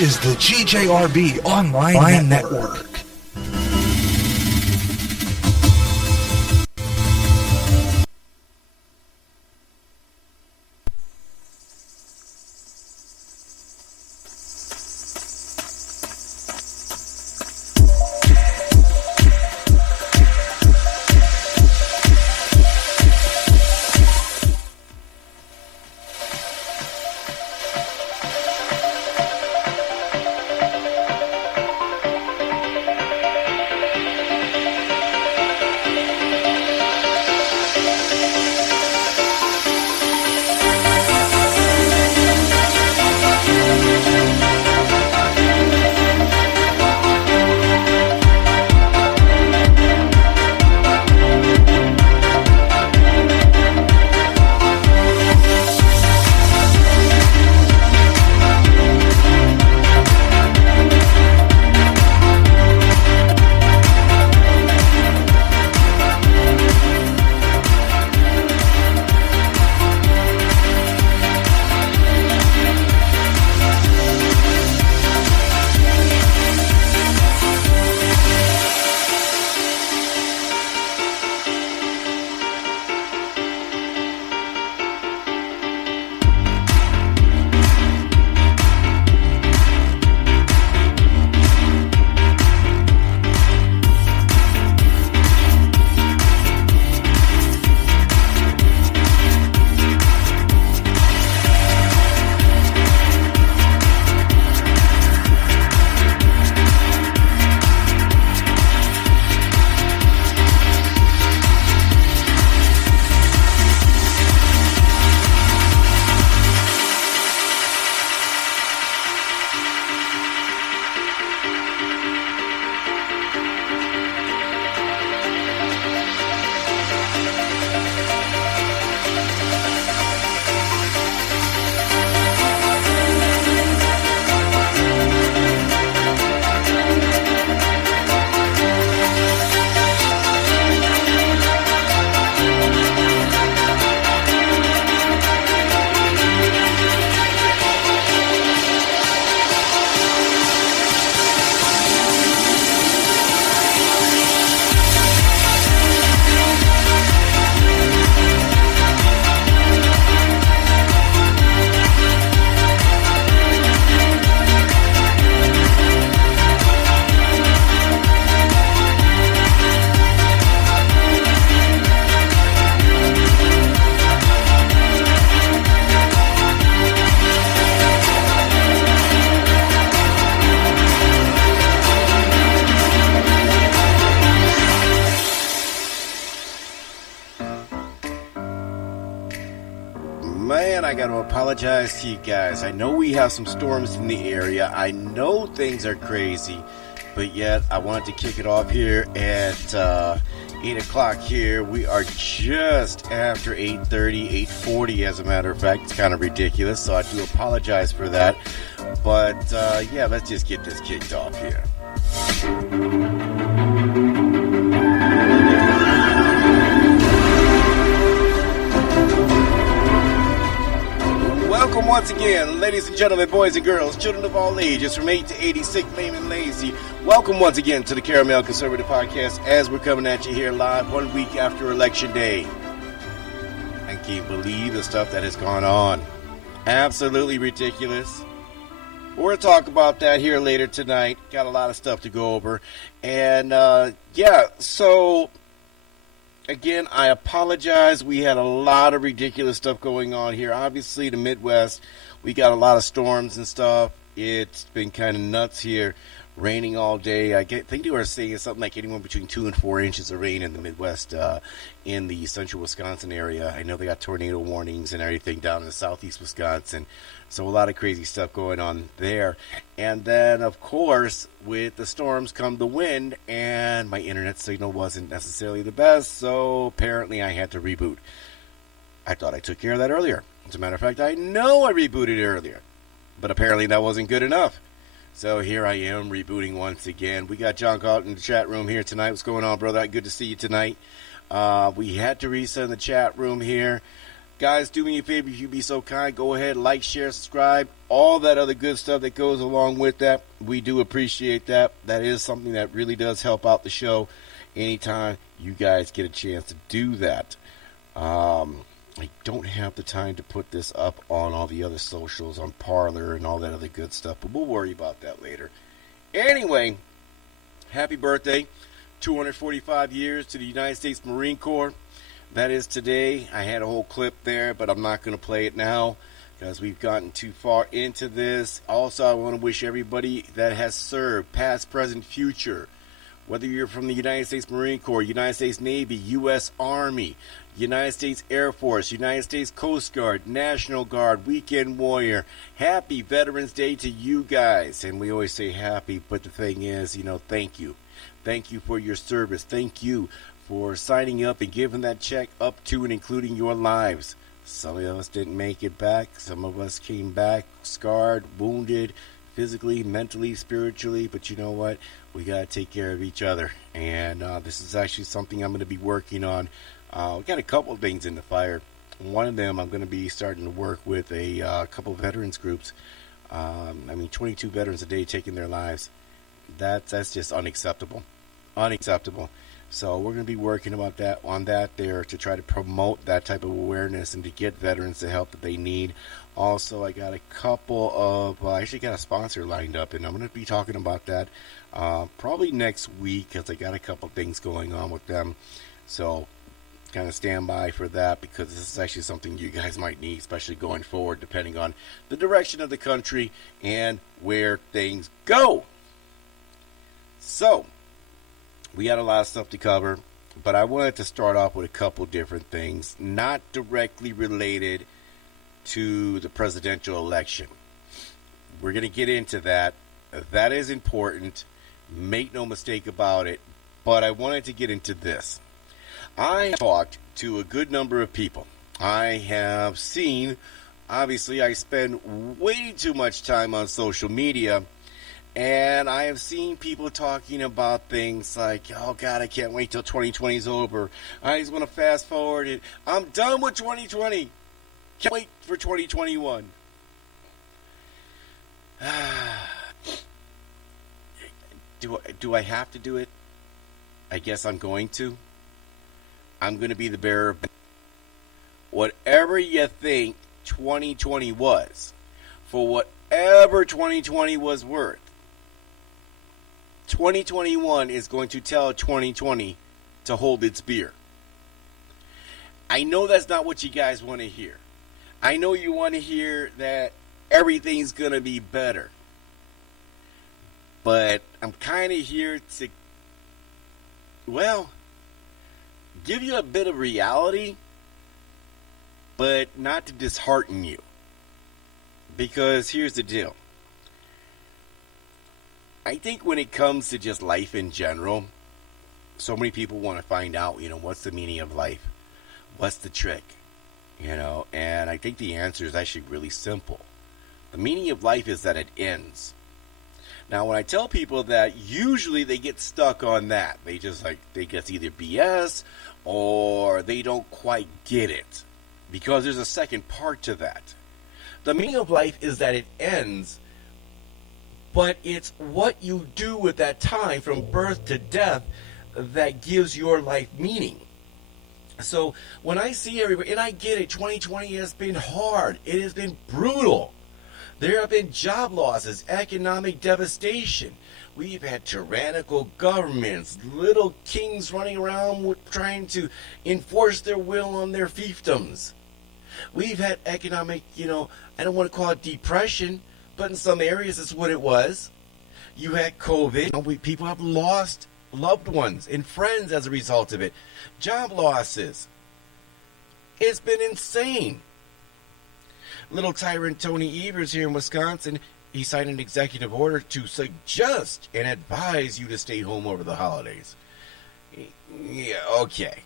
This is the GJRB Online Network. Man, I got to apologize to you guys. I know we have some storms in the area. I know things are crazy, but yet I wanted to kick it off here at 8 o'clock here. We are just after 8:30, 8:40 as a matter of fact. It's kind of ridiculous, so I do apologize for that. But yeah, let's just get this kicked off here. Welcome once again, ladies and gentlemen, boys and girls, children of all ages, from 8 to 80, sick, lame, and lazy. Welcome once again to the Caramel Conservative Podcast as we're coming at you here live 1 week after Election Day. I can't believe the stuff that has gone on. Absolutely ridiculous. We're going to talk about that here later tonight. Got a lot of stuff to go over. And, yeah, so... Again, I apologize. We had a lot of ridiculous stuff going on here. Obviously, the Midwest, we got a lot of storms and stuff. It's been kind of nuts here. Raining all day. I think they were saying something like anywhere between 2 and 4 inches of rain in the Midwest, in the central Wisconsin area. I know they got tornado warnings and everything down in the southeast Wisconsin. So a lot of crazy stuff going on there. And then, of course, with the storms come the wind, and my internet signal wasn't necessarily the best, so apparently I had to reboot. I thought I took care of that earlier. As a matter of fact, I know I rebooted earlier, but apparently that wasn't good enough. So here I am rebooting once again. We got John Galt in the chat room here tonight. What's going on, brother? Good to see you tonight. We had to reset the chat room here. Guys, do me a favor if you'd be so kind. Go ahead, like, share, subscribe, all that other good stuff that goes along with that. We do appreciate that. That is something that really does help out the show anytime you guys get a chance to do that. I don't have the time to put this up on all the other socials, on Parler and all that other good stuff, but we'll worry about that later. Anyway, happy birthday, 245 years to the United States Marine Corps. That is today. I had a whole clip there, but I'm not going to play it now because we've gotten too far into this. Also, I want to wish everybody that has served, past, present, future, whether you're from the United States Marine Corps, United States Navy, U.S. Army, United States Air Force, United States Coast Guard, National Guard, Weekend Warrior, happy Veterans Day to you guys. And we always say happy, but the thing is, thank you. Thank you for your service. Thank you for signing up and giving that check up to and including your lives. Some of us didn't make it back. Some of us came back scarred, wounded, physically, mentally, spiritually. But you know what? We got to take care of each other. And this is actually something I'm going to be working on. We got a couple of things in the fire. One of them, I'm going to be starting to work with a couple of veterans groups. 22 veterans a day taking their lives. That's just unacceptable. Unacceptable. So we're going to be working on that there to try to promote that type of awareness and to get veterans the help that they need. Also, I got a couple of, I actually got a sponsor lined up, and I'm going to be talking about that probably next week because I got a couple things going on with them. So kind of stand by for that because this is actually something you guys might need, especially going forward, depending on the direction of the country and where things go. So we got a lot of stuff to cover, but I wanted to start off with a couple different things, not directly related to the presidential election. We're going to get into that. That is important. Make no mistake about it. But I wanted to get into this. I talked to a good number of people. I have seen, obviously, I spend way too much time on social media. And I have seen people talking about things like, oh, God, I can't wait till 2020 is over. I just want to fast forward it. I'm done with 2020. Can't wait for 2021. Do I have to do it? I guess I'm going to. I'm going to be the bearer of whatever you think 2020 was. For whatever 2020 was worth. 2021 is going to tell 2020 to hold its beer. I know that's not what you guys want to hear. I know you want to hear that everything's going to be better. But I'm kind of here to, give you a bit of reality, but not to dishearten you. Because here's the deal. I think when it comes to just life in general, so many people want to find out, what's the meaning of life? What's the trick? And I think the answer is actually really simple. The meaning of life is that it ends. Now, when I tell people that, usually they get stuck on that. They think it's either BS or they don't quite get it. Because there's a second part to that. The meaning of life is that it ends. But it's what you do with that time from birth to death that gives your life meaning. So when I see everybody, and I get it, 2020 has been hard. It has been brutal. There have been job losses, economic devastation. We've had tyrannical governments, little kings running around trying to enforce their will on their fiefdoms. We've had economic, I don't want to call it depression, but in some areas, it's what it was. You had COVID. People have lost loved ones and friends as a result of it. Job losses. It's been insane. Little tyrant Tony Evers here in Wisconsin, he signed an executive order to suggest and advise you to stay home over the holidays. Yeah, okay.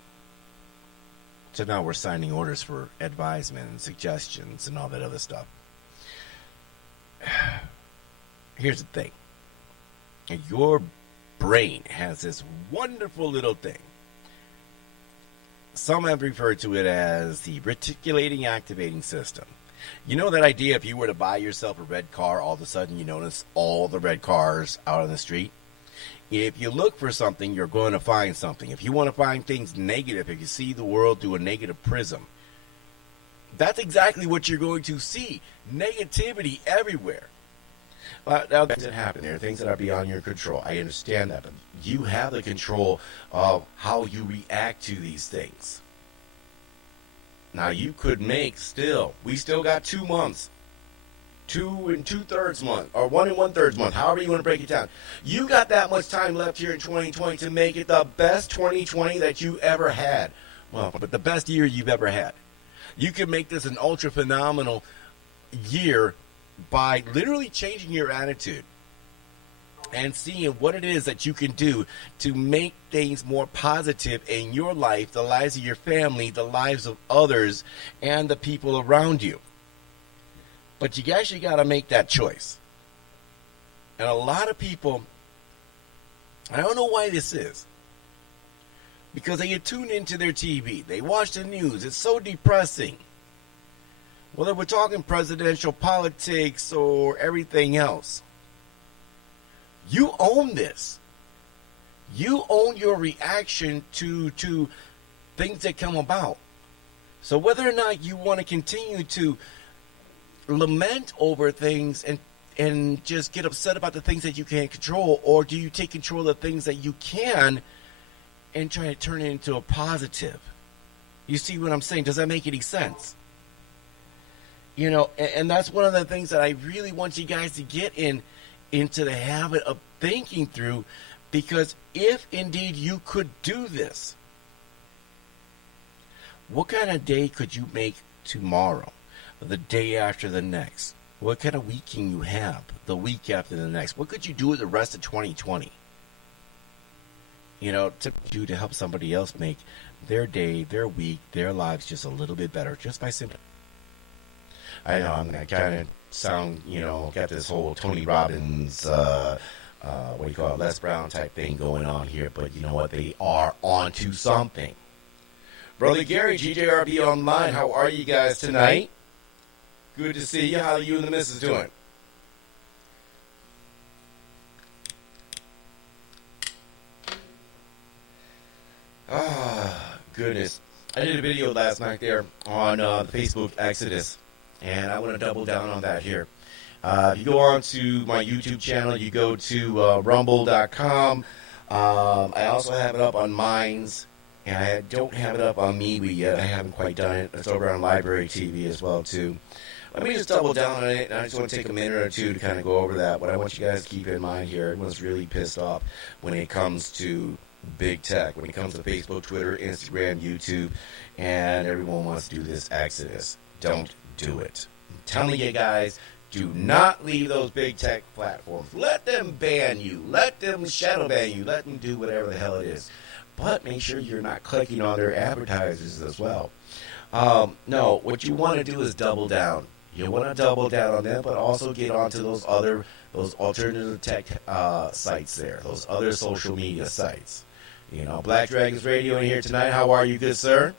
So now we're signing orders for advisement and suggestions and all that other stuff. Here's the thing. Your brain has this wonderful little thing. Some have referred to it as the reticulating activating system. You know that idea if you were to buy yourself a red car, all of a sudden you notice all the red cars out on the street? If you look for something, you're going to find something. If you want to find things negative, if you see the world through a negative prism, that's exactly what you're going to see. Negativity everywhere. Now, things that happen there, things that are beyond your control. I understand that, but you have the control of how you react to these things. Now, you could make we still got 2 months. 2 and 2/3 month, or 1 and 1/3 month, however you want to break it down. You got that much time left here in 2020 to make it the best 2020 that you ever had. Well, but the best year you've ever had. You can make this an ultra phenomenal year by literally changing your attitude and seeing what it is that you can do to make things more positive in your life, the lives of your family, the lives of others, and the people around you. But you actually got to make that choice. And a lot of people, I don't know why this is, because they get tuned into their TV. They watch the news. It's so depressing. Whether we're talking presidential politics or everything else, you own this. You own your reaction to things that come about. So whether or not you want to continue to lament over things and just get upset about the things that you can't control, or do you take control of the things that you can and try to turn it into a positive? You see what I'm saying? Does that make any sense? You know, and that's one of the things that I really want you guys to get into the habit of thinking through, because if indeed you could do this, what kind of day could you make tomorrow? The day after the next? What kind of week can you have the week after the next? What could you do with the rest of 2020? You know, to help somebody else make their day, their week, their lives just a little bit better, just by simply. I know I'm gonna kind of sound, got this whole Tony Robbins, Les Brown type thing going on here, but you know what? They are onto something. Brother Gary, GJRB Online, how are you guys tonight? Good to see you. How are you and the missus doing? Ah, goodness. I did a video last night there on the Facebook Exodus, and I want to double down on that here. You go on to my YouTube channel. You go to rumble.com. I also have it up on Minds, and I don't have it up on MeWe yet. I haven't quite done it. It's over on Library TV as well, too. Let me just double down on it, and I just want to take a minute or two to kind of go over that. What I want you guys to keep in mind here, everyone's really pissed off when it comes to big tech, when it comes to Facebook, Twitter, Instagram, YouTube, and everyone wants to do this exodus. Don't do it. I'm telling you guys, do not leave those big tech platforms. Let them ban you. Let them shadow ban you. Let them do whatever the hell it is. But make sure you're not clicking on their advertisers as well. No, what you want to do is double down. You want to double down on them, but also get onto those alternative tech sites there, those other social media sites. Black Dragons Radio in here tonight. How are you, good sir?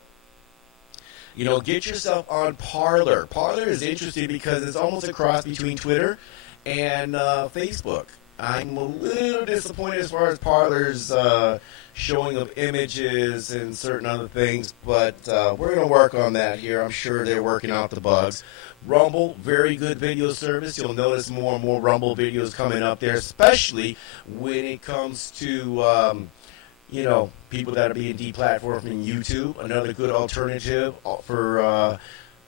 Get yourself on Parler. Parler is interesting because it's almost a cross between Twitter and Facebook. I'm a little disappointed as far as Parler's showing of images and certain other things, but we're going to work on that here. I'm sure they're working out the bugs. Rumble, very good video service. You'll notice more and more Rumble videos coming up there, especially when it comes to, people that are being deplatformed from YouTube. Another good alternative for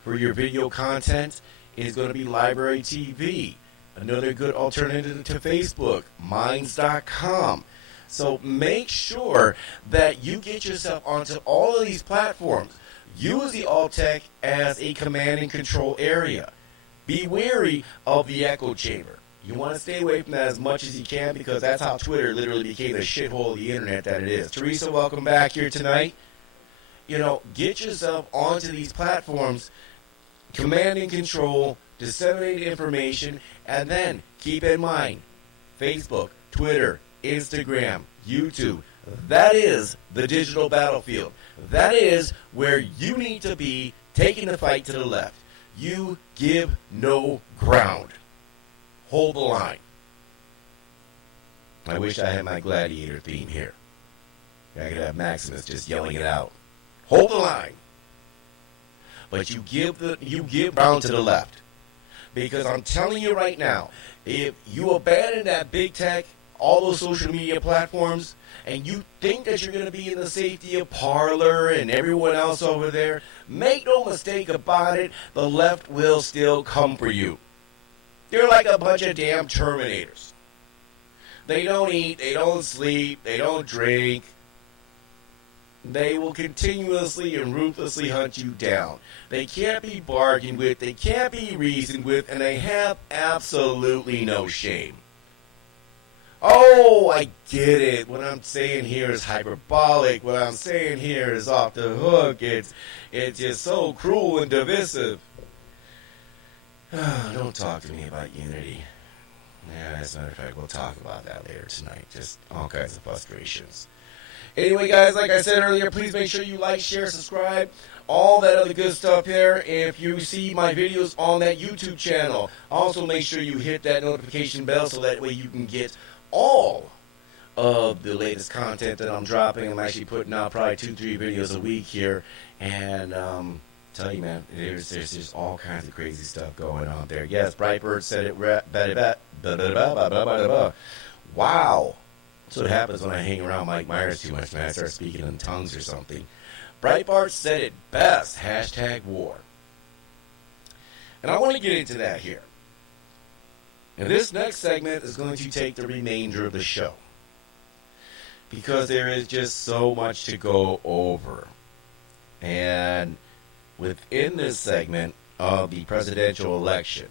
your video content is going to be Library TV. Another good alternative to Facebook, Minds.com. So make sure that you get yourself onto all of these platforms. Use the alt tech as a command and control area. Be wary of the echo chamber. You want to stay away from that as much as you can, because that's how Twitter literally became the shithole of the internet that it is. Teresa, welcome back here tonight. Get yourself onto these platforms, command and control, disseminate information, and then keep in mind, Facebook, Twitter, Instagram, YouTube, That is the digital battlefield. That is where you need to be taking the fight to the left. You give no ground. Hold the line. I wish I had my gladiator theme here. I could have Maximus just yelling it out. Hold the line. But you give ground to the left. Because I'm telling you right now, if you abandon that big tech, all those social media platforms, and you think that you're going to be in the safety of Parler and everyone else over there, make no mistake about it, the left will still come for you. They're like a bunch of damn Terminators. They don't eat, they don't sleep, they don't drink. They will continuously and ruthlessly hunt you down. They can't be bargained with, they can't be reasoned with, and they have absolutely no shame. Oh, I get it. What I'm saying here is hyperbolic. What I'm saying here is off the hook. It's just so cruel and divisive. Oh, don't talk to me about unity. Yeah, as a matter of fact, we'll talk about that later tonight. Just all kinds of frustrations. Anyway, guys, like I said earlier, please make sure you like, share, subscribe, all that other good stuff here. If you see my videos on that YouTube channel, also make sure you hit that notification bell so that way you can get all of the latest content that I'm dropping. I'm actually putting out probably 2-3 videos a week here, and tell you, man, there's just all kinds of crazy stuff going on there. Yes, Brightbird said it. Wow. That's what happens when I hang around Mike Myers too much, man. I start speaking in tongues or something. Breitbart said it best. #war. And I want to get into that here. And this next segment is going to take the remainder of the show, because there is just so much to go over. And within this segment of the presidential election,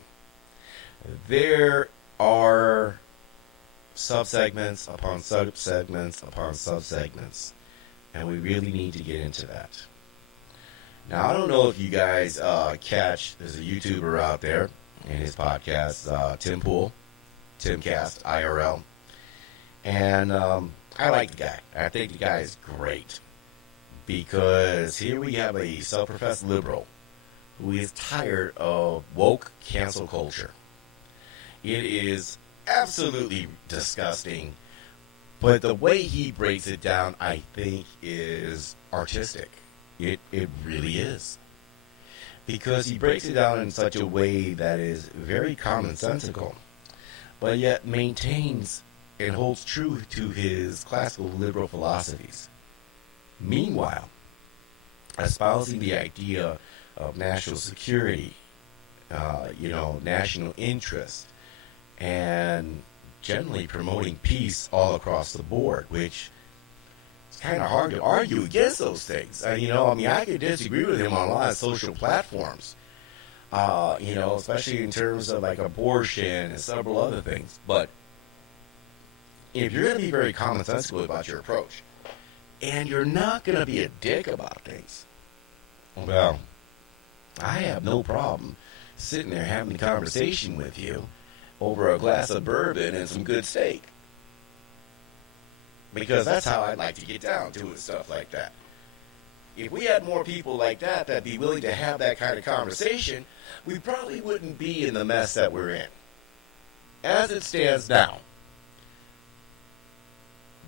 there are subsegments upon subsegments upon subsegments, and we really need to get into that. Now, I don't know if you guys catch, there's a YouTuber out there, in his podcast, Tim Pool, Timcast IRL, and I like the guy. I think the guy is great, because here we have a self-professed liberal who is tired of woke cancel culture. It is absolutely disgusting, but the way he breaks it down, I think, is artistic. It really is. Because he breaks it down in such a way that is very commonsensical, but yet maintains and holds true to his classical liberal philosophies. Meanwhile, espousing the idea of national security, national interest, and generally promoting peace all across the board, which it's kind of hard to argue against those things. I could disagree with him on a lot of social platforms, especially in terms of like abortion and several other things. But if you're going to be very commonsensical about your approach, and you're not going to be a dick about things, well, I have no problem sitting there having a conversation with you over a glass of bourbon and some good steak. Because that's how I'd like to get down to it, stuff like that. If we had more people like that that'd be willing to have that kind of conversation, we probably wouldn't be in the mess that we're in. As it stands now,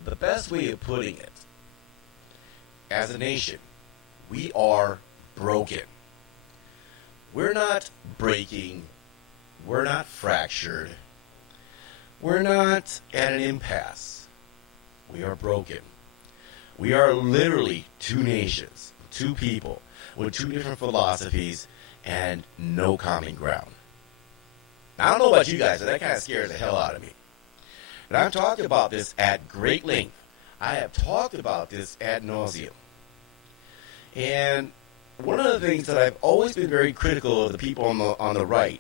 the best way of putting it, as a nation, we are broken. We're not breaking. We're not fractured. We're not at an impasse. We are broken. We are literally two nations, two people, with two different philosophies and no common ground. Now, I don't know about you guys, but that kind of scares the hell out of me. And I've talked about this at great length. I have talked about this ad nauseum. And one of the things that I've always been very critical of the people on the right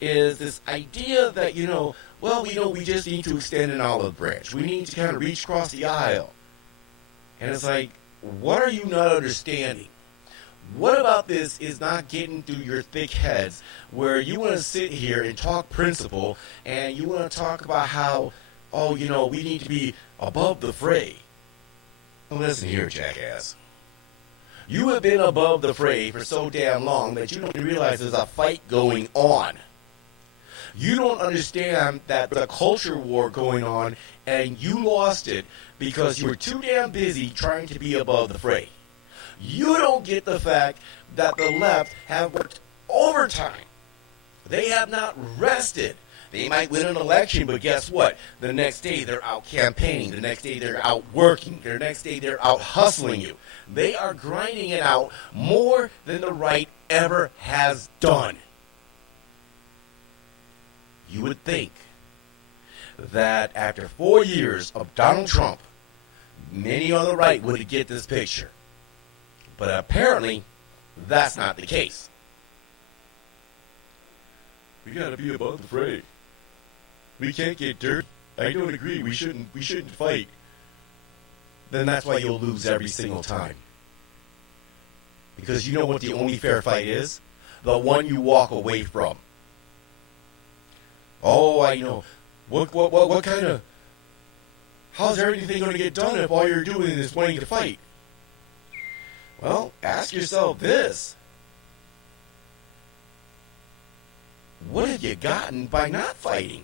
is this idea that, we just need to extend an olive branch. We need to kind of reach across the aisle. And it's like, what are you not understanding? What about this is not getting through your thick heads, where you want to sit here and talk principle, and you want to talk about how, we need to be above the fray. Listen here, jackass. You have been above the fray for so damn long that you don't realize there's a fight going on. You don't understand that the culture war going on, and you lost it because you were too damn busy trying to be above the fray. You don't get the fact that the left have worked overtime. They have not rested. They might win an election, but guess what? The next day they're out campaigning. The next day they're out working. The next day they're out hustling you. They are grinding it out more than the right ever has done. You would think that after 4 years of Donald Trump, many on the right would get this picture. But apparently, that's not the case. We gotta be above the fray. We can't get dirty. I don't agree. We shouldn't fight. Then that's why you'll lose every single time. Because you know what the only fair fight is? The one you walk away from. Oh, I know. What kind of... How's everything going to get done if all you're doing is wanting to fight? Well, ask yourself this. What have you gotten by not fighting?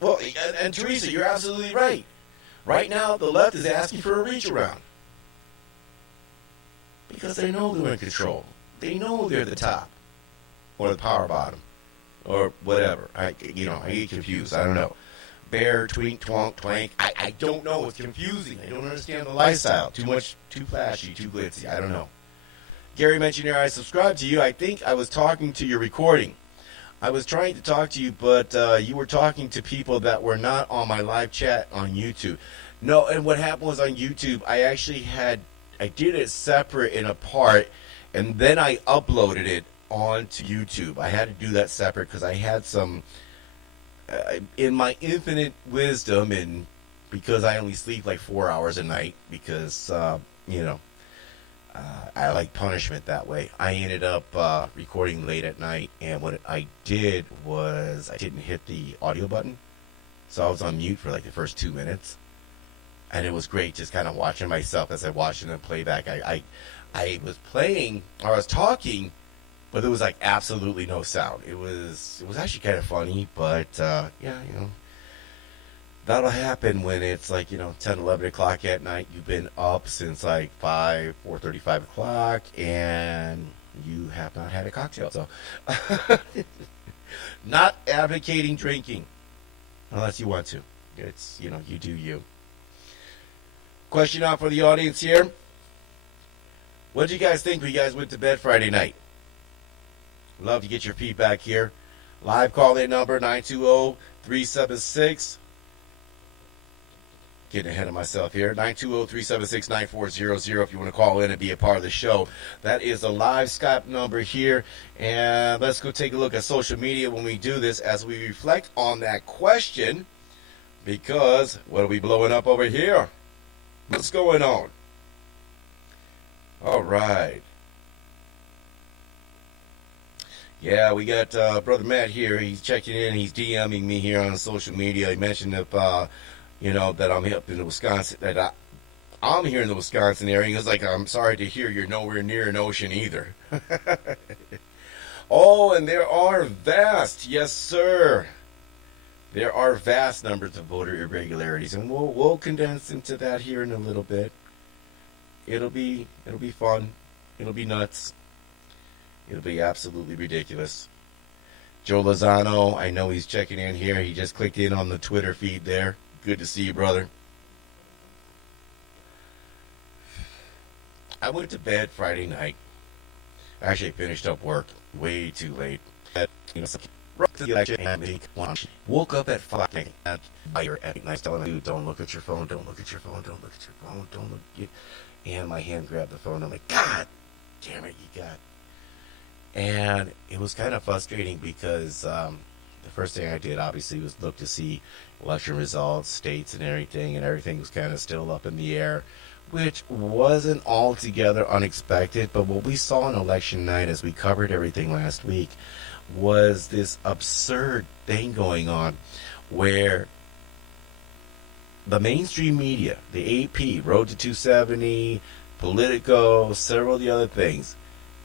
Well, and Teresa, you're absolutely right. Right now, the left is asking for a reach around. Because they know they're in control. They know they're the top. Or the power bottom. Or whatever. I get confused. I don't know. Bear, twink, twonk, twank. I don't know. It's confusing. I don't understand the lifestyle. Too much, too flashy, too glitzy. I don't know. Gary mentioned here, I subscribed to you. I think I was talking to your recording. I was trying to talk to you, but you were talking to people that were not on my live chat on YouTube. No, and what happened was on YouTube, I did it separate and apart, and then I uploaded it onto YouTube. I had to do that separate because I had some, in my infinite wisdom, and because I only sleep like 4 hours a night, because, I like punishment that way. I ended up recording late at night, and what I did was I didn't hit the audio button, so I was on mute for like the first 2 minutes, and it was great just kind of watching myself as I watched it in playback. I was playing, or I was talking, but there was like absolutely no sound. It was actually kind of funny, but that'll happen when it's like, 10, 11 o'clock at night. You've been up since like 4:30, 5 o'clock, and you have not had a cocktail. So, not advocating drinking, unless you want to. It's, you do you. Question out for the audience here. What did you guys think when you guys went to bed Friday night? Love to get your feedback here. Live call-in number 920-376. Getting ahead of myself here. 920-376-9400 if you want to call in and be a part of the show. That is a live Skype number here. And let's go take a look at social media when we do this as we reflect on that question. Because what are we blowing up over here? What's going on? All right. Yeah, we got Brother Matt here. He's checking in. He's DMing me here on social media. He mentioned if, that I'm up in the Wisconsin, that I'm here in the Wisconsin area. He was like, I'm sorry to hear you're nowhere near an ocean either. Oh, and there are vast, yes, sir. There are vast numbers of voter irregularities, and we'll condense into that here in a little bit. It'll be fun. It'll be nuts. It'll be absolutely ridiculous. Joe Lozano, I know he's checking in here. He just clicked in on the Twitter feed there. Good to see you, brother. I went to bed Friday night. Actually, finished up work way too late. Woke up at 5 at night, telling you, don't look at your phone, don't look at your phone, don't look at your phone, don't look at you. And my hand grabbed the phone. I'm like, God damn it, you got. And it was kind of frustrating because the first thing I did, obviously, was look to see election results, states, and everything was kind of still up in the air, which wasn't altogether unexpected. But what we saw on election night, as we covered everything last week, was this absurd thing going on where the mainstream media, the AP, Road to 270, Politico, several of the other things,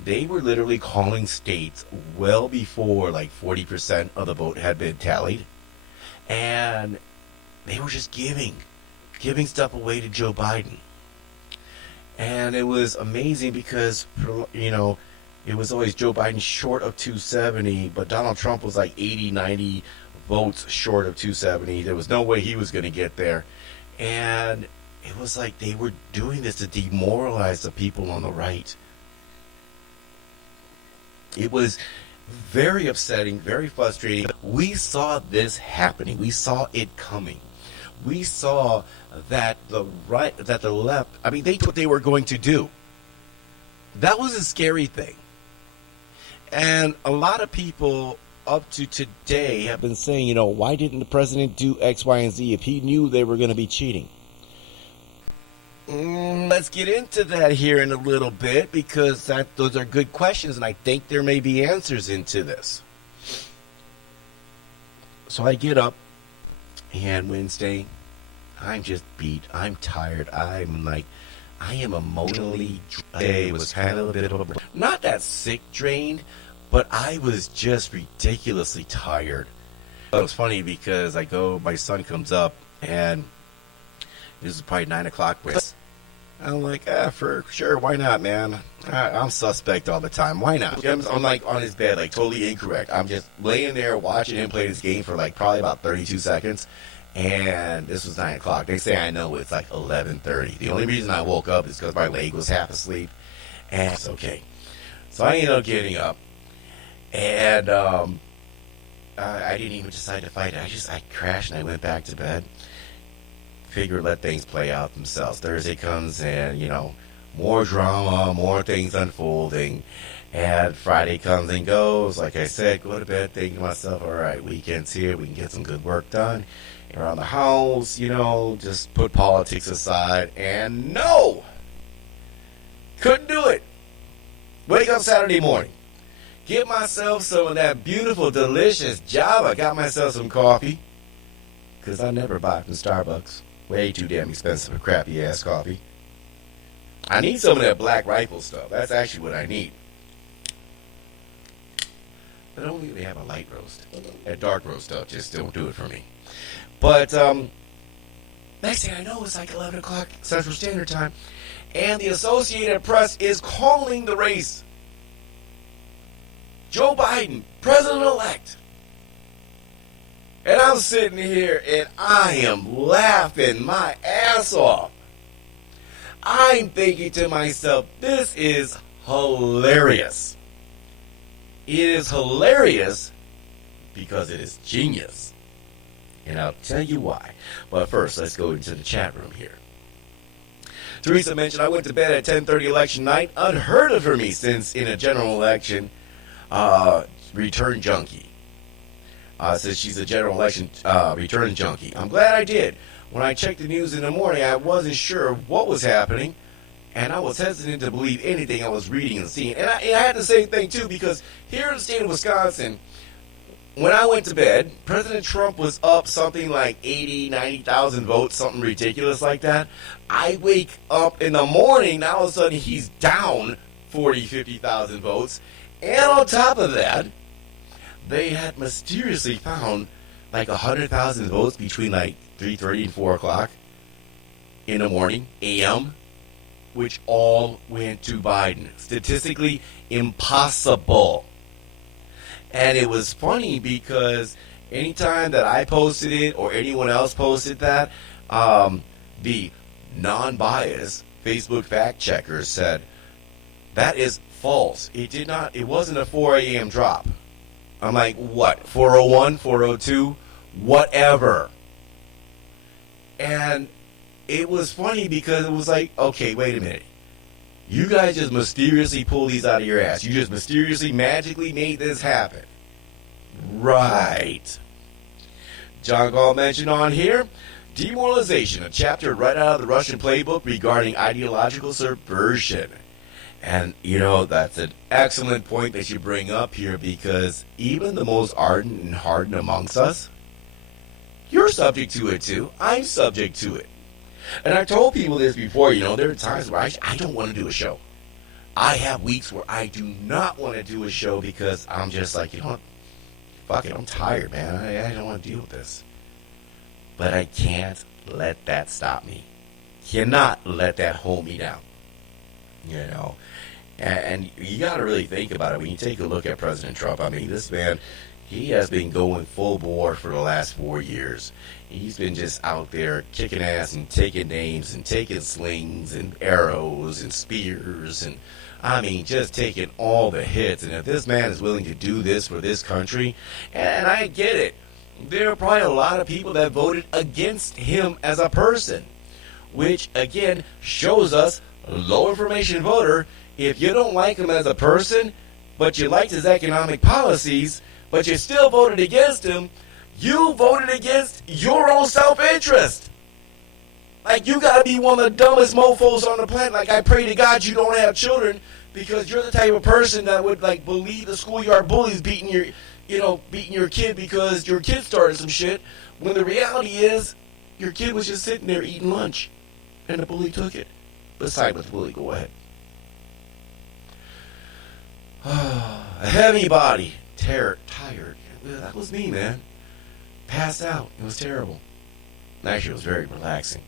they were literally calling states well before like 40% of the vote had been tallied. And they were just giving stuff away to Joe Biden. And it was amazing because, it was always Joe Biden short of 270, but Donald Trump was like 80, 90 votes short of 270. There was no way he was going to get there. And it was like they were doing this to demoralize the people on the right. It was very upsetting, very frustrating. We saw this happening. We saw it coming. We saw that the left, they knew what they were going to do. That was a scary thing. And a lot of people up to today have been saying, why didn't the president do X, Y, and Z if he knew they were going to be cheating? Let's get into that here in a little bit, because those are good questions, and I think there may be answers into this. So I get up, and Wednesday, I'm just beat. I'm tired. I am emotionally drained. It was kind of a bit of not that sick drained, but I was just ridiculously tired. It was funny because my son comes up, and this is probably 9 o'clock. I'm like, for sure, why not, man? I'm suspect all the time. Why not? I'm like on his bed, like totally incorrect. I'm just laying there watching him play this game for like probably about 32 seconds. And this was 9 o'clock. They say I know it's like 11:30. The only reason I woke up is because my leg was half asleep. And it's okay. So I ended up getting up. And I didn't even decide to fight it. I crashed and I went back to bed. Figured let things play out themselves. Thursday comes and, more drama, more things unfolding. And Friday comes and goes. Like I said, go to bed thinking to myself, all right, weekend's here. We can get some good work done around the house, just put politics aside. And no! Couldn't do it. Wake up Saturday morning. Get myself some of that beautiful, delicious Java. Got myself some coffee. Because I never buy from Starbucks. Way too damn expensive for crappy-ass coffee. I need some of that Black Rifle stuff. That's actually what I need. But only if they have a light roast. That dark roast stuff just don't do it for me. But next thing I know, it's like 11 o'clock Central Standard Time. And the Associated Press is calling the race. Joe Biden, president-elect. And I'm sitting here and I am laughing my ass off. I'm thinking to myself, this is hilarious. It is hilarious because it is genius. And I'll tell you why. But first, let's go into the chat room here. Teresa mentioned I went to bed at 10:30 election night. Unheard of for me since in a general election, return junkie. Says she's a general election return junkie. I'm glad I did. When I checked the news in the morning, I wasn't sure what was happening, and I was hesitant to believe anything I was reading and seeing. And I had the same thing, too, because here in the state of Wisconsin, when I went to bed, President Trump was up something like 80, 90,000 votes, something ridiculous like that. I wake up in the morning, now all of a sudden he's down 40, 50,000 votes. And on top of that, they had mysteriously found like 100,000 votes between like 3:30 and 4 o'clock in the morning, a.m., which all went to Biden. Statistically impossible. And it was funny because anytime that I posted it or anyone else posted that, the non-biased Facebook fact checkers said, that is false. It wasn't a 4 a.m. drop. I'm like, what? 401, 402, whatever. And it was funny because it was like, okay, wait a minute. You guys just mysteriously pulled these out of your ass. You just mysteriously, magically made this happen. Right. John Gall mentioned on here, demoralization, a chapter right out of the Russian playbook regarding ideological subversion. And, that's an excellent point that you bring up here because even the most ardent and hardened amongst us You're subject to it too. I'm subject to it. And I told people this before, there are times where I don't want to do a show. I have weeks where I do not want to do a show because I'm just like, fuck it, I'm tired, man. I don't want to deal with this. But I can't let that stop me. Cannot let that hold me down. And you got to really think about it when you take a look at President Trump. I mean, this man, he has been going full bore for the last 4 years. He's been just out there kicking ass and taking names and taking slings and arrows and spears and, just taking all the hits. And if this man is willing to do this for this country, and I get it, there are probably a lot of people that voted against him as a person, which, again, shows us low information voter. If you don't like him as a person, but you liked his economic policies, but you still voted against him, you voted against your own self-interest. Like, you got to be one of the dumbest mofos on the planet. Like, I pray to God you don't have children, because you're the type of person that would, believe the schoolyard bullies beating your kid because your kid started some shit, when the reality is your kid was just sitting there eating lunch, and the bully took it. But side with the bully, go ahead. A heavy body, tired. That was me, man. Passed out. It was terrible. Actually, it was very relaxing.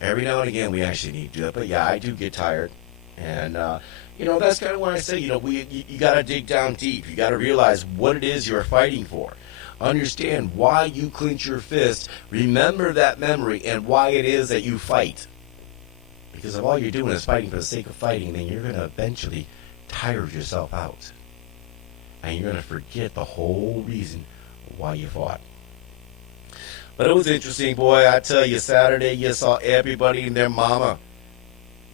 Every now and again, we actually need to do that. But yeah, I do get tired. And, that's kind of why I say, you got to dig down deep. You got to realize what it is you're fighting for. Understand why you clench your fist. Remember that memory and why it is that you fight. Because if all you're doing is fighting for the sake of fighting, then you're going to eventually tire yourself out. And you're going to forget the whole reason why you fought. But it was interesting, boy. I tell you, Saturday, you saw everybody and their mama.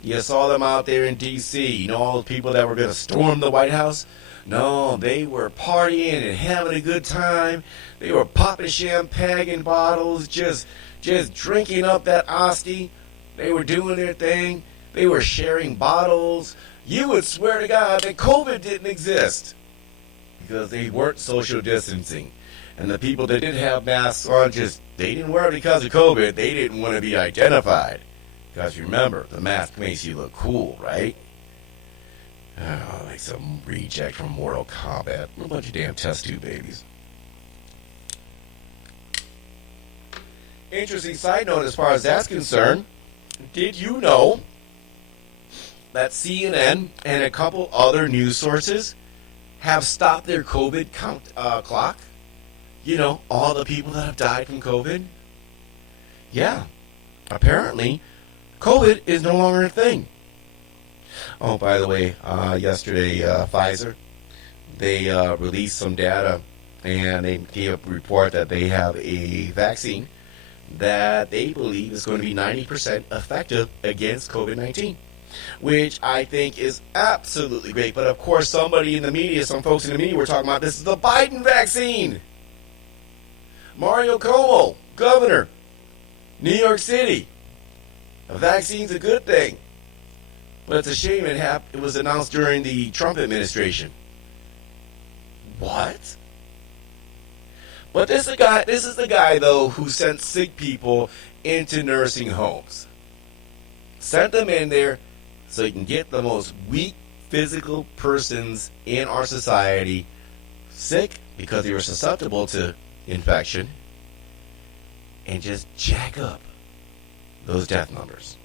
You saw them out there in D.C. All the people that were going to storm the White House? No, they were partying and having a good time. They were popping champagne bottles, just drinking up that Asti. They were doing their thing. They were sharing bottles. You would swear to God that COVID didn't exist, because they weren't social distancing. And the people that didn't have masks on, they didn't wear it because of COVID. They didn't want to be identified. Because remember, the mask makes you look cool, right? Oh, like some reject from Mortal Kombat. A bunch of damn test tube babies. Interesting side note as far as that's concerned. Did you know that CNN and a couple other news sources have stopped their COVID clock? All the people that have died from COVID? Yeah. Apparently, COVID is no longer a thing. Oh, by the way, yesterday, Pfizer, they released some data, and they gave a report that they have a vaccine that they believe is going to be 90% effective against COVID-19, which I think is absolutely great. But, of course, some folks in the media were talking about this is the Biden vaccine. Mario Cuomo, governor, New York City. A vaccine's a good thing. But it's a shame it was announced during the Trump administration. What? But this is the guy, though, who sent sick people into nursing homes. Sent them in there so he can get the most weak physical persons in our society sick because they were susceptible to infection, and just jack up those death numbers.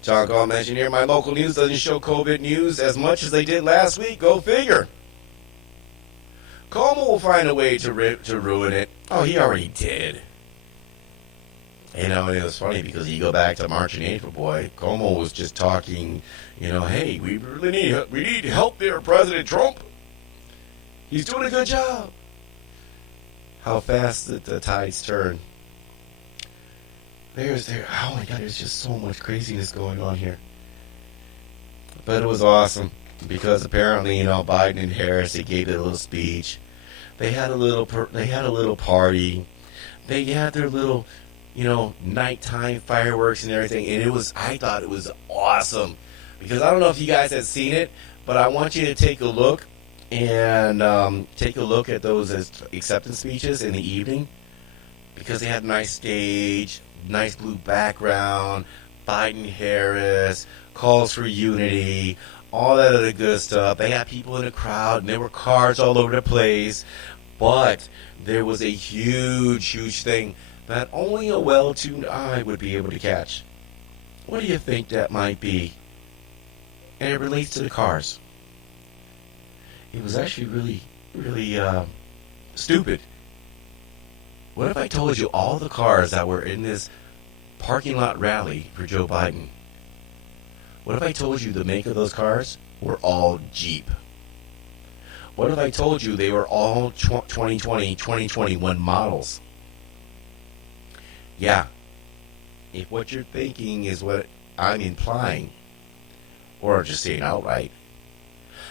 John Gall mentioned here, my local news doesn't show COVID news as much as they did last week. Go figure. Cuomo will find a way to ruin it. Oh, he already did. And it was funny because you go back to March and April, boy, Cuomo was just talking, hey, we need help there, President Trump. He's doing a good job. How fast the tides turn. Oh my God, there's just so much craziness going on here. But it was awesome because apparently, Biden and Harris, they gave a little speech. They had a little party. They had their little, nighttime fireworks and everything. And I thought it was awesome because I don't know if you guys had seen it, but I want you to take a look and take a look at those acceptance speeches in the evening. because they had a nice stage, nice blue background, Biden, Harris, calls for unity, all that other good stuff. They had people in the crowd, and there were cars all over the place. But there was a huge, huge thing that only a well-tuned eye would be able to catch. What do you think that might be? And it relates to the cars. It was actually really stupid. What if I told you all the cars that were in this parking lot rally for Joe Biden? What if I told you the make of those cars were all Jeep? What if I told you they were all 2020, 2021 models? Yeah. If what you're thinking is what I'm implying, or just saying outright,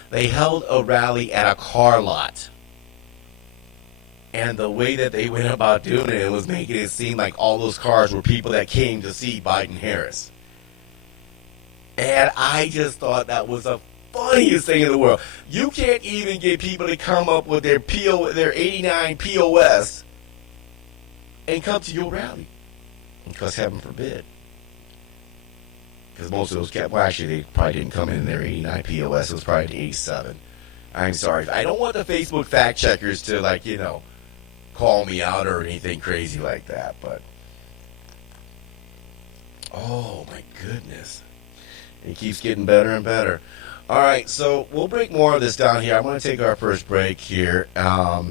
they held a rally at a car lot. And the way that they went about doing it was making it seem like all those cars were people that came to see Biden Harris. And I just thought that was the funniest thing in the world. You can't even get people to come up with their 89 POS and come to your rally. Because heaven forbid. Because most of those actually they probably didn't come in their 89 POS. It was probably 87. I'm sorry. I don't want the Facebook fact checkers to call me out or anything crazy like that. But oh my goodness. It keeps getting better and better. All right, so we'll break more of this down here. I'm going to take our first break here. I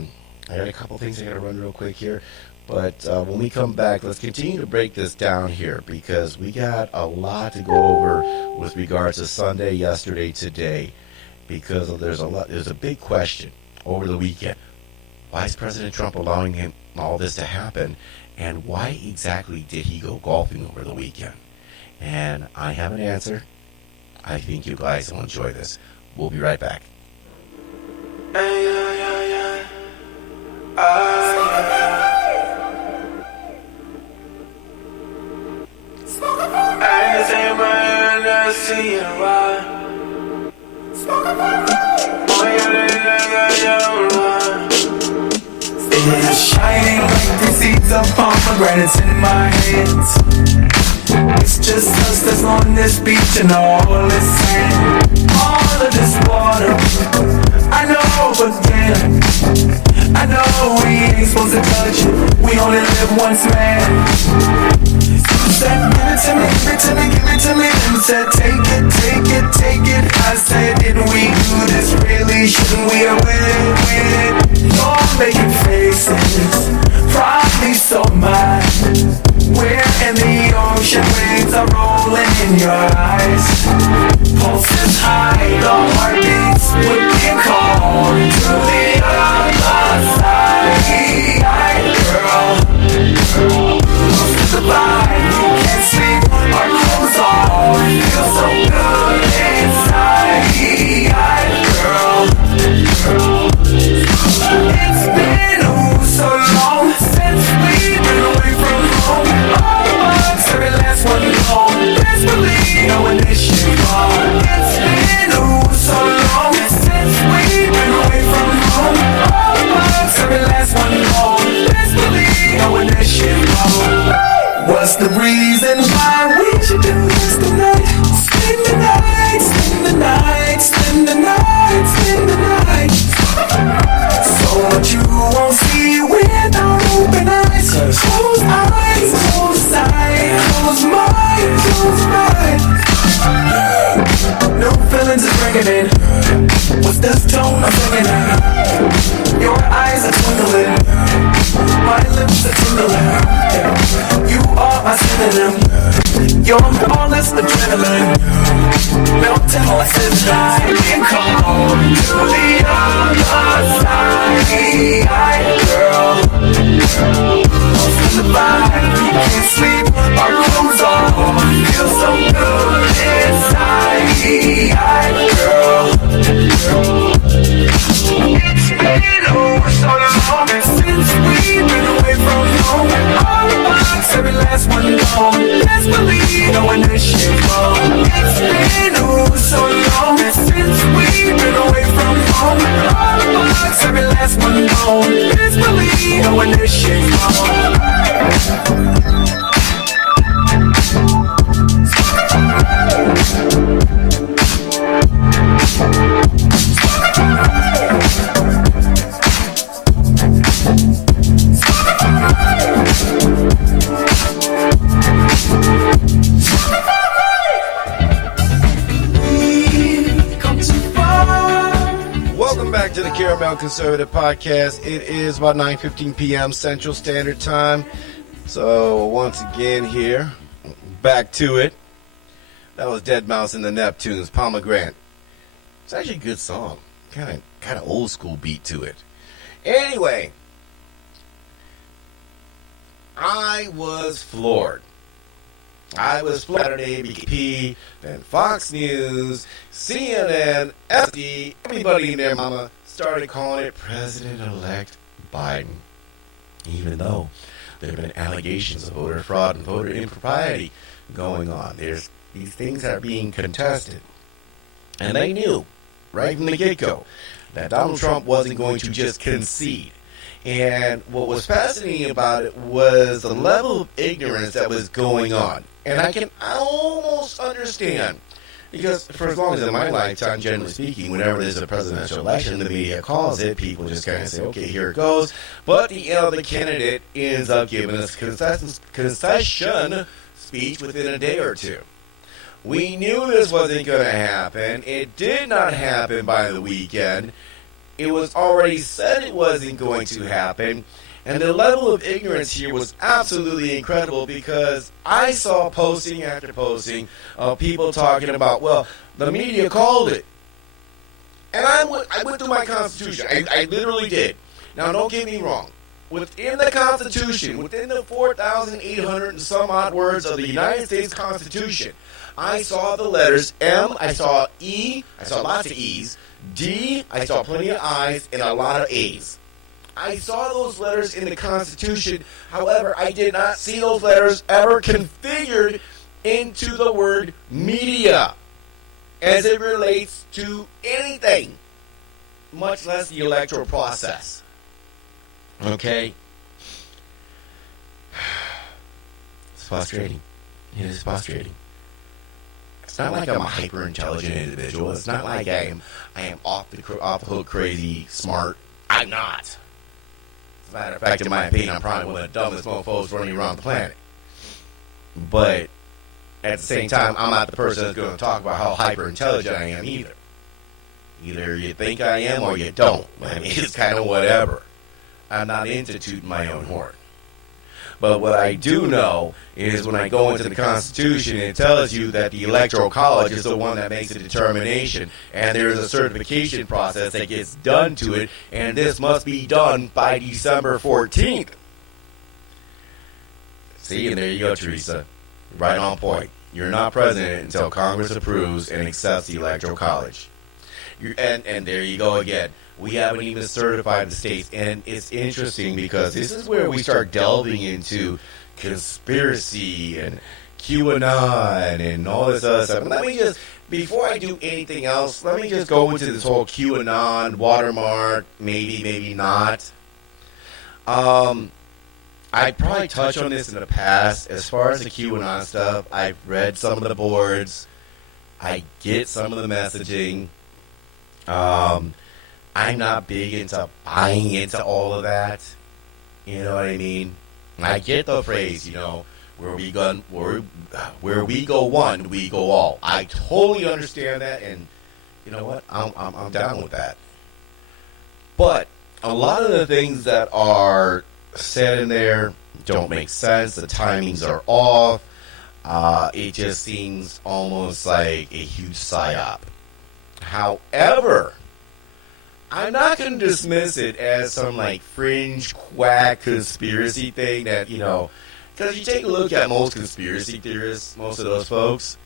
got a couple things I got to run real quick here. But when we come back, let's continue to break this down here because we got a lot to go over with regards to Sunday, yesterday, today. Because there's a big question over the weekend. Why is President Trump allowing all this to happen? And why exactly did he go golfing over the weekend? And I have an answer. I think you guys will enjoy this. We'll be right back. It's shining like the seeds of pomegranates in my hands. It's just us that's on this beach and all is sand. All of this water, I know, but then I know we ain't supposed to touch it. We only live once, man. You said, give it to me, give it to me, give it to me. Then said, take it, take it, take it. I said, didn't we do this really? Shouldn't we have with it? You're making faces, probably so mine. We're in the ocean, waves are rolling in your eyes. Pulses high, the heartbeats would be called to the other side, girl. Close to the vibe, you can't sleep, our clothes on. Feel so good inside, girl. It's been so long since we've been away from home. Every last one gone. Best believe knowing this shit gone. It's been so long since we've been away from home. Every last one gone. Best believe knowing this shit gone. What's the reason why we should do this tonight? Spend the night, spend the night, spend the night, spend the night. So much you won't see without open eyes. Close eyes, close sight, close mind, close mind. No feelings is bringing in. What's this tone I'm singing in? Your eyes are twinkling, my lips are tingling. You are my synonym. You're flawless adrenaline, melting like this night. Being called to the other side, girl. Close to the vibe, you can't sleep, our clothes on. Feel so good inside, girl. It's been so long since we've been away from home. All the box, every last one gone. Best believe knowing this shit gone. It's been so long since we've been away from home. All the box, every last one gone. Best believe knowing this shit gone. Conservative Podcast. It is about 9:15 p.m. Central Standard Time. So, once again here, back to it. That was Dead Mouse and the Neptunes, Pomegranate. It's actually a good song. Kind of old school beat to it. Anyway, I was floored. Saturday, BKP, then Fox News, CNN, SD, everybody in their mama started calling it President-elect Biden. Even though there have been allegations of voter fraud and voter impropriety going on. These things are being contested. And they knew, right from the get-go, that Donald Trump wasn't going to just concede. And what was fascinating about it was the level of ignorance that was going on. And I can almost understand, because for as long as in my lifetime, generally speaking, whenever there's a presidential election, the media calls it, people just kind of say, okay, here it goes. But the candidate ends up giving us concession speech within a day or two. We knew this wasn't going to happen. It did not happen by the weekend. It was already said it wasn't going to happen. And the level of ignorance here was absolutely incredible, because I saw posting after posting of people talking about, well, the media called it. And I went through my Constitution. I literally did. Now, don't get me wrong. Within the Constitution, within the 4,800 and some odd words of the United States Constitution, I saw the letters M, I saw E, I saw lots of E's, D, I saw plenty of I's, and a lot of A's. I saw those letters in the Constitution. However, I did not see those letters ever configured into the word media as it relates to anything, much less the electoral process. Okay? It's frustrating. It is frustrating. It's not like I'm a hyper-intelligent individual. It's not like I am off the hook crazy smart. I'm not. As a matter of fact, in my opinion, I'm probably one of the dumbest mofos running around the planet. But at the same time, I'm not the person that's going to talk about how hyper-intelligent I am either. Either you think I am or you don't. I mean, it's kind of whatever. I'm not into tooting my own horn. But what I do know is when I go into the Constitution, it tells you that the Electoral College is the one that makes a determination, and there is a certification process that gets done to it, and this must be done by December 14th. See, and there you go, Teresa. Right on point. You're not president until Congress approves and accepts the Electoral College. And there you go again. We haven't even certified the states. And it's interesting because this is where we start delving into conspiracy and QAnon and all this other stuff. And let me just, before I do anything else, let me just go into this whole QAnon watermark, maybe not. I probably touched on this in the past. As far as the QAnon stuff, I've read some of the boards. I get some of the messaging. I'm not big into buying into all of that. You know what I mean? I get the phrase, where we go one, we go all. I totally understand that, and you know what? I'm down with that. But a lot of the things that are said in there don't make sense. The timings are off. It just seems almost like a huge psyop. However, I'm not going to dismiss it as some fringe quack conspiracy thing that, because you take a look at most conspiracy theorists, most of those folks,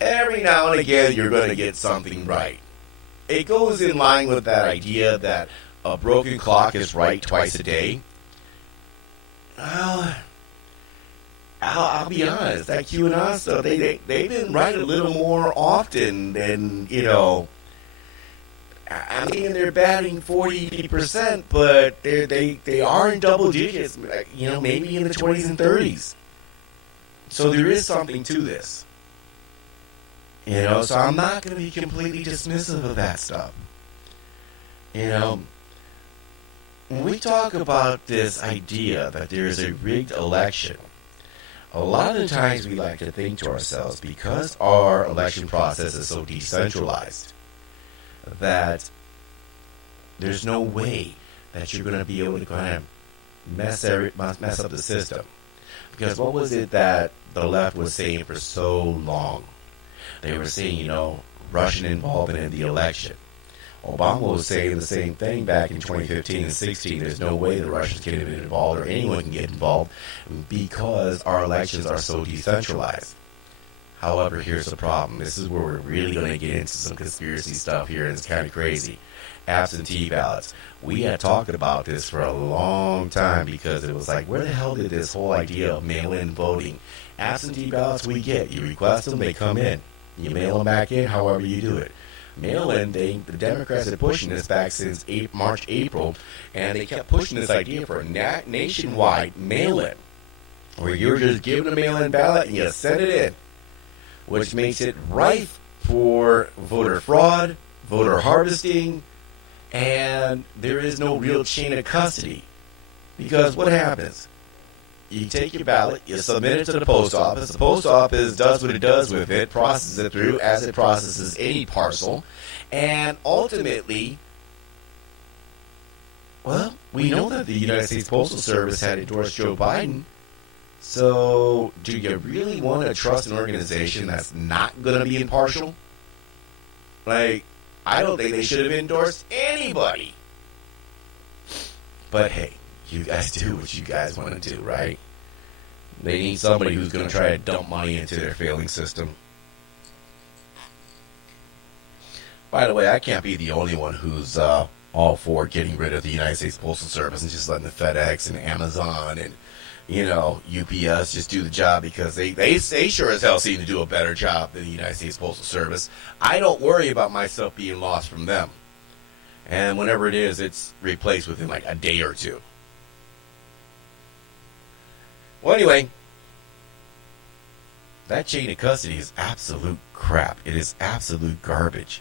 every now and again you're going to get something right. It goes in line with that idea that a broken clock is right twice a day. Well, I'll be honest, that QAnon stuff, they've been right a little more often than, I mean, they're batting 40%, but they are in double digits, maybe in the 20s and 30s. So there is something to this. So I'm not going to be completely dismissive of that stuff. When we talk about this idea that there is a rigged election, a lot of the times we like to think to ourselves, because our election process is so decentralized, that There's no way that you're going to be able to kind of mess up the system. Because what was it that the left was saying for so long? They were saying, Russian involvement in the election. Obama was saying the same thing back in 2015 and 16. There's no way the Russians can get involved or anyone can get involved because our elections are so decentralized. However, here's the problem. This is where we're really going to get into some conspiracy stuff here, and it's kind of crazy. Absentee ballots. We had talked about this for a long time because it was like, where the hell did this whole idea of mail-in voting? Absentee ballots we get. You request them, they come in. You mail them back in, however you do it. Mail-in, the Democrats have been pushing this back since March, April, and they kept pushing this idea for a nationwide mail-in, where you're just given a mail-in ballot and you send it in, which makes it rife for voter fraud, voter harvesting, and there is no real chain of custody. Because what happens? You take your ballot, you submit it to the post office does what it does with it, processes it through as it processes any parcel, and ultimately, well, we know that the United States Postal Service had endorsed Joe Biden, so do you really want to trust an organization that's not going to be impartial? Like, I don't think they should have endorsed anybody. But hey, you guys do what you guys want to do, right? They need somebody who's going to try to dump money into their failing system. By the way, I can't be the only one who's all for getting rid of the United States Postal Service and just letting the FedEx and Amazon and, UPS just do the job, because they sure as hell seem to do a better job than the United States Postal Service. I don't worry about my stuff being lost from them. And whenever it is, it's replaced within like a day or two. Well, anyway, that chain of custody is absolute crap. It is absolute garbage.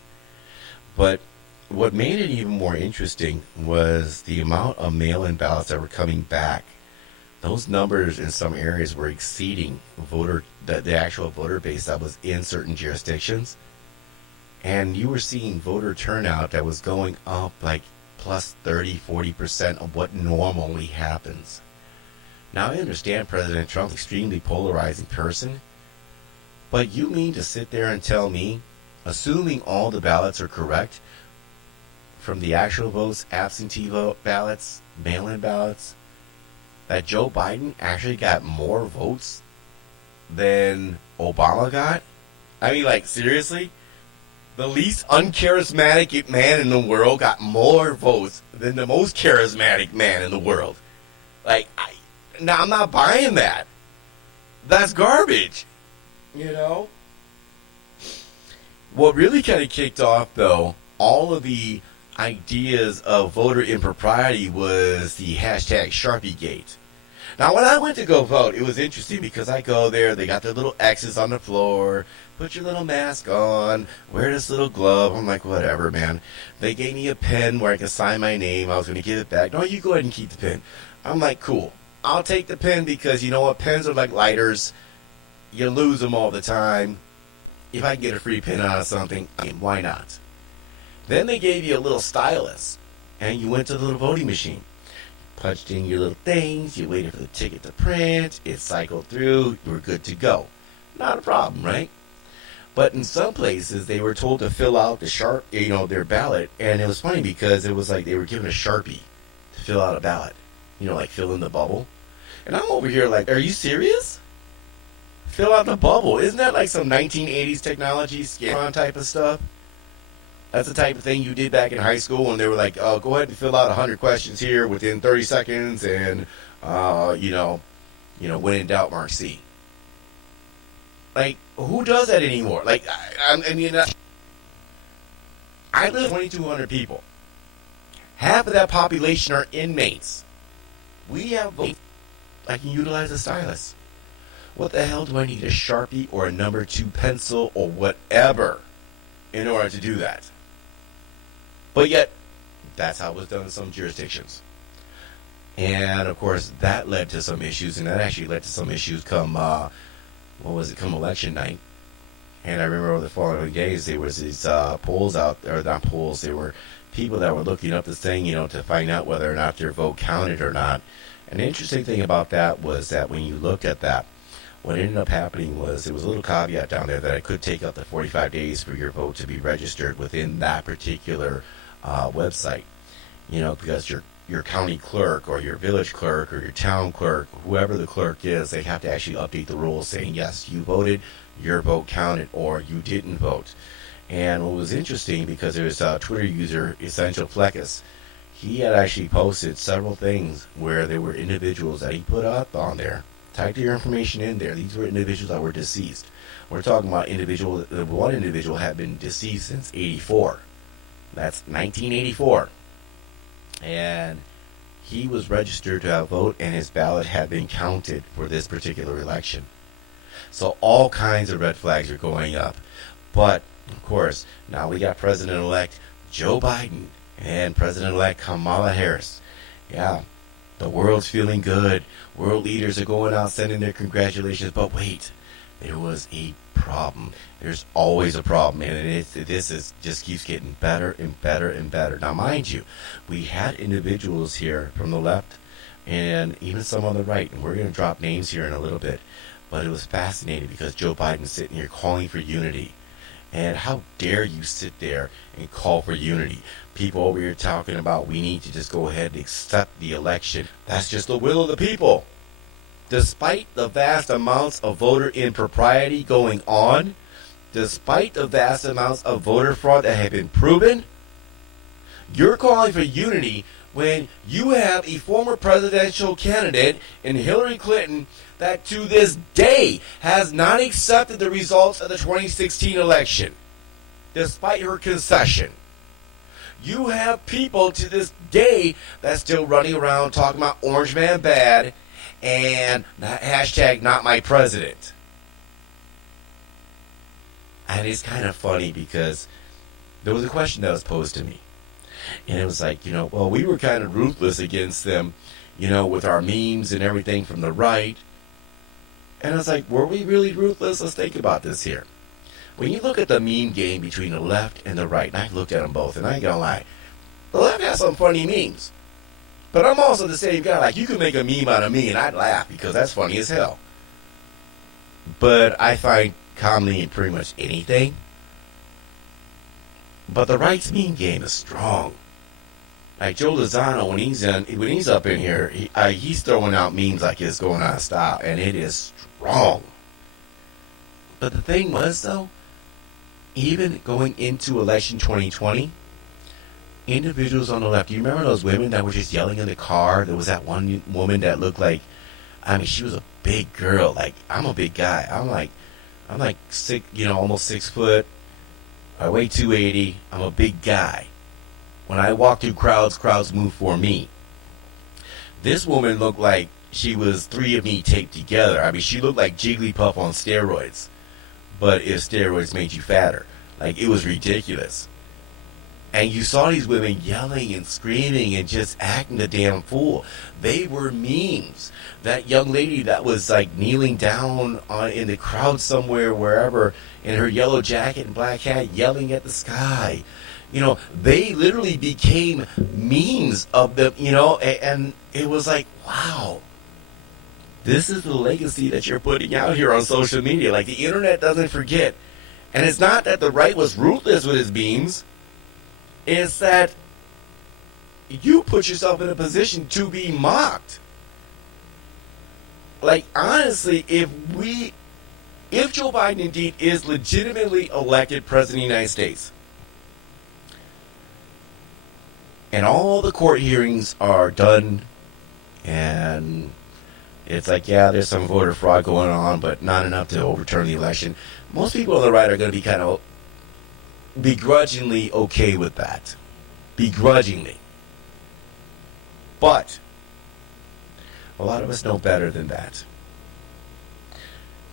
But what made it even more interesting was the amount of mail-in ballots that were coming back. Those numbers in some areas were exceeding the actual voter base that was in certain jurisdictions. And you were seeing voter turnout that was going up like plus 30-40% of what normally happens. Now, I understand President Trump's extremely polarizing person, but you mean to sit there and tell me, assuming all the ballots are correct, from the actual votes, absentee vote ballots, mail-in ballots, that Joe Biden actually got more votes than Obama got? I mean, like, seriously? The least uncharismatic man in the world got more votes than the most charismatic man in the world. Like, now, I'm not buying that. That's garbage. What really kind of kicked off, though, all of the ideas of voter impropriety was the hashtag SharpieGate. Now, when I went to go vote, it was interesting because I go there, they got their little X's on the floor, put your little mask on, wear this little glove. I'm like, whatever, man. They gave me a pen where I could sign my name. I was going to give it back. No, you go ahead and keep the pen. I'm like, cool. I'll take the pen because, you know what, pens are like lighters. You lose them all the time. If I can get a free pen out of something, why not? Then they gave you a little stylus, and you went to the little voting machine. Punched in your little things, you waited for the ticket to print, it cycled through, you were good to go. Not a problem, right? But in some places, they were told to fill out their ballot, and it was funny because it was like they were given a Sharpie to fill out a ballot. Like fill in the bubble. And I'm over here like, are you serious? Fill out the bubble. Isn't that like some 1980s technology scam type of stuff? That's the type of thing you did back in high school when they were like, oh, go ahead and fill out 100 questions here within 30 seconds and, when in doubt, mark C. Like, who does that anymore? Like, I live with 2,200 people. Half of that population are inmates. We have votes. I can utilize a stylus. What the hell do I need a Sharpie or a number 2 pencil or whatever in order to do that? But yet, that's how it was done in some jurisdictions. And of course, that led to some issues, and that actually led to some issues come election night. And I remember over the following days, there was these polls out, or not polls, they were people that were looking up this thing, to find out whether or not their vote counted or not. And the interesting thing about that was that when you looked at that, what ended up happening was there was a little caveat down there that it could take up to 45 days for your vote to be registered within that particular website. Because your county clerk or your village clerk or your town clerk, whoever the clerk is, they have to actually update the rules saying, yes, you voted, your vote counted, or you didn't vote. And what was interesting, because there's a Twitter user, Essential Fleckus, he had actually posted several things where there were individuals that he put up on there. Type your information in there. These were individuals that were deceased. We're talking about one individual had been deceased since 84. That's 1984. And he was registered to have a vote, and his ballot had been counted for this particular election. So all kinds of red flags are going up. But, of course, now we got President-elect Joe Biden and President-elect Kamala Harris. Yeah, the world's feeling good. World leaders are going out sending their congratulations. But wait, there was a problem. There's always a problem, and this just keeps getting better and better and better. Now, mind you, we had individuals here from the left and even some on the right, and we're going to drop names here in a little bit. But it was fascinating because Joe Biden's sitting here calling for unity. And how dare you sit there and call for unity? People over here talking about we need to just go ahead and accept the election. That's just the will of the people. Despite the vast amounts of voter impropriety going on, despite the vast amounts of voter fraud that have been proven, you're calling for unity when you have a former presidential candidate in Hillary Clinton that to this day has not accepted the results of the 2016 election, despite her concession. You have people to this day that's still running around talking about Orange Man bad and hashtag not my president. And it's kind of funny because there was a question that was posed to me. And it was like, well, we were kind of ruthless against them, with our memes and everything from the right. And I was like, were we really ruthless? Let's think about this here. When you look at the meme game between the left and the right, and I looked at them both, and I ain't gonna lie, the left has some funny memes. But I'm also the same guy. Like, you could make a meme out of me, and I'd laugh because that's funny as hell. But I find comedy in pretty much anything. But the right's meme game is strong. Like Joe Lozano, when he's up in here, he's throwing out memes like it's going out of style, and it is strong. But the thing was, though, even going into election 2020, individuals on the left, do you remember those women that were just yelling in the car? There was that one woman that looked like, she was a big girl. Like, I'm a big guy. I'm like six, almost 6 foot. I weigh 280. I'm a big guy. When I walk through crowds move for me. This woman looked like she was 3 of me taped together. She looked like Jigglypuff on steroids. But if steroids made you fatter. Like, it was ridiculous. And you saw these women yelling and screaming and just acting the damn fool. They were memes. That young lady that was like kneeling down in the crowd somewhere, wherever, in her yellow jacket and black hat, yelling at the sky. They literally became memes of them, and it was like, wow. This is the legacy that you're putting out here on social media. Like, the internet doesn't forget. And it's not that the right was ruthless with its memes. It's that you put yourself in a position to be mocked. Like, honestly, if Joe Biden indeed is legitimately elected President of the United States, and all the court hearings are done, and it's like, yeah, there's some voter fraud going on, but not enough to overturn the election, most people on the right are going to be kind of begrudgingly okay with that. Begrudgingly. But a lot of us know better than that.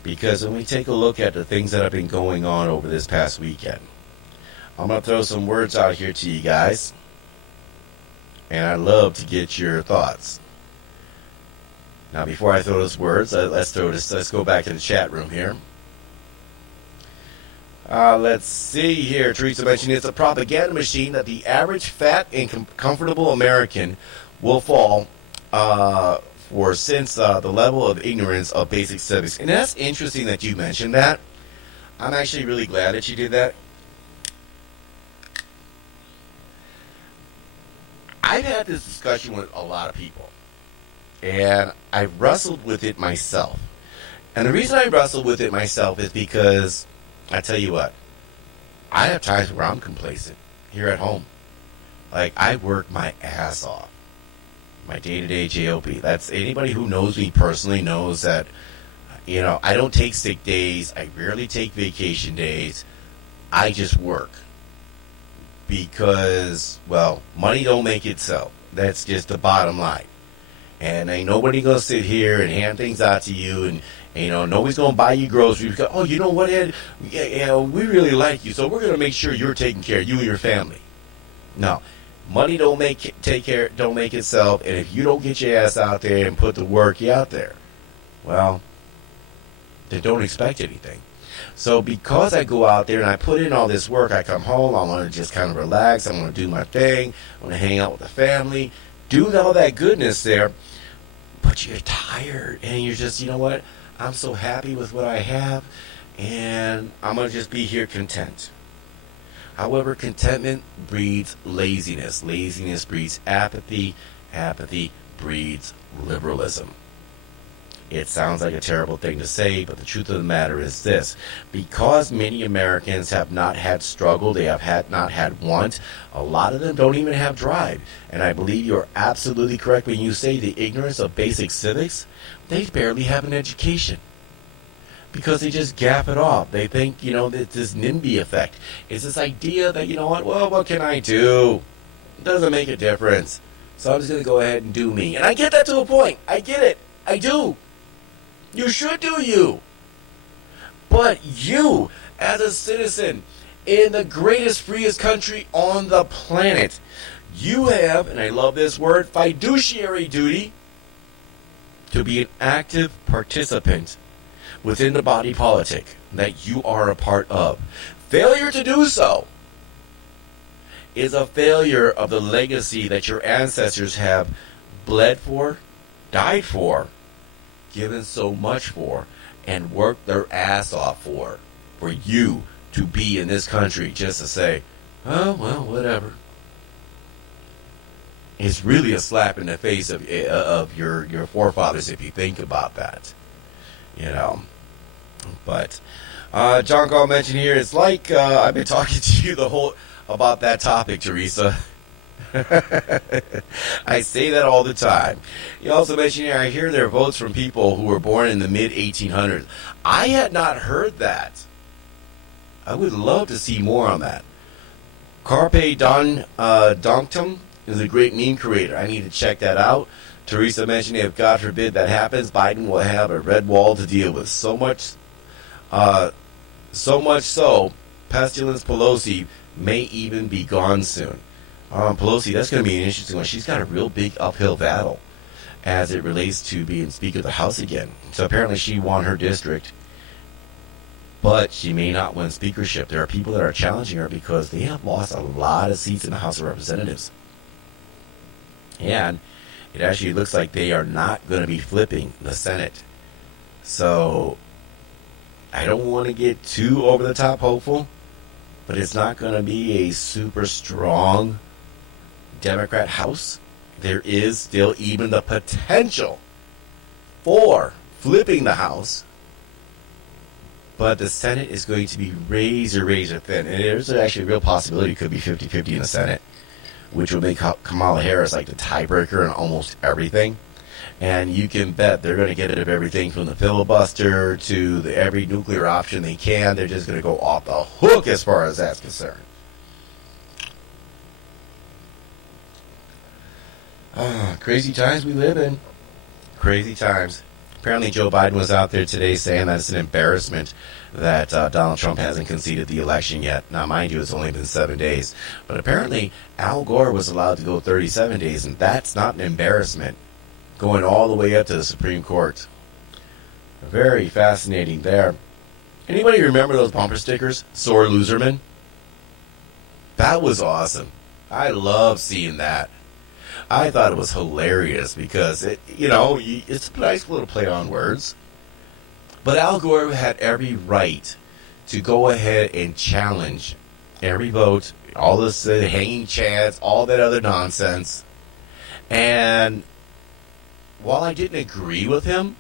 Because when we take a look at the things that have been going on over this past weekend, I'm going to throw some words out here to you guys. And I'd love to get your thoughts. Now, before I throw those words, let's go back to the chat room here. Let's see here. Teresa mentioned it's a propaganda machine that the average fat and comfortable American will fall for since the level of ignorance of basic civics. And that's interesting that you mentioned that. I'm actually really glad that you did that. I've had this discussion with a lot of people, and I've wrestled with it myself. And the reason I wrestle with it myself is because, I tell you what, I have times where I'm complacent here at home. Like, I work my ass off. My day-to-day job. That's, anybody who knows me personally knows that, you know, I don't take sick days. I rarely take vacation days. I just work. Because, well, money don't make it so. That's just the bottom line. And ain't nobody gonna sit here and hand things out to you, and you know, nobody's gonna buy you groceries. Because, oh, you know what, Ed? Yeah, we really like you, so we're gonna make sure you're taken care of, you and your family. No, money don't make itself, and if you don't get your ass out there and put the work out there, well, then don't expect anything. So because I go out there and I put in all this work, I come home, I want to just kind of relax, I want to do my thing, I want to hang out with the family, do all that goodness there, but you're tired, and you're just, you know what, I'm so happy with what I have, and I'm going to just be here content. However, contentment breeds laziness. Laziness breeds apathy. Apathy breeds liberalism. It sounds like a terrible thing to say, but the truth of the matter is this. Because many Americans have not had struggle, they have not had want, a lot of them don't even have drive. And I believe you're absolutely correct when you say the ignorance of basic civics, they barely have an education. Because they just gap it off. They think, you know, that this NIMBY effect. It's this idea that, you know what, well, what can I do? It doesn't make a difference. So I'm just going to go ahead and do me. And I get that to a point. I get it. I do. You should do you. But you, as a citizen in the greatest, freest country on the planet, you have, and I love this word, fiduciary duty to be an active participant within the body politic that you are a part of. Failure to do so is a failure of the legacy that your ancestors have bled for, died for, given so much for, and worked their ass off for you to be in this country just to say, oh, well, whatever. It's really a slap in the face of your forefathers if you think about that. You know. But John Gall mentioned here, it's like I've been talking to you the whole about that topic, Teresa. I say that all the time. You also mentioned here, I hear there are votes from people who were born in the mid-1800s. I had not heard that. I would love to see more on that. Carpe Donctum is a great meme creator. I need to check that out. Teresa mentioned if God forbid that happens, Biden will have a red wall to deal with. So much so, Pestilence Pelosi may even be gone soon. Pelosi, that's going to be an interesting one. She's got a real big uphill battle as it relates to being Speaker of the House again. So apparently she won her district, but she may not win speakership. There are people that are challenging her because they have lost a lot of seats in the House of Representatives. And it actually looks like they are not going to be flipping the Senate. So I don't want to get too over the top hopeful, but it's not going to be a super strong Democrat House. There is still even the potential for flipping the House, but the Senate is going to be razor thin. And there's actually a real possibility it could be 50-50 in the Senate, which would make Kamala Harris like the tiebreaker in almost everything. And you can bet they're going to get rid of everything from the filibuster to every nuclear option they can. They're just going to go off the hook as far as that's concerned. Crazy times we live in. Crazy times. Apparently Joe Biden was out there today saying that it's an embarrassment that Donald Trump hasn't conceded the election yet. Now, mind you, it's only been 7 days. But apparently Al Gore was allowed to go 37 days, and that's not an embarrassment. Going all the way up to the Supreme Court. Very fascinating there. Anybody remember those bumper stickers? Sore loserman? That was awesome. I love seeing that. I thought it was hilarious because it's a nice little play on words. But Al Gore had every right to go ahead and challenge every vote, all this hanging chads, all that other nonsense. And while I didn't agree with him,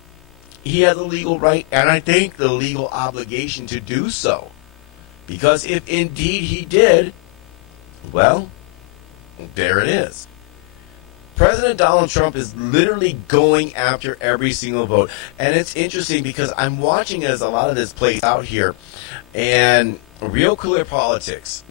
he had the legal right and I think the legal obligation to do so. Because if indeed he did, well, there it is. President Donald Trump is literally going after every single vote. And it's interesting because I'm watching as a lot of this plays out here. And Real Clear Politics.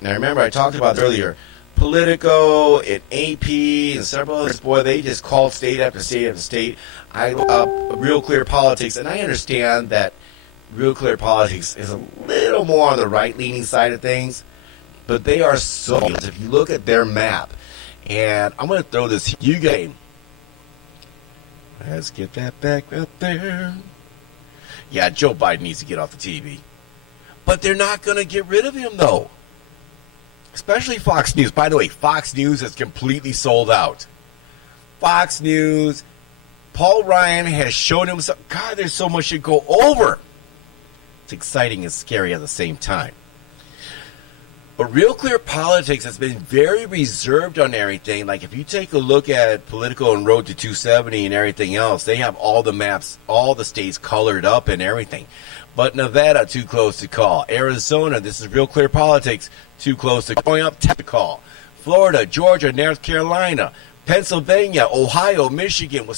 Now remember, I talked about earlier, Politico and AP and several others, boy, they just called state after state after state. I look up Real Clear Politics, and I understand that Real Clear Politics is a little more on the right-leaning side of things. But they are so, if you look at their map, and I'm going to throw this you game. Let's get that back up there. Yeah, Joe Biden needs to get off the TV. But they're not going to get rid of him, though. Especially Fox News. By the way, Fox News has completely sold out. Fox News, Paul Ryan has shown himself. God, there's so much to go over. It's exciting and scary at the same time. But Real Clear Politics has been very reserved on everything. Like if you take a look at Politico and Road to 270 and everything else, they have all the maps, all the states colored up and everything. But Nevada, too close to call. Arizona, this is Real Clear Politics, too close to going up to call. Florida, Georgia, North Carolina, Pennsylvania, Ohio, Michigan,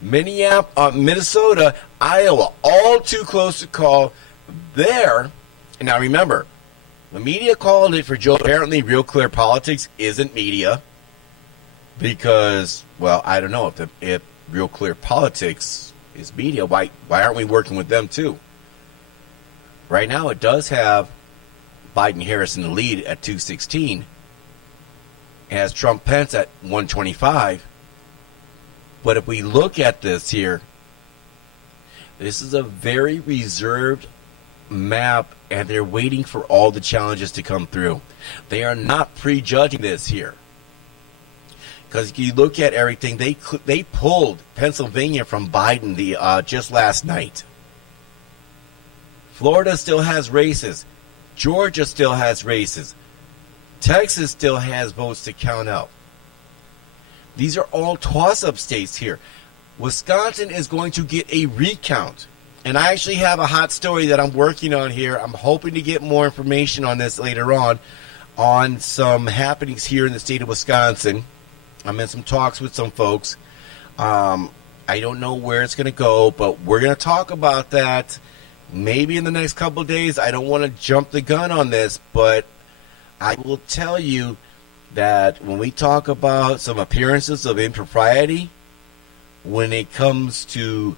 Minneapolis, Minnesota, Iowa, all too close to call there. And now remember, the media called it for Joe. Apparently, Real Clear Politics isn't media because, well, I don't know if Real Clear Politics is media. Why aren't we working with them too? Right now, it does have Biden-Harris in the lead at 216. It has Trump-Pence at 125. But if we look at this here, this is a very reserved map, and they're waiting for all the challenges to come through. They are not prejudging this here. Because if you look at everything, they pulled Pennsylvania from Biden just last night. Florida still has races. Georgia still has races. Texas still has votes to count out. These are all toss-up states here. Wisconsin is going to get a recount. And I actually have a hot story that I'm working on here. I'm hoping to get more information on this later on some happenings here in the state of Wisconsin. I'm in some talks with some folks. I don't know where it's going to go, but we're going to talk about that maybe in the next couple of days. I don't want to jump the gun on this, but I will tell you that when we talk about some appearances of impropriety, when it comes to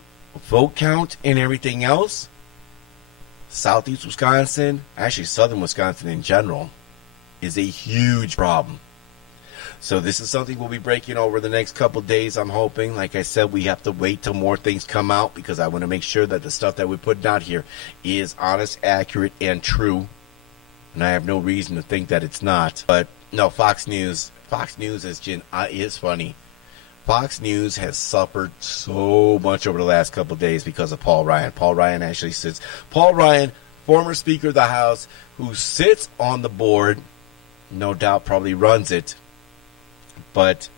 vote count and everything else, Southeast Wisconsin, actually Southern Wisconsin in general, is a huge problem. So this is something we'll be breaking over the next couple days, I'm hoping. Like I said, we have to wait till more things come out because I want to make sure that the stuff that we're putting out here is honest, accurate, and true. And I have no reason to think that it's not. But no, Fox News is funny. Fox News has suffered so much over the last couple of days because of Paul Ryan. Paul Ryan, former Speaker of the House, who sits on the board, no doubt probably runs it. But,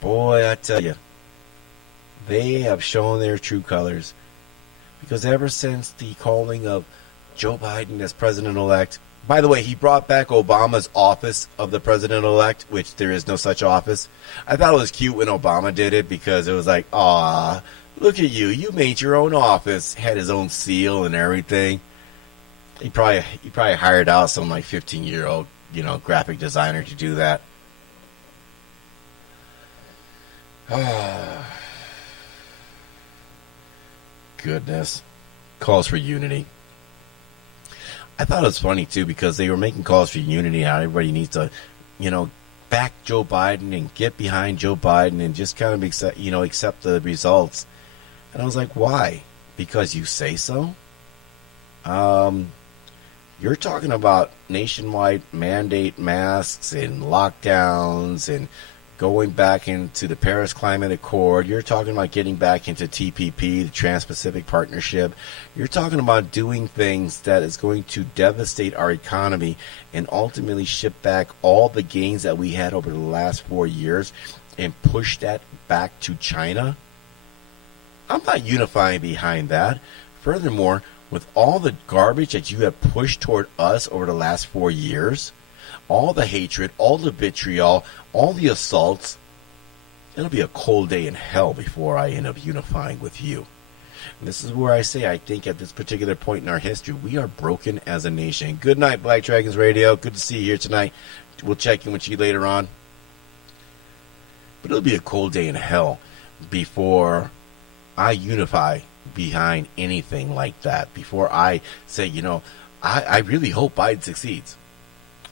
boy, I tell you, they have shown their true colors. Because ever since the calling of Joe Biden as president-elect, by the way, he brought back Obama's office of the president-elect, which there is no such office. I thought it was cute when Obama did it because it was like, aw, look at you. You made your own office, had his own seal and everything. He probably hired out some like 15-year-old, graphic designer to do that. Goodness. Calls for unity. I thought it was funny, too, because they were making calls for unity, how everybody needs to, back Joe Biden and get behind Joe Biden and just kind of accept the results. And I was like, why? because you say so? You're talking about nationwide mandate masks and lockdowns and going back into the Paris Climate Accord. You're talking about getting back into TPP, the Trans-Pacific Partnership. You're talking about doing things that is going to devastate our economy and ultimately ship back all the gains that we had over the last 4 years and push that back to China. I'm not unifying behind that. Furthermore, with all the garbage that you have pushed toward us over the last 4 years, all the hatred, all the vitriol, all the assaults, it'll be a cold day in hell before I end up unifying with you. And this is where I say I think at this particular point in our history, we are broken as a nation. Good night, Black Dragons Radio. Good to see you here tonight. We'll check in with you later on. But it'll be a cold day in hell before I unify behind anything like that, before I say, I really hope Biden succeeds.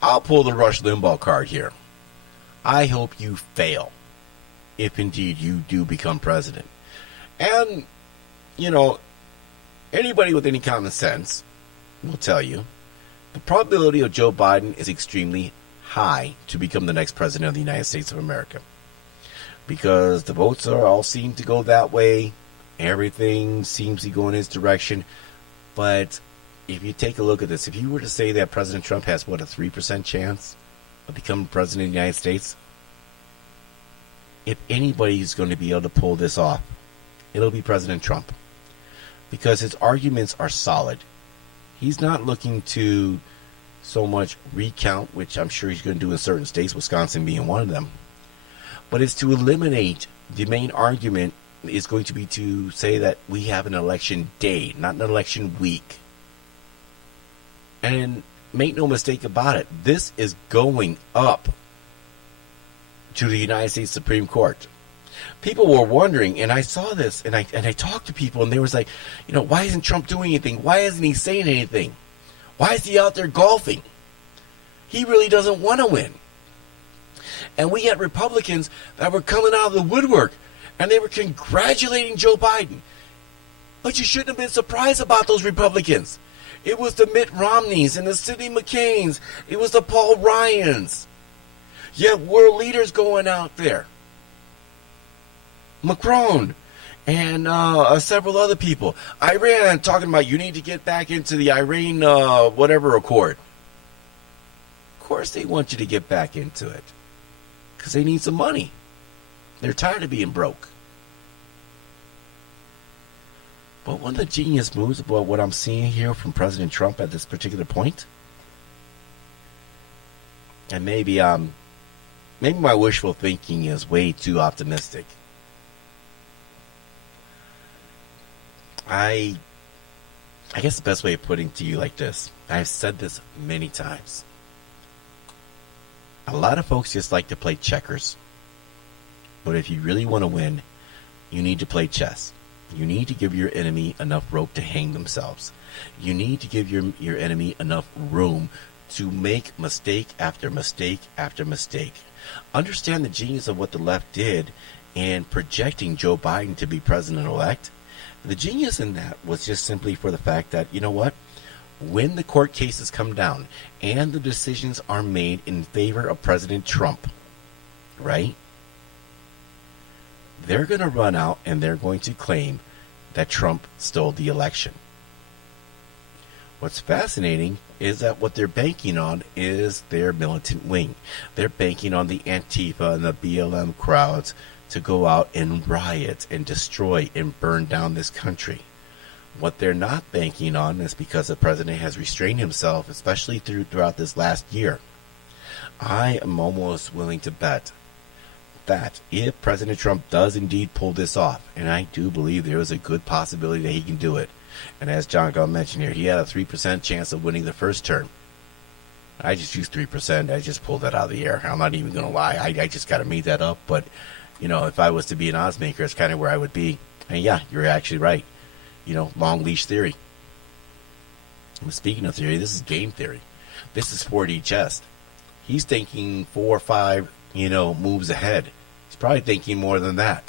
I'll pull the Rush Limbaugh card here. I hope you fail if indeed you do become president. And, anybody with any common sense will tell you the probability of Joe Biden is extremely high to become the next president of the United States of America. Because the votes all seem to go that way. Everything seems to go in his direction. But if you take a look at this, if you were to say that President Trump has, a 3% chance of becoming president of the United States, if anybody is going to be able to pull this off, it'll be President Trump. Because his arguments are solid. He's not looking to so much recount, which I'm sure he's going to do in certain states, Wisconsin being one of them. But it's to eliminate the main argument is going to be to say that we have an election day, not an election week. And make no mistake about it, this is going up to the United States Supreme Court. People were wondering, and I saw this, and I talked to people, and they was like, why isn't Trump doing anything? Why isn't he saying anything? Why is he out there golfing? He really doesn't want to win. And we had Republicans that were coming out of the woodwork, and they were congratulating Joe Biden. But you shouldn't have been surprised about those Republicans. It was the Mitt Romneys and the Sidney McCains. It was the Paul Ryans. You have world leaders going out there. Macron and several other people. Iran talking about you need to get back into the Iran whatever accord. Of course they want you to get back into it. Because they need some money. They're tired of being broke. But one of the genius moves about what I'm seeing here from President Trump at this particular point, and maybe my wishful thinking is way too optimistic. I guess the best way of putting it to you like this, I've said this many times. A lot of folks just like to play checkers. But if you really want to win, you need to play chess. You need to give your enemy enough rope to hang themselves. You need to give your enemy enough room to make mistake after mistake after mistake. Understand the genius of what the left did in projecting Joe Biden to be president-elect. The genius in that was just simply for the fact that, when the court cases come down and the decisions are made in favor of President Trump, right? They're going to run out and they're going to claim that Trump stole the election. What's fascinating is that what they're banking on is their militant wing. They're banking on the Antifa and the BLM crowds to go out and riot and destroy and burn down this country. What they're not banking on is because the president has restrained himself, especially throughout this last year. I am almost willing to bet that if President Trump does indeed pull this off, and I do believe there is a good possibility that he can do it, and as John Gall mentioned here, he had a 3% chance of winning the first term. I just used 3%. I just pulled that out of the air. I'm not even going to lie. I just got to make that up. But, if I was to be an odds maker, it's kind of where I would be. And yeah, you're actually right. Long leash theory. Speaking of theory, this is game theory. This is 4D chess. He's thinking 4 or 5, moves ahead. He's probably thinking more than that.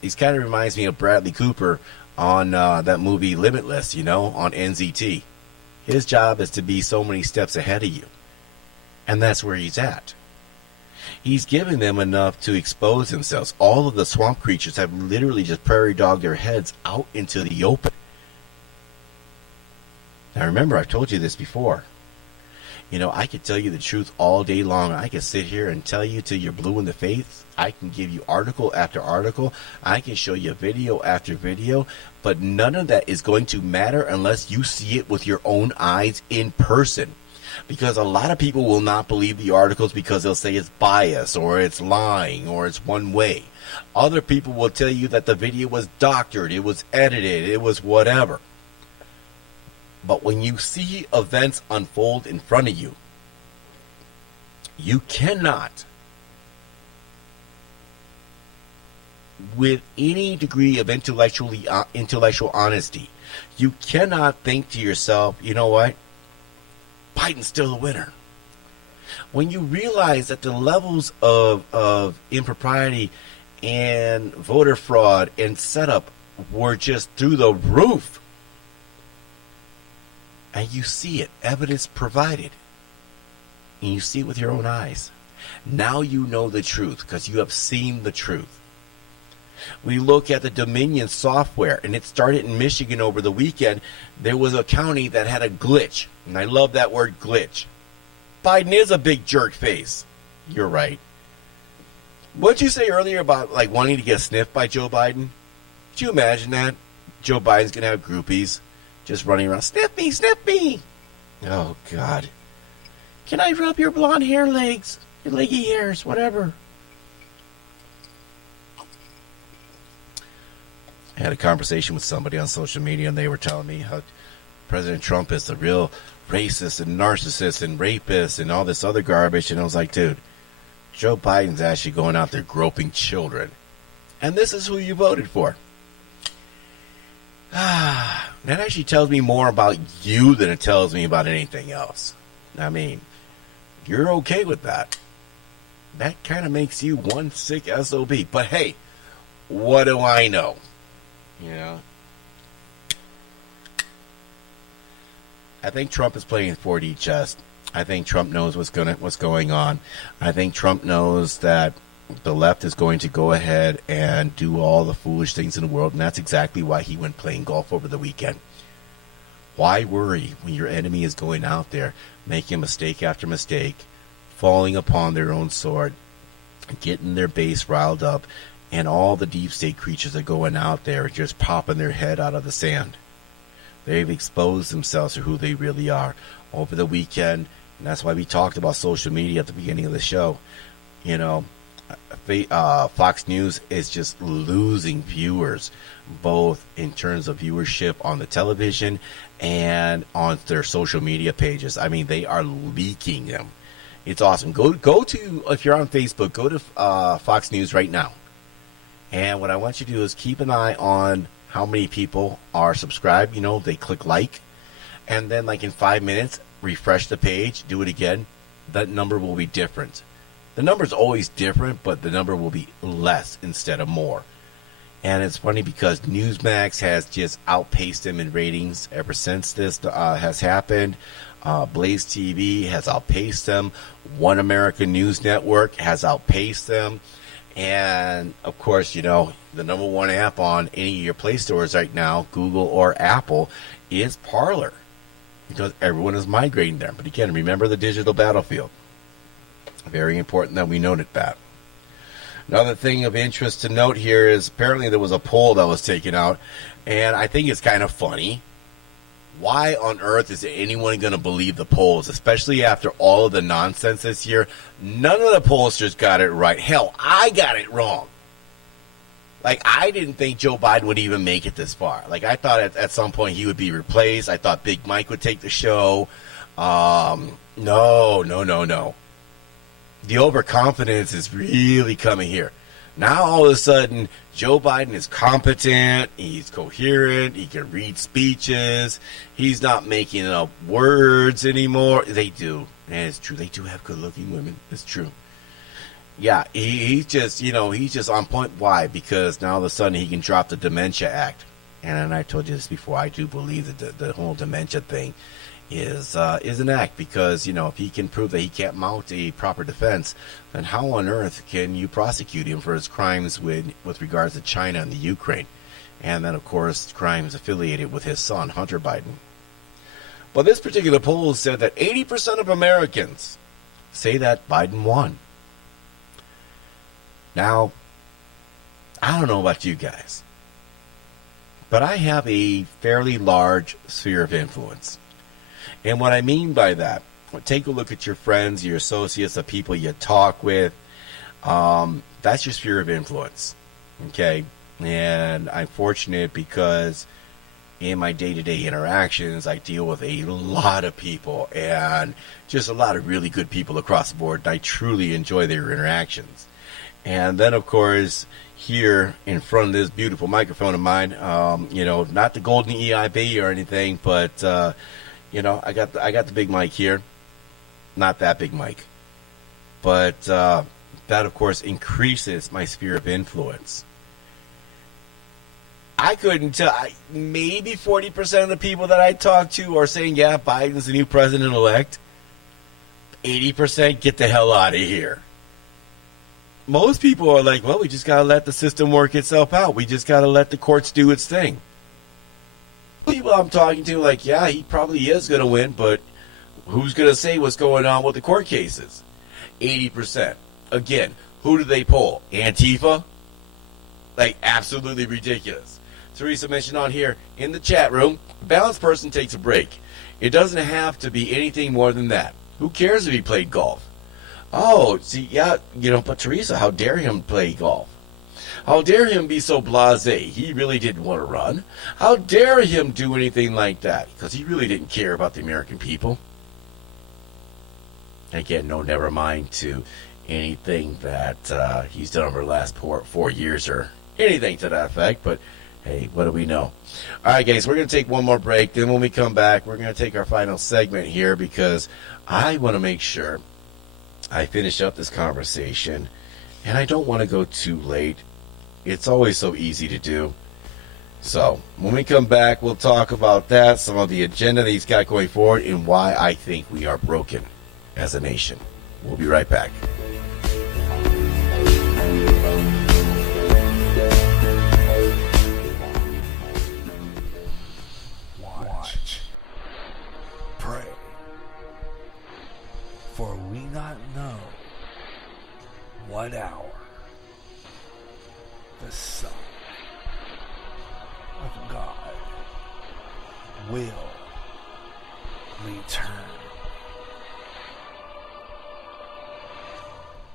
He kind of reminds me of Bradley Cooper on that movie Limitless, on NZT. His job is to be so many steps ahead of you. And that's where he's at. He's giving them enough to expose themselves. All of the swamp creatures have literally just prairie dogged their heads out into the open. Now remember, I've told you this before. I could tell you the truth all day long. I could sit here and tell you till you're blue in the face. I can give you article after article. I can show you video after video. But none of that is going to matter unless you see it with your own eyes in person. Because a lot of people will not believe the articles because they'll say it's biased or it's lying or it's one way. Other people will tell you that the video was doctored, it was edited, it was whatever. But when you see events unfold in front of you, you cannot, with any degree of intellectual honesty, you cannot think to yourself, you know what? Biden's still the winner. When you realize that the levels of impropriety and voter fraud and setup were just through the roof, and you see it, evidence provided, and you see it with your own eyes, now you know the truth because you have seen the truth. We look at the Dominion software, and it started in Michigan over the weekend. There was a county that had a glitch, and I love that word glitch. Biden is a big jerk face. You're right. What did you say earlier about wanting to get sniffed by Joe Biden? Could you imagine that? Joe Biden's going to have groupies just running around, sniff me, sniff me. Oh, God. Can I rub your blonde hair legs, your leggy hairs, whatever? I had a conversation with somebody on social media, and they were telling me how President Trump is the real racist and narcissist and rapist and all this other garbage. And I was like, dude, Joe Biden's actually going out there groping children. And this is who you voted for. That actually tells me more about you than it tells me about anything else. I mean, you're okay with that. That kind of makes you one sick SOB. But hey, what do I know? I think Trump is playing 4D chess. I think Trump knows what's going on. I think Trump knows that the left is going to go ahead and do all the foolish things in the world, and that's exactly why he went playing golf over the weekend. Why worry when your enemy is going out there, making mistake after mistake, falling upon their own sword, getting their base riled up, and all the deep state creatures are going out there just popping their head out of the sand. They've exposed themselves to who they really are over the weekend, and that's why we talked about social media at the beginning of the show. Fox News is just losing viewers, both in terms of viewership on the television and on their social media pages. I mean, they are leaking them. It's awesome. Go to, if you're on Facebook, go to Fox News right now. And what I want you to do is keep an eye on how many people are subscribed. They click like. And then in 5 minutes, refresh the page, do it again. That number will be different. The number's always different, but the number will be less instead of more. And it's funny because Newsmax has just outpaced them in ratings ever since this has happened. Blaze TV has outpaced them. One American News Network has outpaced them. And, of course, the number one app on any of your Play stores right now, Google or Apple, is Parler. Because everyone is migrating there. But again, remember the digital battlefield. Very important that we noted that. Another thing of interest to note here is apparently there was a poll that was taken out. And I think it's kind of funny. Why on earth is anyone going to believe the polls, especially after all of the nonsense this year? None of the pollsters got it right. Hell, I got it wrong. I didn't think Joe Biden would even make it this far. I thought at some point he would be replaced. I thought Big Mike would take the show. No. The overconfidence is really coming here. Now, all of a sudden, Joe Biden is competent, he's coherent, he can read speeches, he's not making up words anymore. They do, and it's true, they do have good-looking women, it's true. Yeah, he's just on point. Why? Because now all of a sudden he can drop the Dementia Act. And I told you this before, I do believe that the whole dementia thing is an act, because, you know, if he can prove that he can't mount a proper defense, then how on earth can you prosecute him for his crimes with regards to China and the Ukraine? And then, of course, crimes affiliated with his son, Hunter Biden. But this particular poll said that 80% of Americans say that Biden won. Now, I don't know about you guys, but I have a fairly large sphere of influence. And what I mean by that, take a look at your friends, your associates, the people you talk with. That's your sphere of influence. Okay? And I'm fortunate because in my day-to-day interactions, I deal with a lot of people and just a lot of really good people across the board. And I truly enjoy their interactions. And then, of course, here in front of this beautiful microphone of mine, you know, not the golden EIB or anything, but you know, I got the big mic here, not that big mic, but that, of course, increases my sphere of influence. I couldn't tell. Maybe 40% of the people that I talk to are saying, yeah, Biden's the new president-elect. 80% get the hell out of here. Most people are like, well, we just got to let the system work itself out. We just got to let the courts do its thing. People I'm talking to, like, yeah, he probably is going to win, but who's going to say what's going on with the court cases? 80%. Again, who do they poll? Antifa? Like, absolutely ridiculous. Teresa mentioned on here in the chat room, balanced person takes a break. It doesn't have to be anything more than that. Who cares if he played golf? Oh, see, yeah, you know, but Teresa, how dare him play golf? How dare him be so blasé? He really didn't want to run. How dare him do anything like that? Because he really didn't care about the American people. Again, no, never mind to anything that he's done over the last 4 years or anything to that effect. But, hey, what do we know? All right, guys, we're going to take one more break. Then when we come back, we're going to take our final segment here because I want to make sure I finish up this conversation. And I don't want to go too late. It's always so easy to do. So, when we come back, we'll talk about that, some of the agenda that he's got going forward, and why I think we are broken as a nation. We'll be right back. Watch. Pray. For we not know what hour the Son of God will return.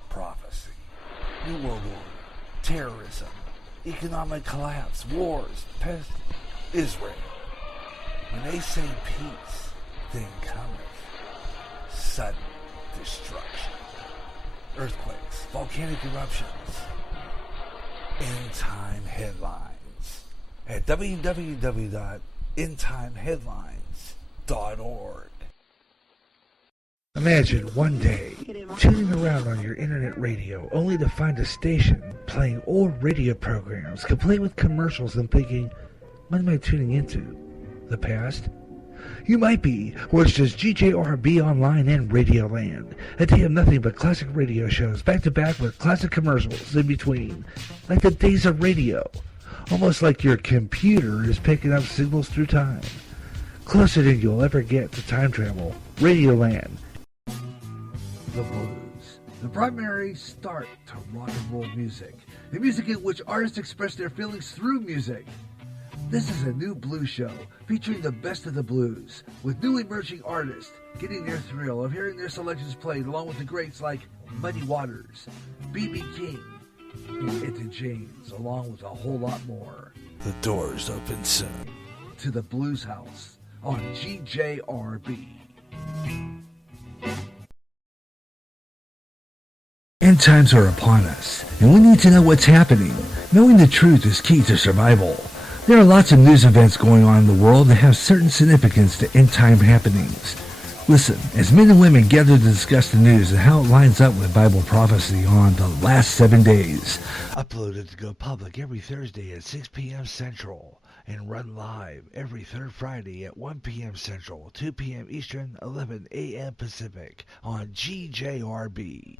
Prophecy, New World Order, terrorism, economic collapse, wars, pest, Israel. When they say peace, then cometh sudden destruction, earthquakes, volcanic eruptions, end-time headlines at www.endtimeheadlines.org. Imagine one day tuning around on your internet radio only to find a station playing old radio programs complete with commercials and thinking, what am I tuning into? The past? You might be, or it's just GJRB Online and Radioland. A day of nothing but classic radio shows back to back with classic commercials in between. Like the days of radio. Almost like your computer is picking up signals through time. Closer than you'll ever get to time travel. Radioland. The blues. The primary start to rock and roll music. The music in which artists express their feelings through music. This is a new blues show featuring the best of the blues, with new emerging artists getting their thrill of hearing their selections played along with the greats like Muddy Waters, B.B. King, and Etta James, along with a whole lot more. The doors open soon to the Blues House on GJRB. End times are upon us, and we need to know what's happening. Knowing the truth is key to survival. There are lots of news events going on in the world that have certain significance to end-time happenings. Listen, as men and women gather to discuss the news and how it lines up with Bible prophecy on the last 7 days. Uploaded to go public every Thursday at 6 p.m. Central and run live every third Friday at 1 p.m. Central, 2 p.m. Eastern, 11 a.m. Pacific on GJRB.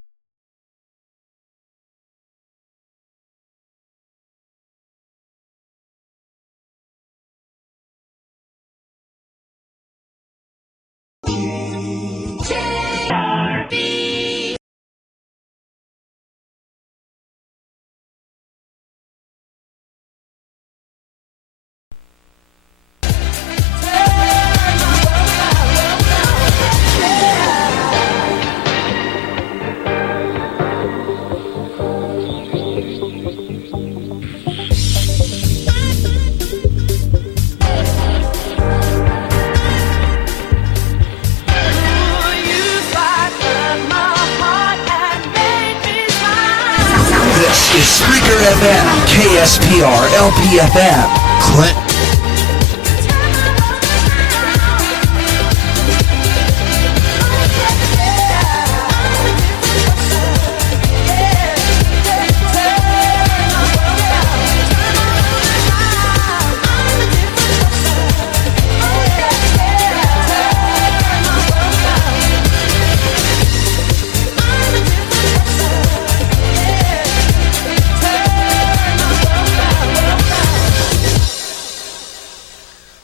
Spreaker FM, KSPR, LPFM, Clinton.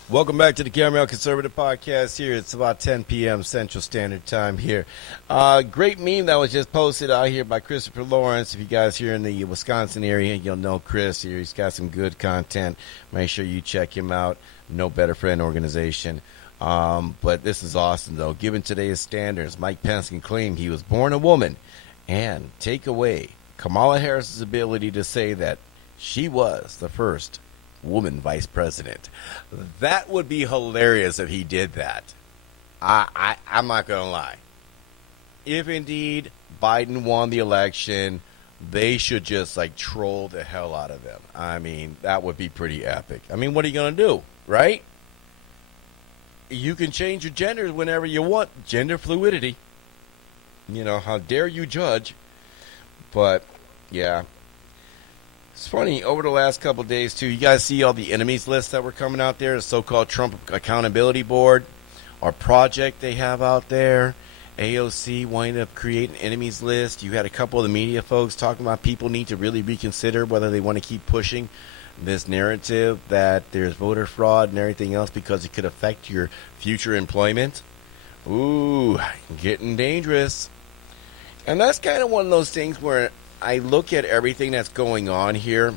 Welcome back to the Caramel Conservative Podcast here. It's about 10 p.m. Central Standard Time here. Great meme that was just posted out here by Christopher Lawrence. If you guys here in the Wisconsin area, you'll know Chris here. He's got some good content. Make sure you check him out. No Better Friend organization. But this is awesome, though. Given today's standards, Mike Pence can claim he was born a woman and take away Kamala Harris's ability to say that she was the first woman vice president. That would be hilarious if he did that. I'm not going to lie. If indeed Biden won the election, they should just like troll the hell out of him. I mean, that would be pretty epic. I mean, what are you going to do, right? You can change your genders whenever you want. Gender fluidity. You know, how dare you judge? But, yeah. It's funny, over the last couple of days, too, you guys see all the enemies lists that were coming out there, the so-called Trump Accountability Board, or project they have out there. AOC wanting to create an enemies list. You had a couple of the media folks talking about people need to really reconsider whether they want to keep pushing this narrative that there's voter fraud and everything else because it could affect your future employment. Ooh, getting dangerous. And that's kind of one of those things where I look at everything that's going on here,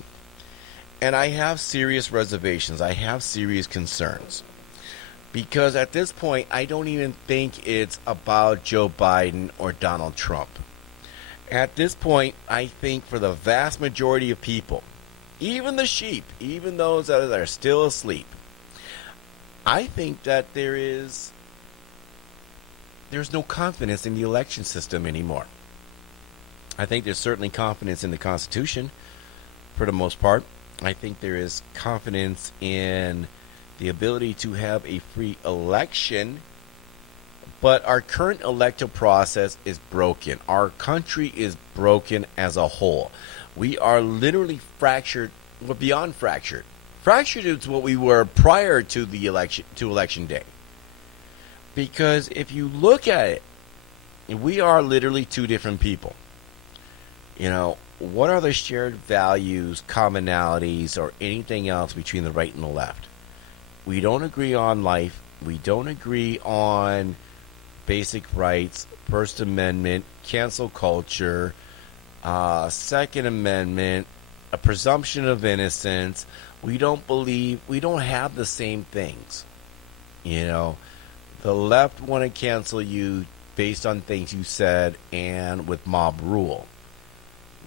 and I have serious reservations. I have serious concerns. Because at this point, I don't even think it's about Joe Biden or Donald Trump. At this point, I think for the vast majority of people, even the sheep, even those that are still asleep, I think that there's no confidence in the election system anymore. I think there's certainly confidence in the Constitution for the most part. I think there is confidence in the ability to have a free election, but our current electoral process is broken. Our country is broken as a whole. We are literally fractured, well, beyond fractured. Fractured is what we were prior to the election day. Because if you look at it, we are literally two different people. You know, what are the shared values, commonalities, or anything else between the right and the left? We don't agree on life. We don't agree on basic rights, First Amendment, cancel culture, Second Amendment, a presumption of innocence. We don't have the same things. You know, the left want to cancel you based on things you said and with mob rule.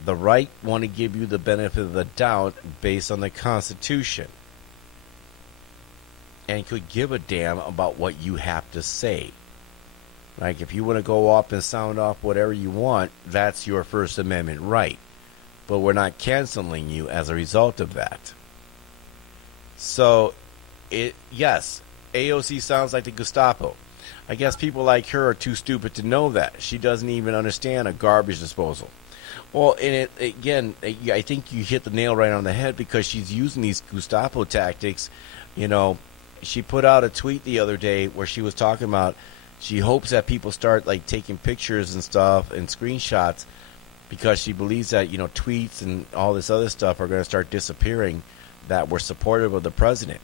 The right want to give you the benefit of the doubt based on the Constitution and could give a damn about what you have to say. Like, if you want to go up and sound off whatever you want, that's your First Amendment right. But we're not canceling you as a result of that. So, yes, AOC sounds like the Gestapo. I guess people like her are too stupid to know that. She doesn't even understand a garbage disposal. Well, and I think you hit the nail right on the head because she's using these Gestapo tactics. You know, she put out a tweet the other day where she was talking about she hopes that people start like taking pictures and stuff and screenshots because she believes that, tweets and all this other stuff are going to start disappearing that were supportive of the president.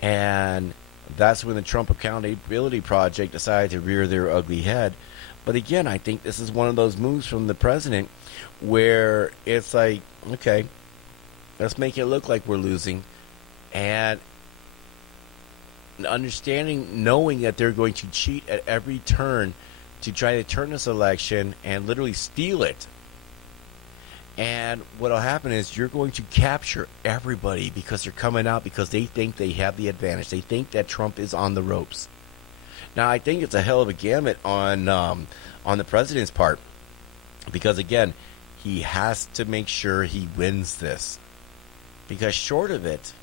And that's when the Trump Accountability Project decided to rear their ugly head. But again, I think this is one of those moves from the president where it's like, okay, let's make it look like we're losing. And understanding, knowing that they're going to cheat at every turn to try to turn this election and literally steal it. And what will happen is you're going to capture everybody because they're coming out because they think they have the advantage. They think that Trump is on the ropes. Now, I think it's a hell of a gamut on the president's part because, again, he has to make sure he wins this. Because short of it,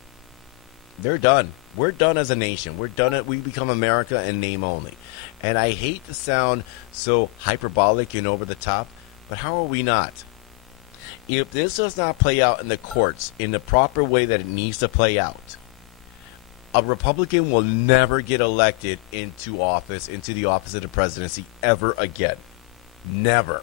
they're done. We're done as a nation. We're done. We become America in name only. And I hate to sound so hyperbolic and over the top, but how are we not? If this does not play out in the courts in the proper way that it needs to play out, a Republican will never get elected into the office of the presidency ever again. Never.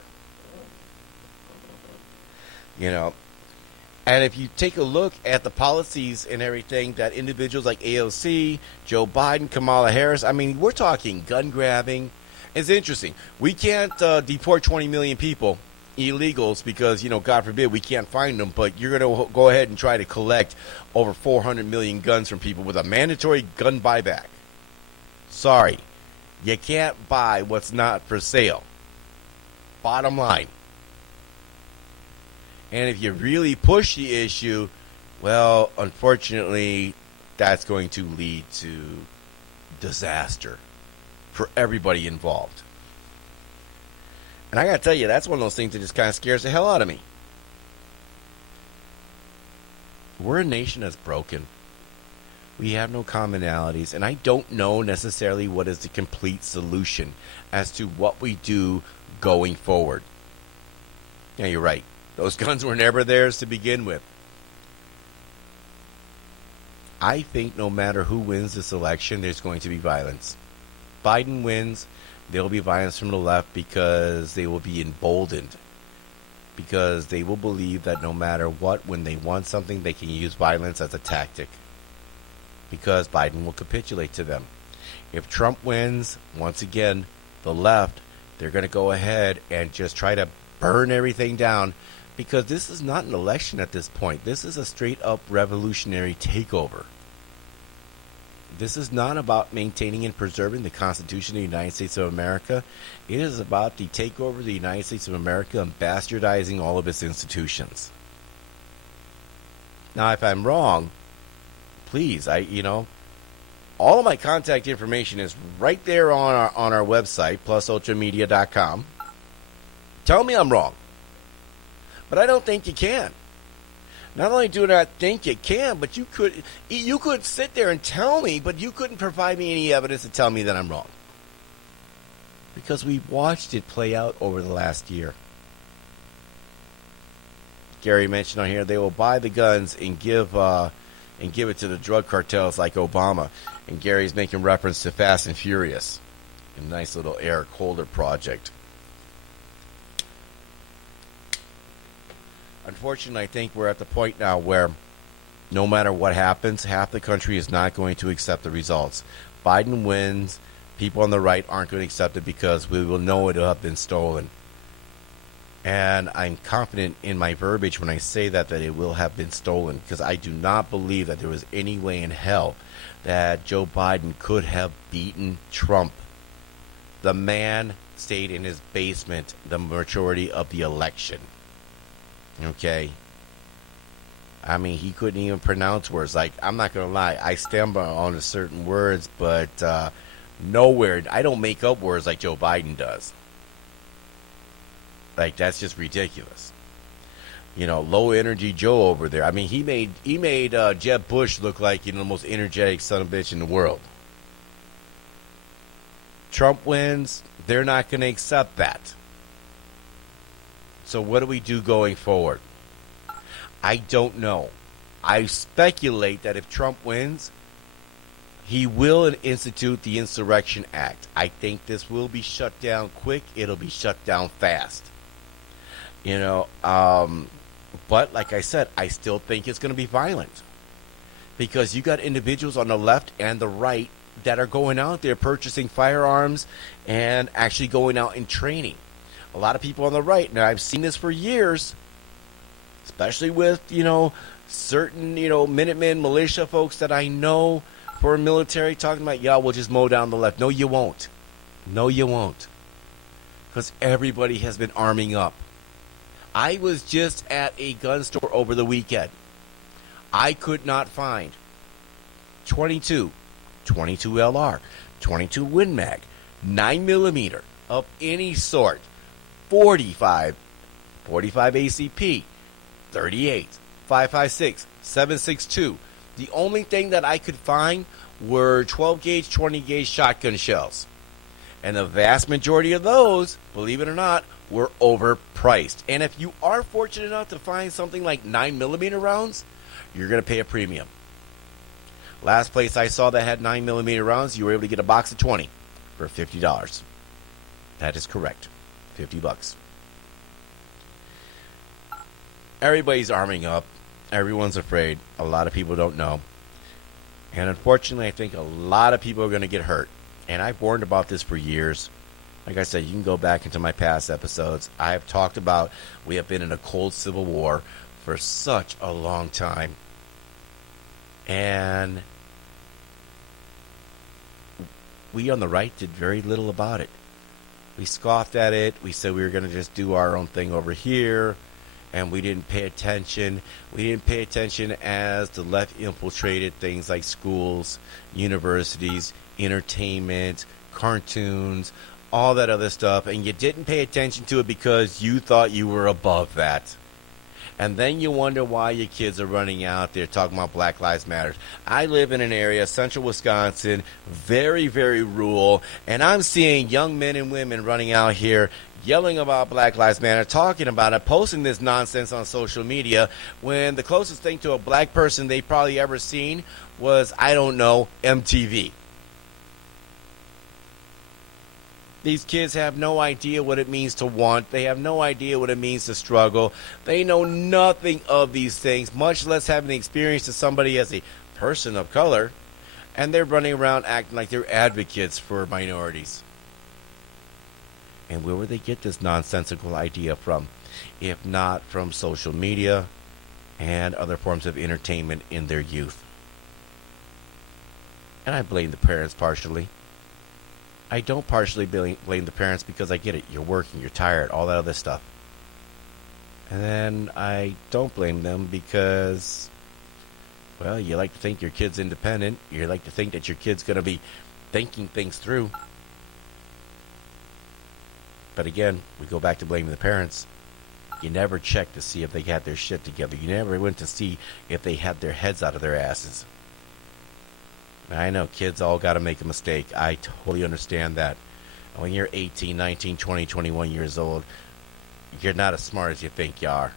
And if you take a look at the policies and everything that individuals like AOC, Joe Biden, Kamala Harris, I mean, we're talking gun grabbing. It's interesting. We can't deport 20 million people, illegals, because, God forbid, we can't find them. But you're going to go ahead and try to collect over 400 million guns from people with a mandatory gun buyback. Sorry. You can't buy what's not for sale. Bottom line. And if you really push the issue, well, unfortunately, that's going to lead to disaster for everybody involved. And I got to tell you, that's one of those things that just kind of scares the hell out of me. We're a nation that's broken. We have no commonalities, and I don't know necessarily what is the complete solution as to what we do going forward. Yeah, you're right. Those guns were never theirs to begin with. I think no matter who wins this election, there's going to be violence. Biden wins, there will be violence from the left because they will be emboldened. Because they will believe that no matter what, when they want something, they can use violence as a tactic. Because Biden will capitulate to them. If Trump wins, once again, the left, they're going to go ahead and just try to burn everything down. Because this is not an election at this point. This is a straight-up revolutionary takeover. This is not about maintaining and preserving the Constitution of the United States of America. It is about the takeover of the United States of America and bastardizing all of its institutions. Now, if I'm wrong, please, all of my contact information is right there on our website, plusultramedia.com. Tell me I'm wrong. But I don't think you can. Not only do I not think you can, but you could sit there and tell me, but you couldn't provide me any evidence to tell me that I'm wrong. Because we've watched it play out over the last year. Gary mentioned on here they will buy the guns and give it to the drug cartels like Obama. And Gary's making reference to Fast and Furious. A nice little Eric Holder project. Unfortunately, I think we're at the point now where no matter what happens, half the country is not going to accept the results. Biden wins. People on the right aren't going to accept it because we will know it will have been stolen. And I'm confident in my verbiage when I say that it will have been stolen, because I do not believe that there was any way in hell that Joe Biden could have beaten Trump. The man stayed in his basement the majority of the election. Okay. I mean, he couldn't even pronounce words. Like, I'm not going to lie. I stumble on certain words, but nowhere. I don't make up words like Joe Biden does. Like, that's just ridiculous. Low energy Joe over there. I mean, he made Jeb Bush look like, the most energetic son of a bitch in the world. Trump wins. They're not going to accept that. So what do we do going forward? I don't know. I speculate that if Trump wins, he will institute the Insurrection Act. I think this will be shut down quick. It'll be shut down fast. But like I said, I still think it's going to be violent. Because you got individuals on the left and the right that are going out there purchasing firearms and actually going out and training. A lot of people on the right, now I've seen this for years, especially with, certain, Minutemen, militia folks that I know for military talking about, yeah, we'll just mow down the left. No, you won't. No, you won't. Because everybody has been arming up. I was just at a gun store over the weekend. I could not find 22 LR, 22 Win Mag, 9mm of any sort, 45 ACP, 38, 5.56, 7.62. The only thing that I could find were 12 gauge, 20 gauge shotgun shells. And the vast majority of those, believe it or not, were overpriced. And if you are fortunate enough to find something like 9mm rounds, you're going to pay a premium. Last place I saw that had 9mm rounds, you were able to get a box of 20 for $50. That is correct. $50. Everybody's arming up. Everyone's afraid. A lot of people don't know. And unfortunately, I think a lot of people are going to get hurt. And I've warned about this for years. Like I said, you can go back into my past episodes. I have talked about we have been in a cold civil war for such a long time. And we on the right did very little about it. We scoffed at it. We said we were going to just do our own thing over here. And we didn't pay attention. We didn't pay attention as the left infiltrated things like schools, universities, entertainment, cartoons, all that other stuff. And you didn't pay attention to it because you thought you were above that. And then you wonder why your kids are running out there talking about Black Lives Matter. I live in an area, central Wisconsin, very, very rural, and I'm seeing young men and women running out here yelling about Black Lives Matter, talking about it, posting this nonsense on social media, when the closest thing to a black person they probably ever seen was, I don't know, MTV. These kids have no idea what it means to want. They have no idea what it means to struggle. They know nothing of these things, much less having the experience of somebody as a person of color. And they're running around acting like they're advocates for minorities. And where would they get this nonsensical idea from? If not from social media and other forms of entertainment in their youth. And I blame the parents partially. I don't partially blame the parents because I get it. You're working, you're tired, all that other stuff. And then I don't blame them because, well, you like to think your kid's independent. You like to think that your kid's going to be thinking things through. But again, we go back to blaming the parents. You never checked to see if they had their shit together. You never went to see if they had their heads out of their asses. I know kids all got to make a mistake. I totally understand that. When you're 18, 19, 20, 21 years old, you're not as smart as you think you are.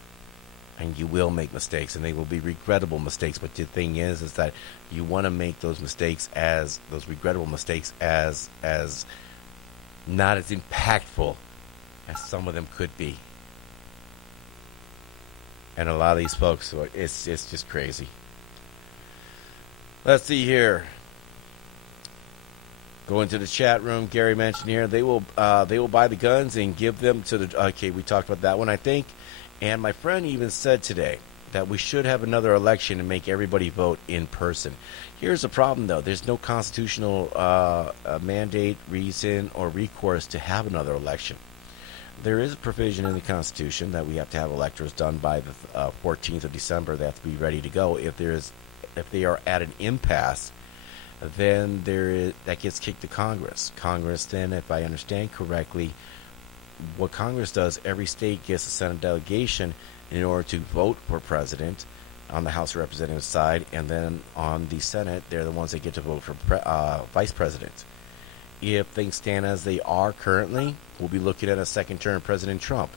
And you will make mistakes, and they will be regrettable mistakes. But the thing is that you want to make those mistakes as, those regrettable mistakes as not as impactful as some of them could be. And a lot of these folks, it's just crazy. Let's see here. Go into the chat room. Gary mentioned here they will buy the guns and give them to the. Okay, we talked about that one, I think. And my friend even said today that we should have another election and make everybody vote in person. Here's the problem, though. There's no constitutional mandate, reason, or recourse to have another election. There is a provision in the Constitution that we have to have electors done by the 14th of December. They have to be ready to go. If they are at an impasse, then that gets kicked to Congress. Congress then, if I understand correctly, what Congress does, every state gets a Senate delegation in order to vote for president on the House of Representatives side, and then on the Senate, they're the ones that get to vote for vice president. If things stand as they are currently, we'll be looking at a second term President Trump.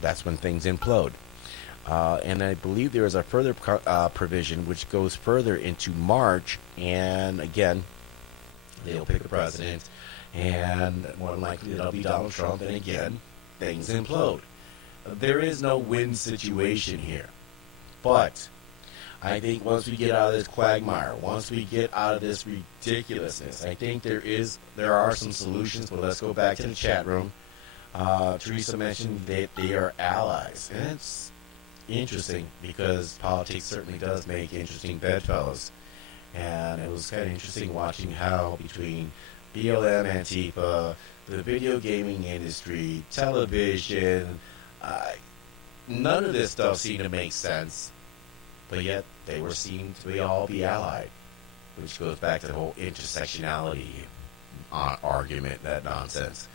that's when things implode. And I believe there is a further provision which goes further into March, and again, they'll pick a president, and more than likely it'll be Donald Trump, and again, things implode. There is no win situation here. But I think once we get out of this quagmire, once we get out of this ridiculousness, I think there are some solutions, but let's go back to the chat room. Teresa mentioned that they are allies, and it's interesting because politics certainly does make interesting bedfellows. And it was kind of interesting watching how between BLM, Antifa, the video gaming industry, television, none of this stuff seemed to make sense, but yet they were seen to all be allied, which goes back to the whole intersectionality argument, that nonsense.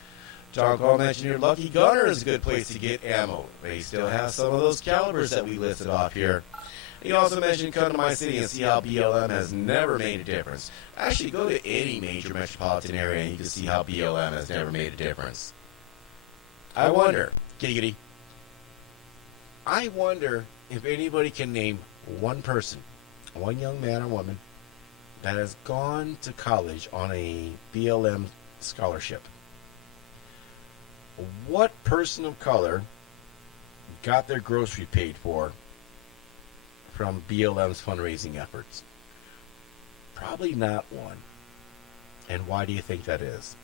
John Cole mentioned your Lucky Gunner is a good place to get ammo. They still have some of those calibers that we listed off here. He also mentioned come to my city and see how BLM has never made a difference. Actually, go to any major metropolitan area and you can see how BLM has never made a difference. I wonder, giggity, I wonder if anybody can name one person, one young man or woman, that has gone to college on a BLM scholarship. What person of color got their grocery paid for from BLM's fundraising efforts? Probably not one. And why do you think that is?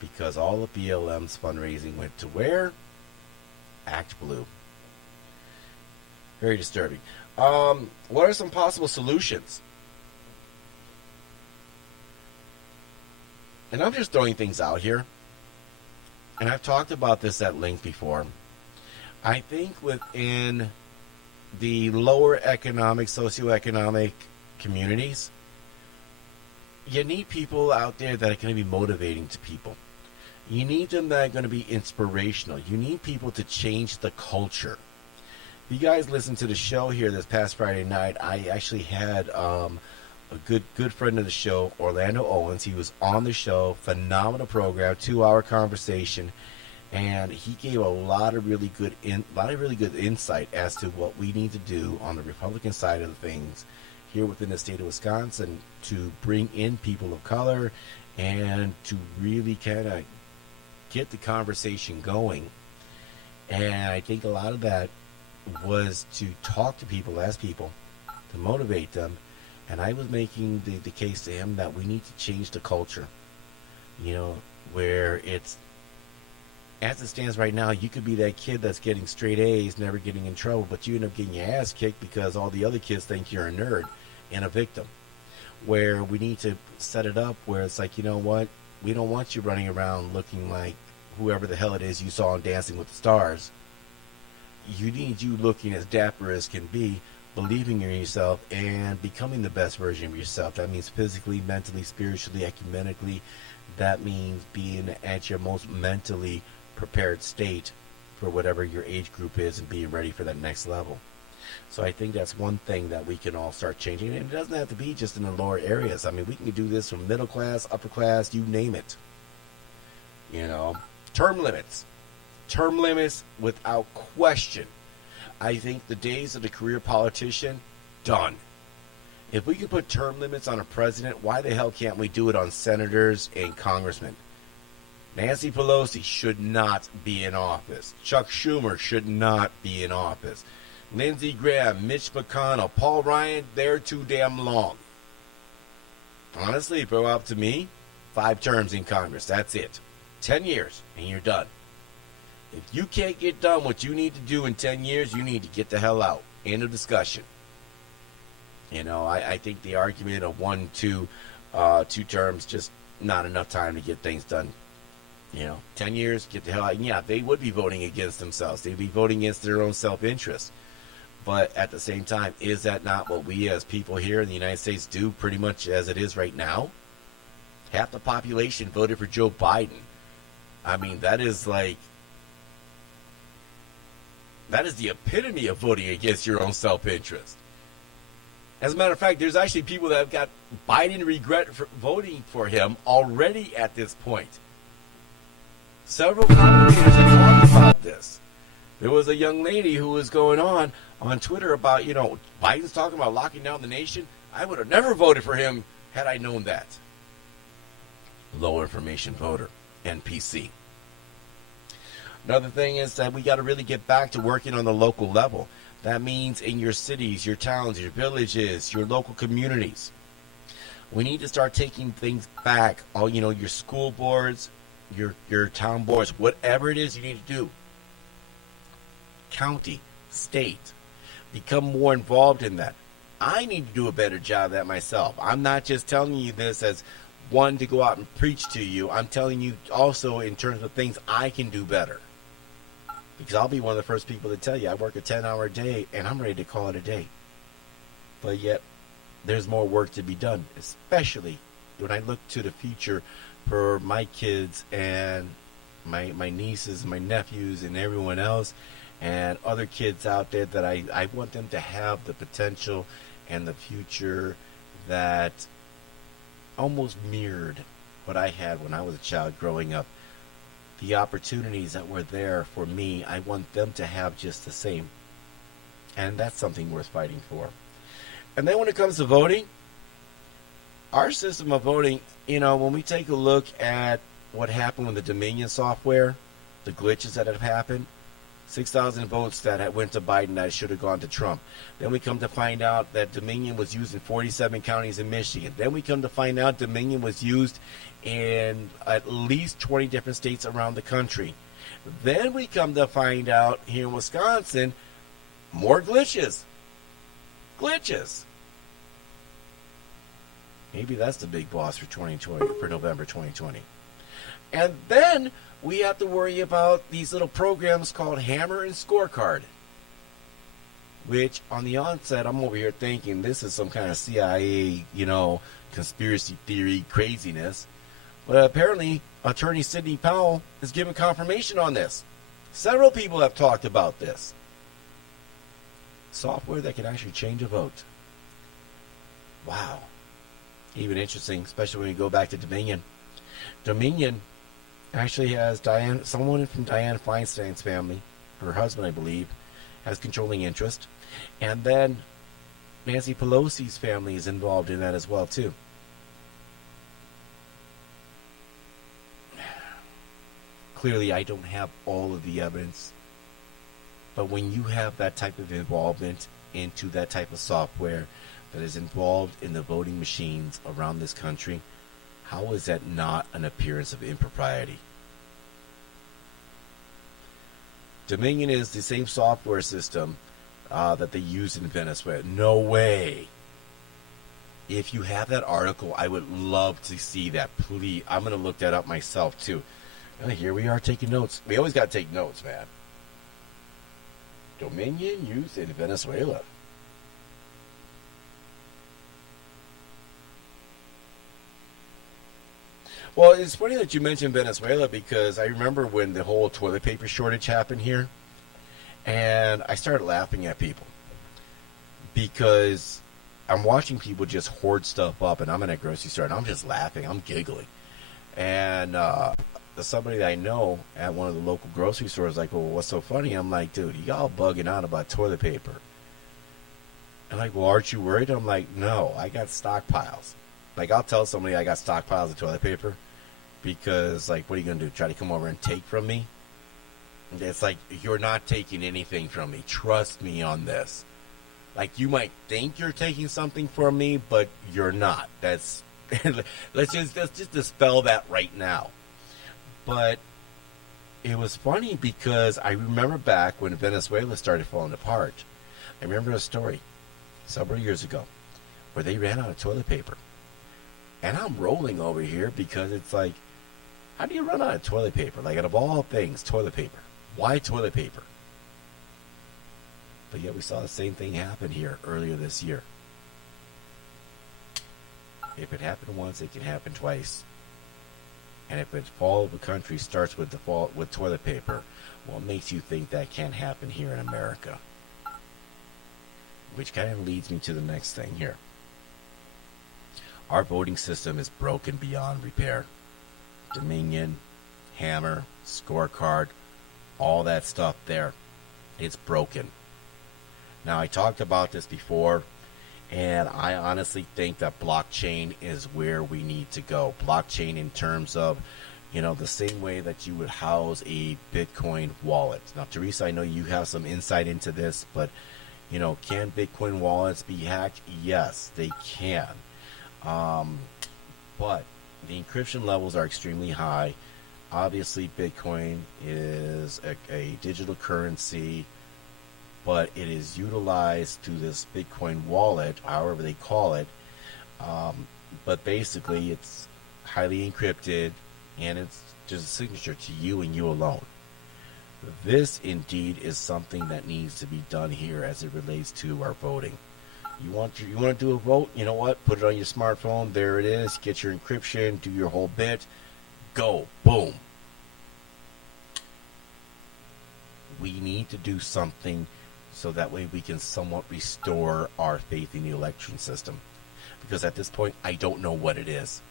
Because all of BLM's fundraising went to where? Act Blue. Very disturbing. What are some possible solutions? And I'm just throwing things out here. And I've talked about this at length before. I think within the lower economic, socioeconomic communities, you need people out there that are going to be motivating to people. You need them that are going to be inspirational. You need people to change the culture. If you guys listened to the show here this past Friday night, I actually had a good friend of the show, Orlando Owens. He was on the show, phenomenal program, 2-hour conversation, and he gave a lot of really good insight as to what we need to do on the Republican side of the things here within the state of Wisconsin to bring in people of color and to really kind of get the conversation going. And I think a lot of that was to talk to people as people, to motivate them. And I was making the case to him that we need to change the culture, where it's, as it stands right now, you could be that kid that's getting straight A's, never getting in trouble, but you end up getting your ass kicked because all the other kids think you're a nerd and a victim. Where we need to set it up where it's like, you know what, we don't want you running around looking like whoever the hell it is you saw on Dancing with the Stars. You need you looking as dapper as can be, believing in yourself and becoming the best version of yourself. That means physically, mentally, spiritually, ecumenically. That means being at your most mentally prepared state for whatever your age group is and being ready for that next level. So I think that's one thing that we can all start changing. And it doesn't have to be just in the lower areas. I mean, we can do this from middle class, upper class, you name it. Term limits. Term limits without question. I think the days of the career politician, done. If we could put term limits on a president, why the hell can't we do it on senators and congressmen? Nancy Pelosi should not be in office. Chuck Schumer should not be in office. Lindsey Graham, Mitch McConnell, Paul Ryan, they're too damn long. Honestly, if it were up to me, 5 terms in Congress, that's it. 10 years, and you're done. If you can't get done what you need to do in 10 years, you need to get the hell out. End of discussion. I think the argument of 2 terms, just not enough time to get things done. 10 years, get the hell out. Yeah, they would be voting against themselves. They'd be voting against their own self-interest. But at the same time, is that not what we as people here in the United States do pretty much as it is right now? Half the population voted for Joe Biden. I mean, that is the epitome of voting against your own self-interest. As a matter of fact, there's actually people that have got Biden regret for voting for him already at this point. Several commentators have talked about this. There was a young lady who was going on Twitter about, Biden's talking about locking down the nation. I would have never voted for him had I known that. Low information voter, NPC. Another thing is that we got to really get back to working on the local level. That means in your cities, your towns, your villages, your local communities. We need to start taking things back. All your school boards, your town boards, whatever it is you need to do. County, state, become more involved in that. I need to do a better job of that myself. I'm not just telling you this as one to go out and preach to you. I'm telling you also in terms of things I can do better. Because I'll be one of the first people to tell you I work a 10-hour day and I'm ready to call it a day. But yet, there's more work to be done, especially when I look to the future for my kids and my nieces and my nephews and everyone else and other kids out there that I want them to have the potential and the future that almost mirrored what I had when I was a child growing up. The opportunities that were there for me, I want them to have just the same. And that's something worth fighting for. And then when it comes to voting, our system of voting, when we take a look at what happened with the Dominion software, the glitches that have happened, 6,000 votes that went to Biden that should have gone to Trump. Then we come to find out that Dominion was used in 47 counties in Michigan. Then we come to find out Dominion was used in at least 20 different states around the country. Then we come to find out here in Wisconsin, more glitches. Glitches. Maybe that's the big boss for 2020, for November 2020. And then we have to worry about these little programs called Hammer and Scorecard, which on the onset, I'm over here thinking this is some kind of CIA, conspiracy theory craziness. But apparently, Attorney Sidney Powell has given confirmation on this. Several people have talked about this. Software that can actually change a vote. Wow. Even interesting, especially when you go back to Dominion. Dominion actually has someone from Dianne Feinstein's family, her husband, I believe, has controlling interest. And then Nancy Pelosi's family is involved in that as well, too. Clearly, I don't have all of the evidence. But when you have that type of involvement into that type of software that is involved in the voting machines around this country, how is that not an appearance of impropriety? Dominion is the same software system that they use in Venezuela. No way. If you have that article, I would love to see that. Please, I'm going to look that up myself, too. And here we are taking notes. We always got to take notes, man. Dominion used in Venezuela. Well, it's funny that you mentioned Venezuela because I remember when the whole toilet paper shortage happened here, and I started laughing at people because I'm watching people just hoard stuff up, and I'm in a grocery store, and I'm just laughing. I'm giggling. And somebody that I know at one of the local grocery stores is like, well, what's so funny? I'm like, dude, y'all bugging out about toilet paper. I'm like, well, aren't you worried? I'm like, no, I got stockpiles. Like, I'll tell somebody I got stockpiles of toilet paper because, like, what are you going to do? Try to come over and take from me? It's like, you're not taking anything from me. Trust me on this. Like, you might think you're taking something from me, but you're not. That's let's just dispel that right now. But it was funny because I remember back when Venezuela started falling apart. I remember a story several years ago where they ran out of toilet paper. And I'm rolling over here because it's like, how do you run out of toilet paper? Like, out of all things, toilet paper. Why toilet paper? But yet we saw the same thing happen here earlier this year. If it happened once, it can happen twice. And if the fall of a country starts with toilet paper, what makes you think that can't happen here in America? Which kind of leads me to the next thing here. Our voting system is broken beyond repair. Dominion, Hammer, Scorecard, all that stuff there. It's broken. Now, I talked about this before, and I honestly think that blockchain is where we need to go. Blockchain in terms of, the same way that you would house a Bitcoin wallet. Now, Teresa, I know you have some insight into this, but, can Bitcoin wallets be hacked? Yes, they can. But the encryption levels are extremely high. Obviously, Bitcoin is a digital currency, but it is utilized through this Bitcoin wallet, however they call it. But basically, it's highly encrypted, and it's just a signature to you and you alone. This indeed is something that needs to be done here as it relates to our voting. You want to do a vote? You know what? Put it on your smartphone. There it is. Get your encryption. Do your whole bit. Go. Boom. We need to do something so that way we can somewhat restore our faith in the election system. Because at this point, I don't know what it is.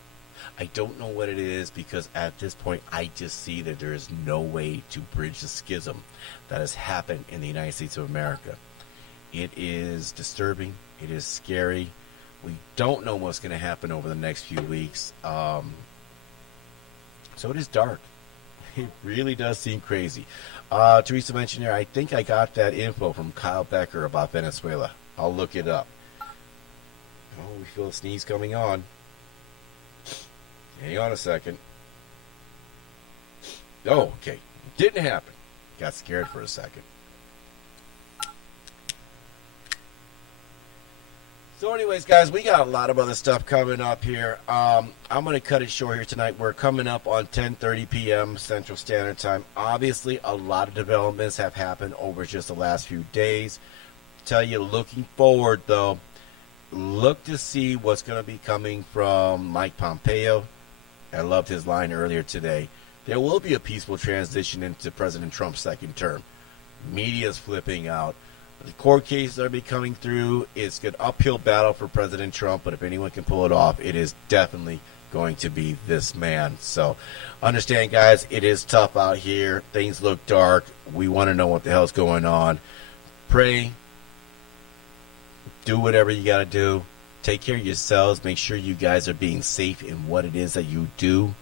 I don't know what it is because at this point, I just see that there is no way to bridge the schism that has happened in the United States of America. It is disturbing. It is scary. We don't know what's going to happen over the next few weeks. So it is dark. It really does seem crazy. Teresa mentioned here, I think I got that info from Kyle Becker about Venezuela. I'll look it up. Oh, we feel a sneeze coming on. Hang on a second. Oh, okay. Didn't happen. Got scared for a second. So anyways, guys, we got a lot of other stuff coming up here. I'm going to cut it short here tonight. We're coming up on 10:30 p.m. Central Standard Time. Obviously, a lot of developments have happened over just the last few days. Tell you, looking forward, though, look to see what's going to be coming from Mike Pompeo. I loved his line earlier today. There will be a peaceful transition into President Trump's second term. Media's flipping out. The court cases are be coming through. It's an uphill battle for President Trump, but if anyone can pull it off, it is definitely going to be this man. So understand, guys, it is tough out here. Things look dark. We want to know what the hell's going on. Pray. Do whatever you got to do. Take care of yourselves. Make sure you guys are being safe in what it is that you do.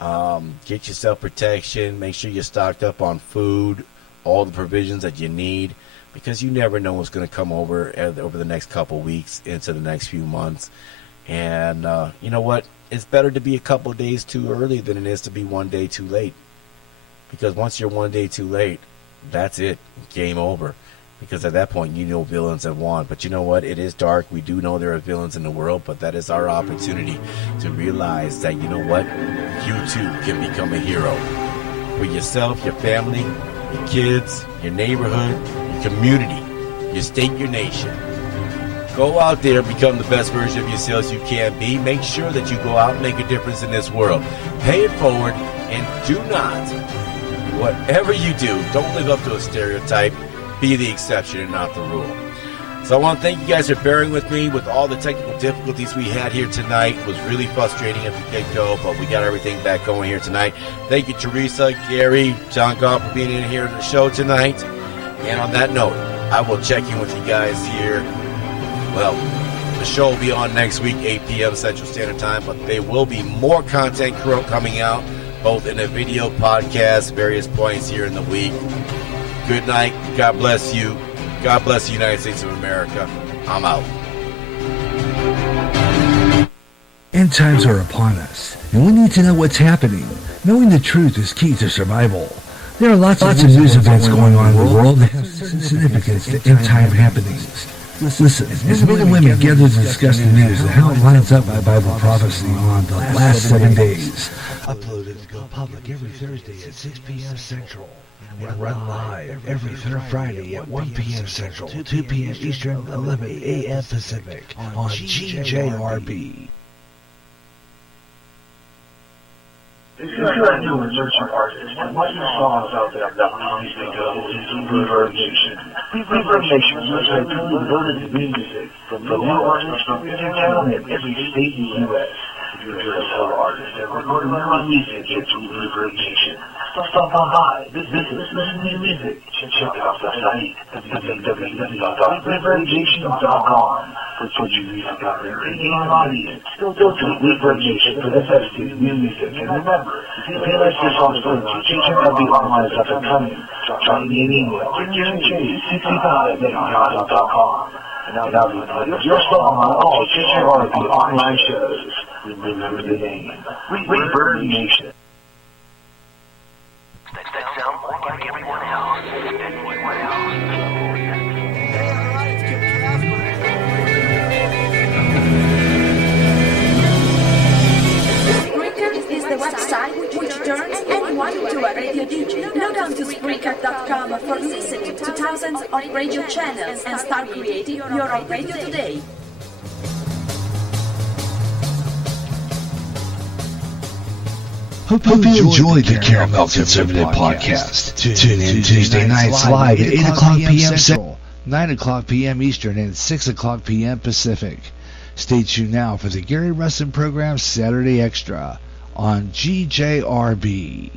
Get yourself protection. Make sure you're stocked up on food, all the provisions that you need, because you never know what's going to come over the next couple weeks into the next few months. And you know what? It's better to be a couple of days too early than it is to be one day too late. Because once you're one day too late, that's it. Game over. Because at that point, you know villains have won. But you know what? It is dark. We do know there are villains in the world, but that is our opportunity to realize that, you know what? You too can become a hero. For yourself, your family, your kids, your neighborhood, your community, your state, your nation. Go out there, become the best version of yourselves you can be. Make sure that you go out and make a difference in this world. Pay it forward, and do not, whatever you do, don't live up to a stereotype. Be the exception and not the rule. So I want to thank you guys for bearing with me with all the technical difficulties we had here tonight. It was really frustrating at the get-go, but we got everything back going here tonight. Thank you, Teresa, Gary, John Goff for being in here on the show tonight. And on that note, I will check in with you guys here. Well, the show will be on next week, 8 p.m. Central Standard Time, but there will be more content coming out, both in a video podcast, various points here in the week. Good night. God bless you. God bless the United States of America. I'm out. End times are upon us, and we need to know what's happening. Knowing the truth is key to survival. There are lots of news events going on in the world that have certain significance to end time happenings. Listen, as men and women gather to discuss the news and how it lines up by Bible prophecy on the last 7 days. Uploaded to go public every Thursday at 6 p.m. Central. And run live every third Friday at 1 p.m. Central, 2 p.m. Eastern, 11 a.m. Pacific on GJRB. If you're a new emerging artist, and what you saw out there that honestly goes into Reverb Nation. Reverb Nation is which I truly devoted to music from new artists from down in every state in the U.S. you're a solo artist and recording your own music, it's Reverb Nation. Stop on by, listen to your music. Check out the site, www.reverbnation.com for your music out there. And your audience, go to Reverb Nation for the best new music. And remember, if you like this song, check out the online stuff that's coming. Drop me an email, J65@yahoo.com. And now your song on all future R&B online shows. Remember the name, Reverb Nation. That sound more like everyone else than anyone else. Spreaker is the website which turns anyone into a radio DJ. Log on to Spreaker.com for listening to thousands of radio channels and start creating your own radio today. Hope you enjoyed the Caramel Conservative Podcast. Tune in Tuesday nights live at 8 o'clock p.m. Central, 9 o'clock p.m. Eastern, and 6 o'clock p.m. Pacific. Stay tuned now for the Gary Rustin program Saturday Extra on GJRB.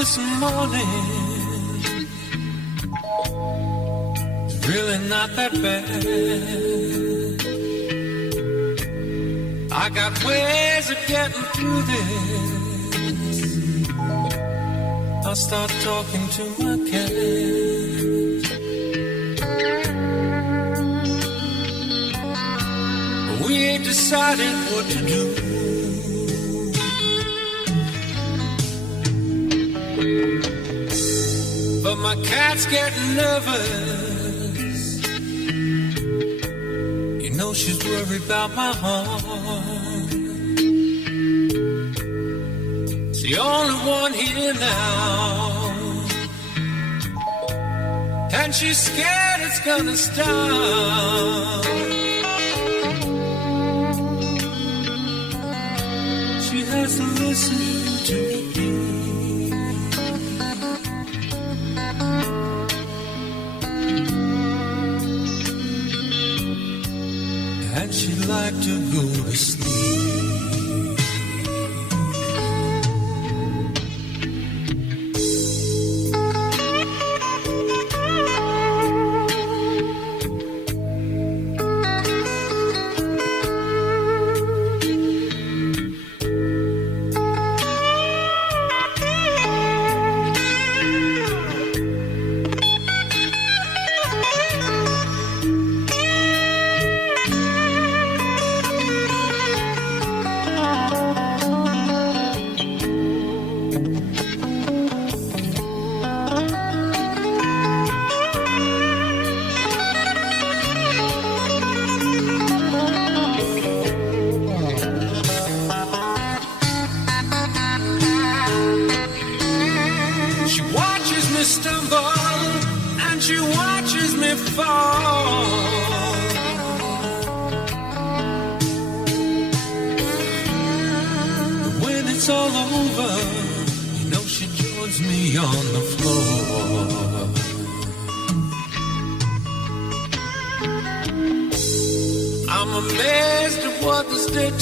this morning. It's really not that bad. I got ways of getting through this. I'll start talking to my cat. But we ain't decided what to do. But my cat's getting nervous. You know she's worried about my heart. It's the only one here now, and she's scared it's gonna stop. She has to listen to the beat, and she'd like to go to sleep.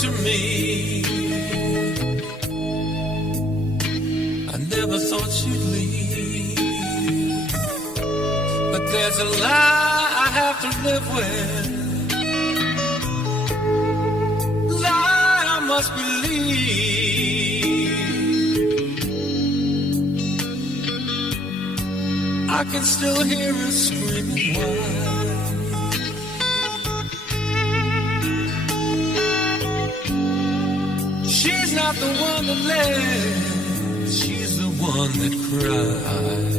To me, I never thought she'd leave, but there's a lie I have to live with, lie I must believe. I can still hear her screaming wild. She's not the one that lives, she's the one that cries.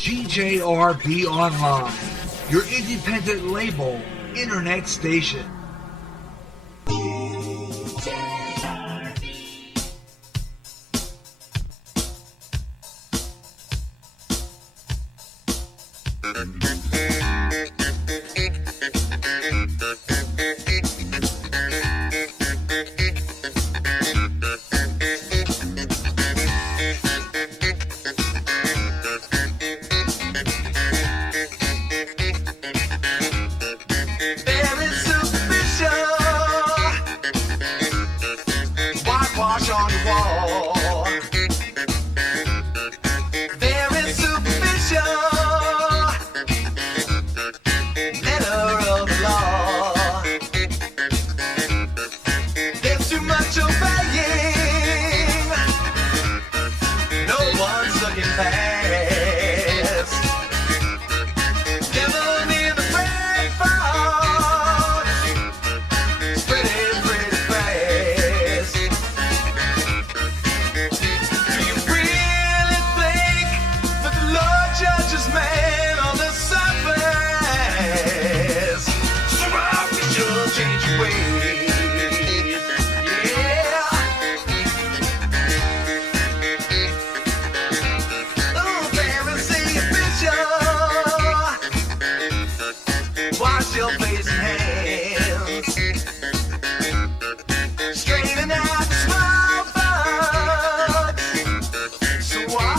GJRB Online, your independent label, internet station.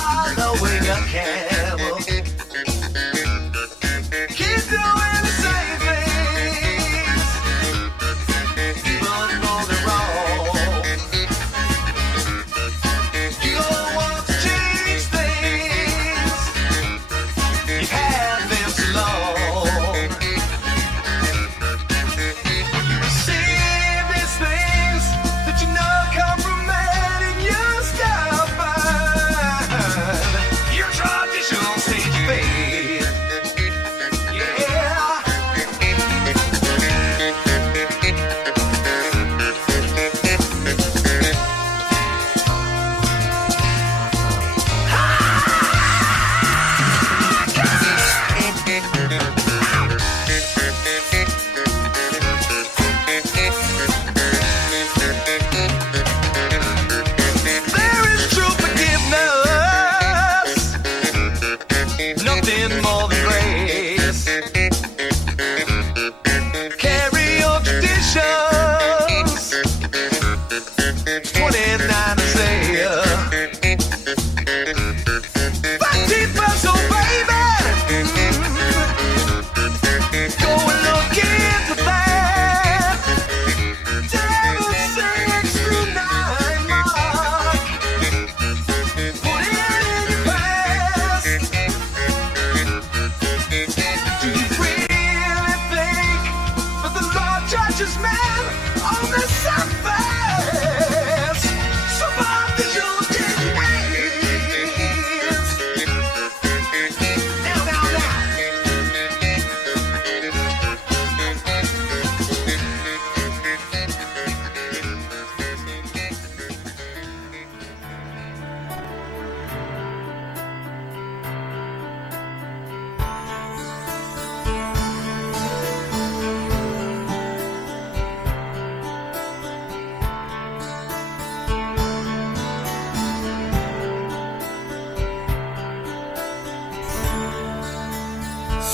following a camel. Keep doing the same things, even though they're wrong. You don't want to change things, you've had them too long. You receive these things that you know come from man and you stop by. Your traditional stage fade. Yeah. There is true forgiveness, nothing more than grace. Carry your traditions, 29 Isaiah. 13 peso, baby. Go and look into that. Devil 6 through 9 mark. Put it in your past. Do you really think that the Lord judges man on the surface? Survive the Jordan waves. Now, now, now.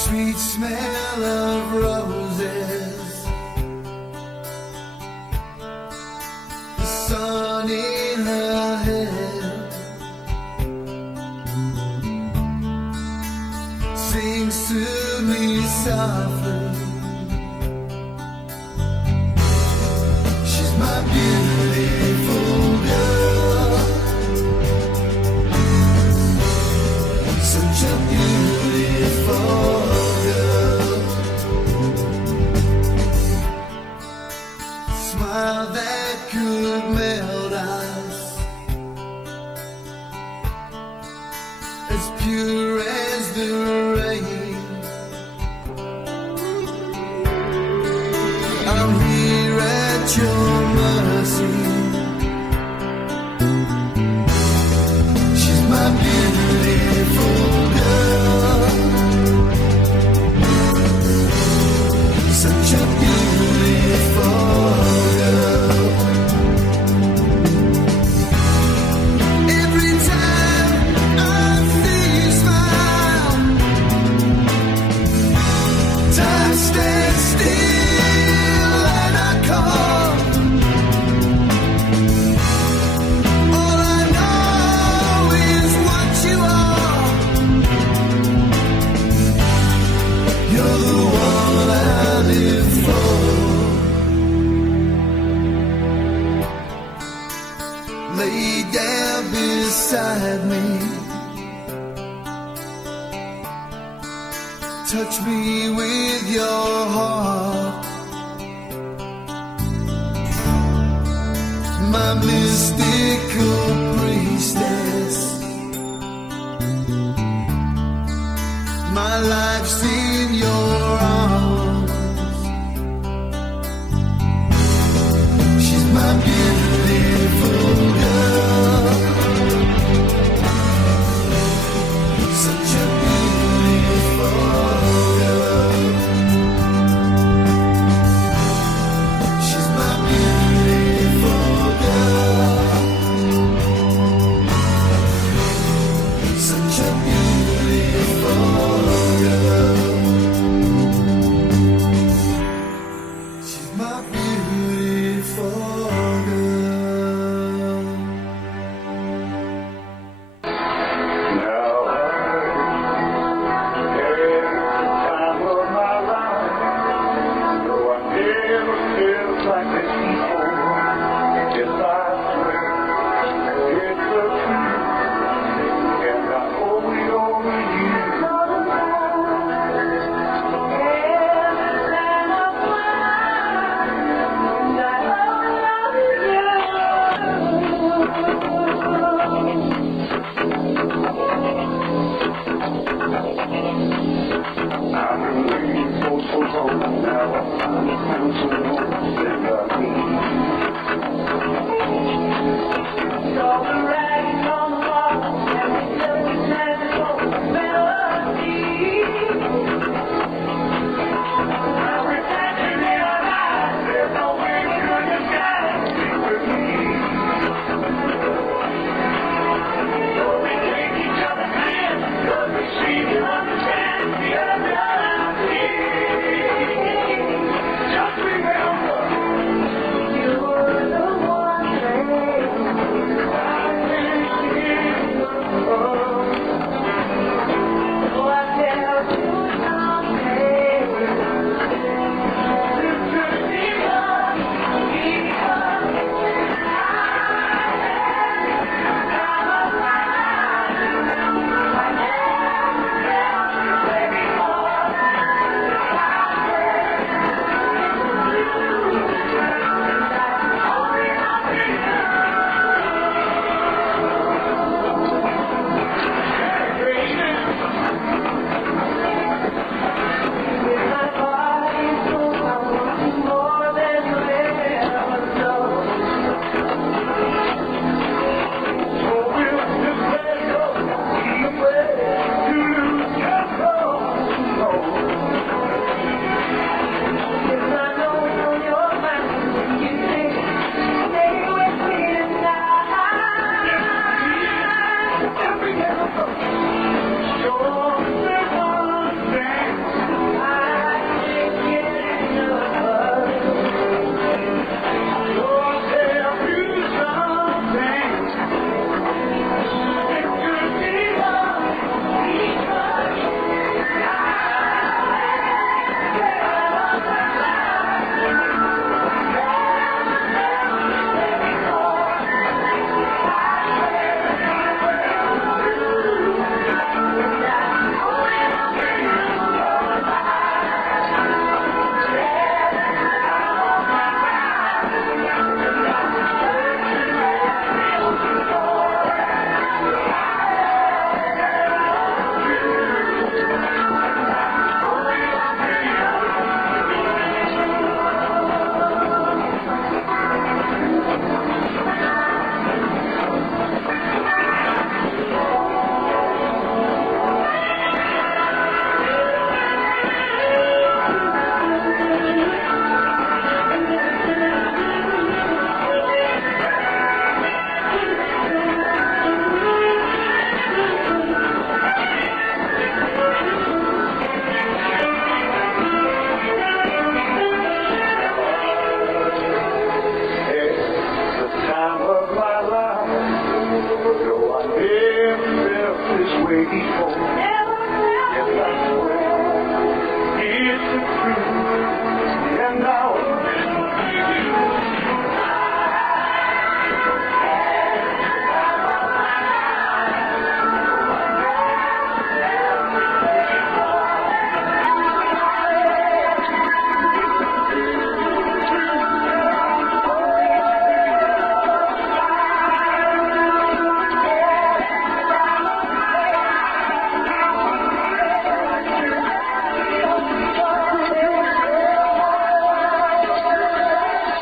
Sweet smell of roses, the sun in her hair sings to me softly. She's my beautiful girl, such a beautiful girl. Smile that could melt ice, as pure as the rain. I'm here at your mercy. She's my beautiful girl, such a beautiful girl. Every time I see you smile, time stands still and I call. All I know is what you are. You're the one I live for. Lay down beside me, touch me with your heart. My mystical priestess, my life's in your arms. She's my beautiful girl, such a beautiful girl. She's my beautiful girl, such a beautiful girl. She's my beautiful girl.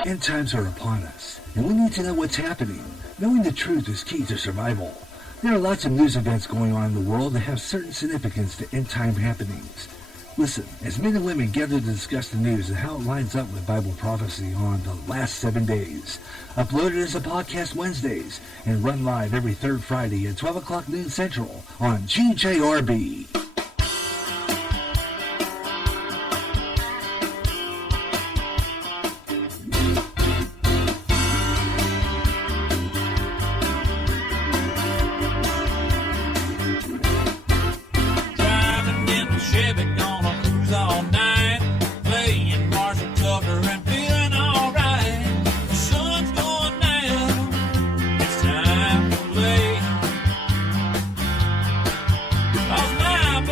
End times are upon us, and we need to know what's happening. Knowing the truth is key to survival. There are lots of news events going on in the world that have certain significance to end-time happenings. Listen, as men and women gather to discuss the news and how it lines up with Bible prophecy on the last 7 days. Uploaded as a podcast Wednesdays and run live every third Friday at 12 o'clock noon Central on GJRB. Cause my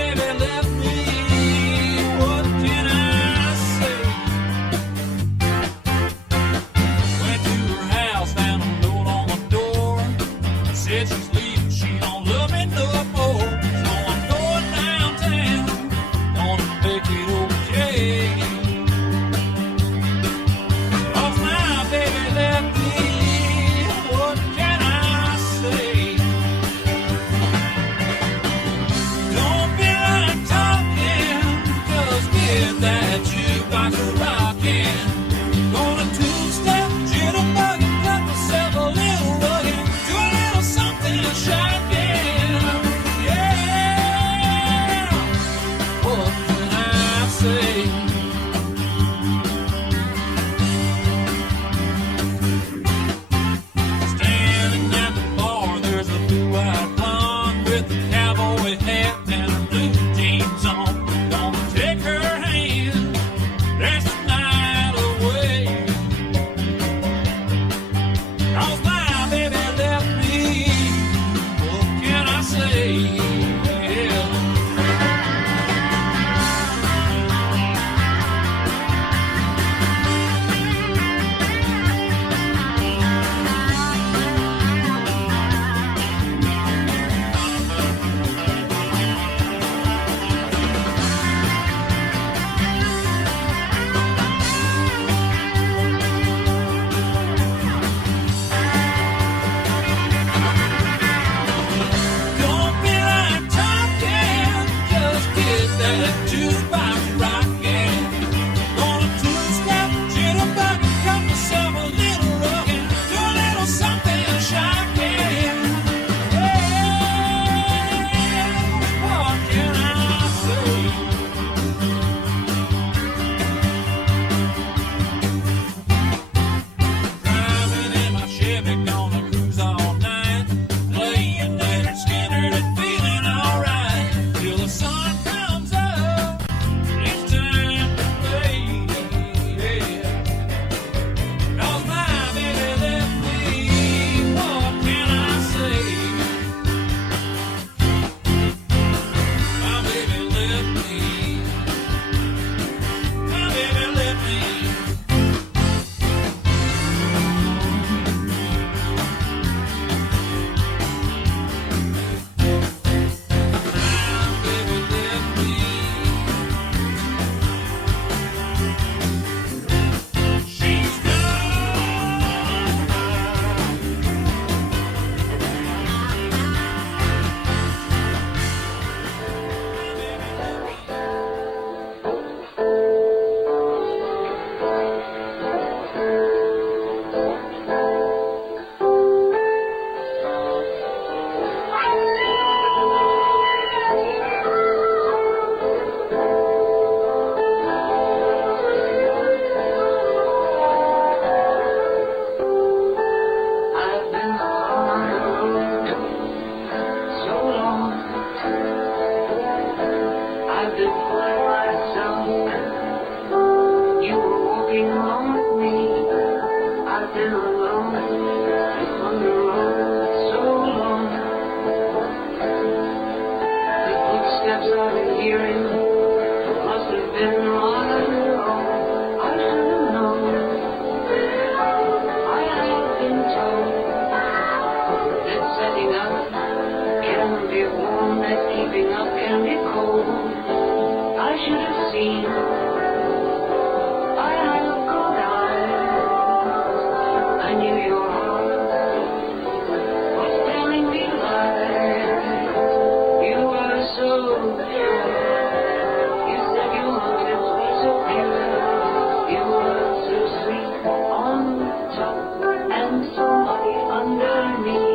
I've been hearing must have been my own. I should have known. I have been told that setting up can be warm, that keeping up can be cold. I should have seen. I have good eyes. I knew your heart was telling me lies. You were so pure. You said your motives were so pure. You were so sweet on top and so muddy underneath.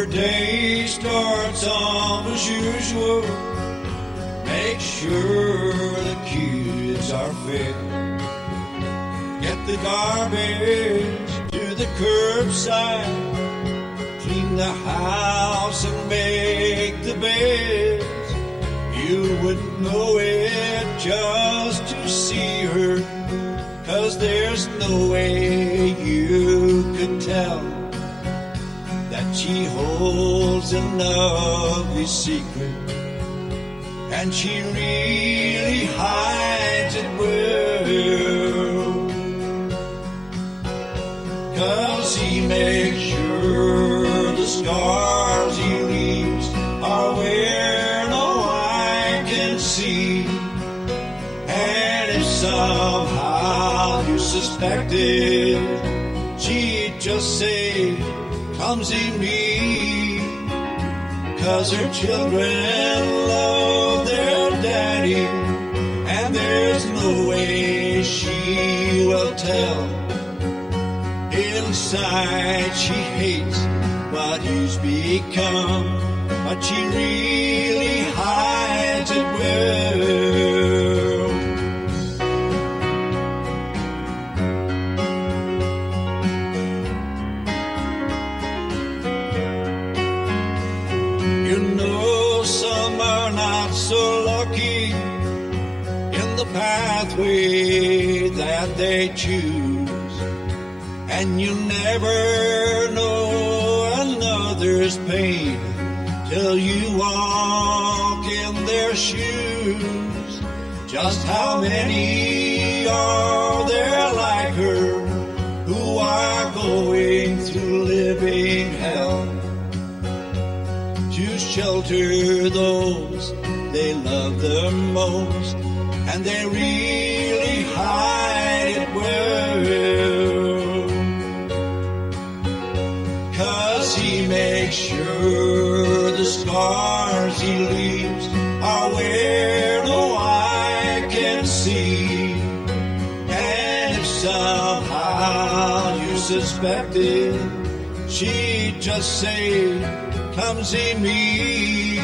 her day starts off as usual. Make sure the kids are fed. Get the garbage to the curbside. Clean the house and make the beds. You wouldn't know it just to see her, 'cause there's no way you could tell that she holds a lovely secret, and she really hides it well. 'Cause he makes sure the scars he leaves are where no eye can see. And if somehow you suspected, she'd just say, "Come see me," 'cause her children love their daddy, and there's no way she will tell. Inside she hates what he's become, but she really hides it well. You know, some are not so lucky in the pathway that they choose, and you never know another's pain till you walk in their shoes. Just how many are there like her who are going through living hell to shelter those they love the most, and they really hide it well. 'Cause he makes sure the scars he leaves are where no eye can see. And if somehow you suspected, she'd just say, "Come see me,"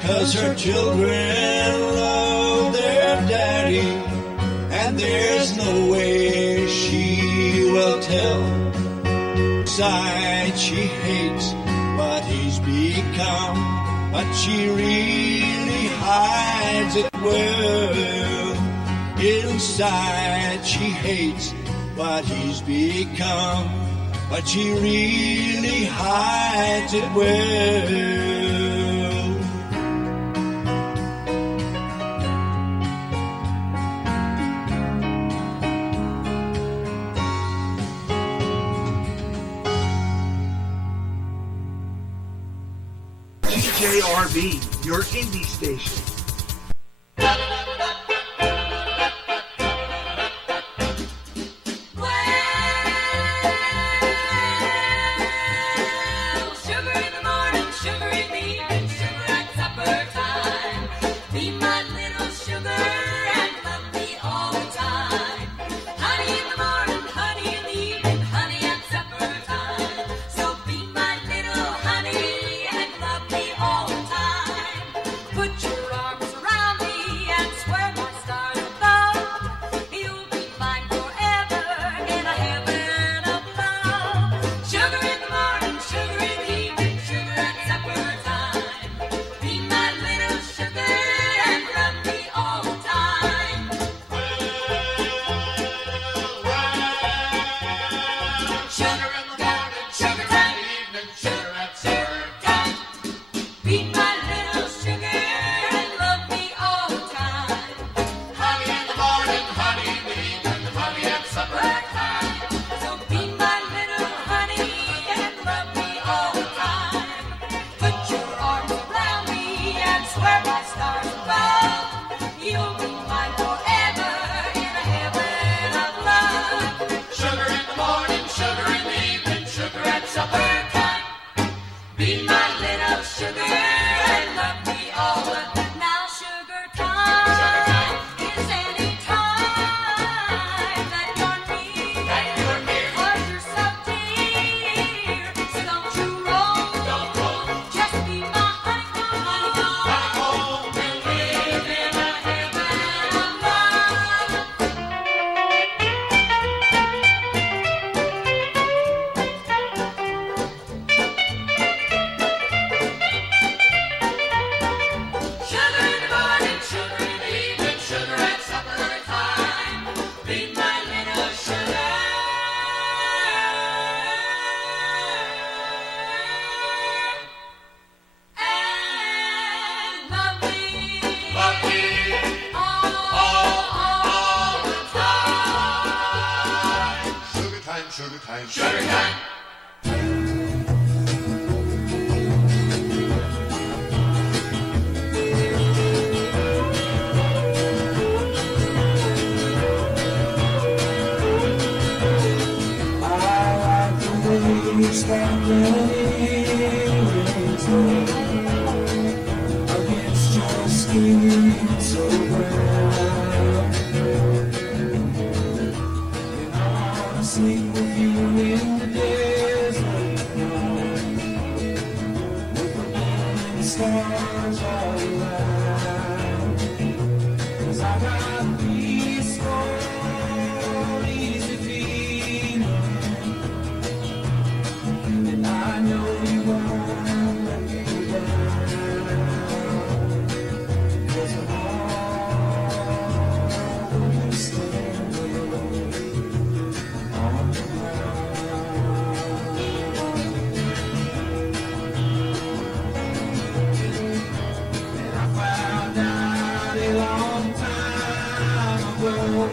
'cause her children love their daddy, and there's no way she will tell. Inside she hates what he's become, but she really hides it well. Inside she hates what he's become, but she really hides it well. JRB, your indie station. Sugar in the morning, sugar in the evening. sugar time, sugar time. Stop running against your skin so brown. And I wanna sleep with you in the desert with the moon and stars all around. 'Cause I got peaceful, easy feeling. I know you won't let me down, 'cause I'm always standing on the ground. And I found out a long time ago what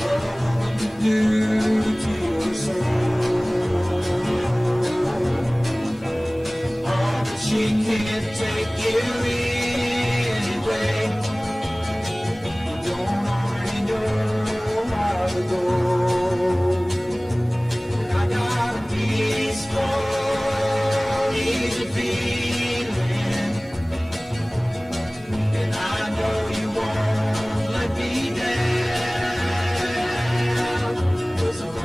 a woman can do to your soul. She can't take you anyway. You don't already know how to go. I got a peaceful, easy feeling, and I know you won't let me down. 'Cause I'm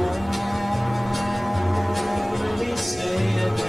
already standing.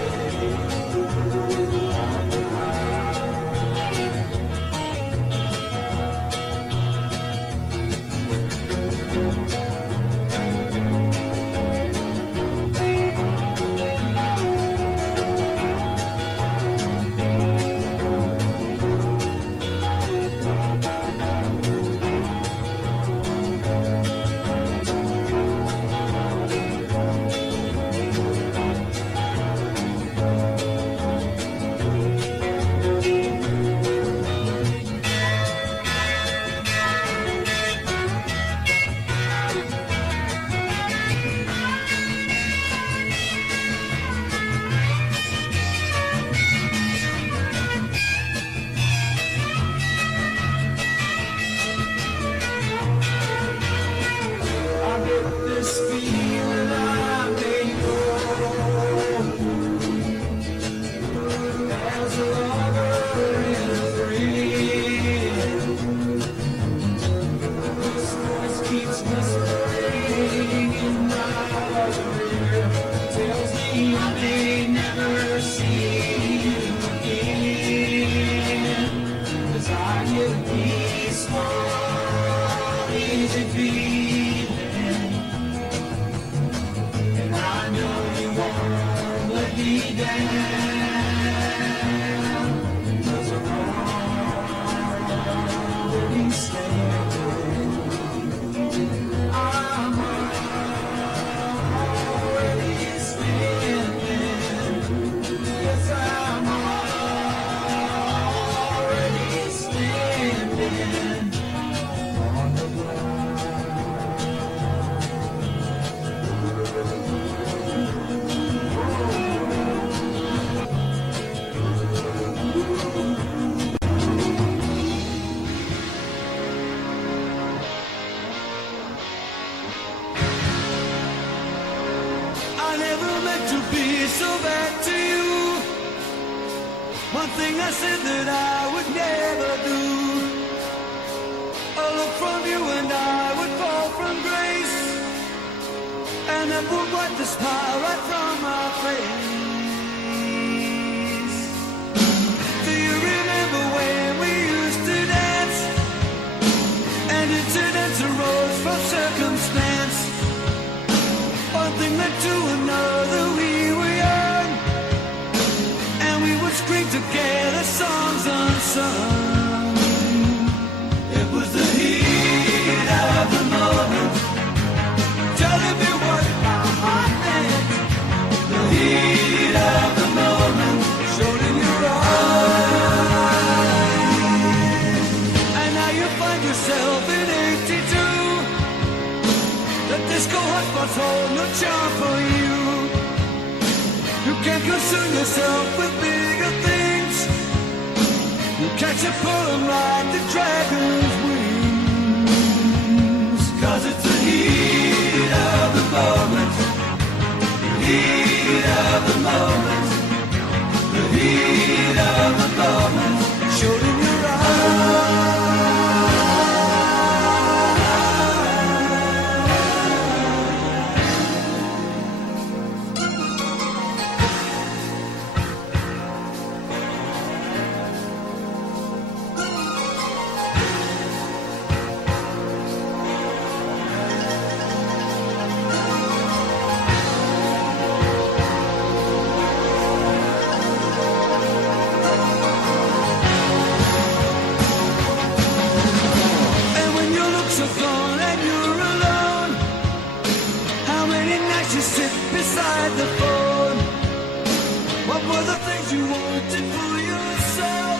Together, songs unsung. It was the heat of the moment, telling me what my heart meant. The heat of the moment showed in your eyes. And now you find yourself in 82. The disco spots hold no charm for you. You can't concern yourself with bigger things. You catch a pull like the dragon's wings. 'Cause it's the heat of the moment. The heat of the moment. The heat of the moment. Showed in your eyes. So gone and you're alone. How many nights you sit beside the phone? What were the things you wanted for yourself?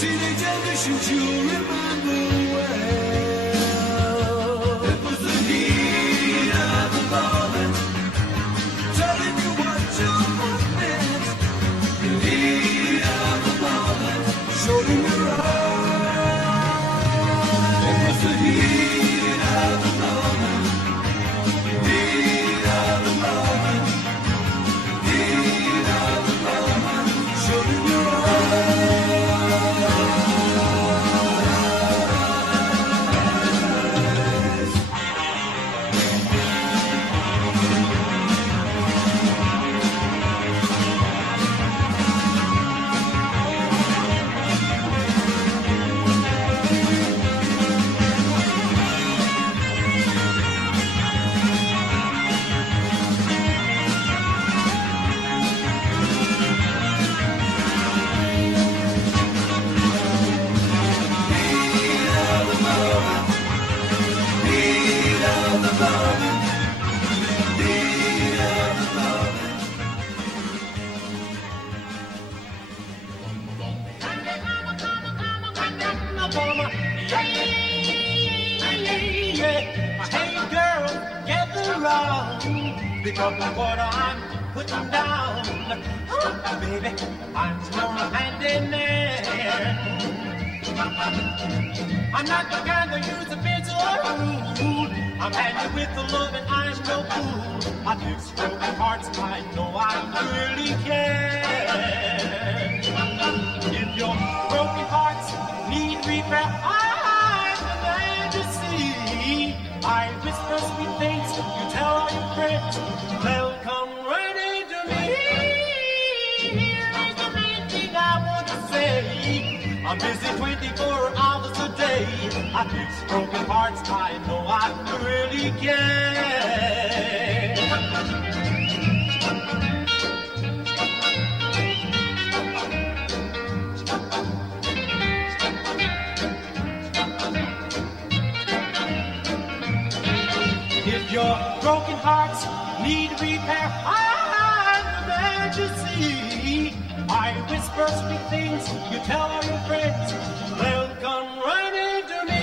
Teenage ambitions you remember well. It was the heat of the moment, telling you what you wanted. The heat of the moment, showed in your eyes. The heat of the moment, heat of the moment, heat of the moment, showed in your Because of what I'm putting down, oh, baby, I'm your hand in there. I'm not the kind that use a bitch or rude. I'm handy with the love and I'm no fool. I fix broken hearts, I know I really can. If your broken hearts need repair, I'm the man to see. I whisper sweet things, you tell all your friends. They'll come running to me. Here is the main thing I want to say. I'm busy 24 hours a day. I fix broken hearts, I know I really can. If your broken hearts need repair, I'm the man to see. I whisper sweet things, you tell all your friends, they'll come running to me.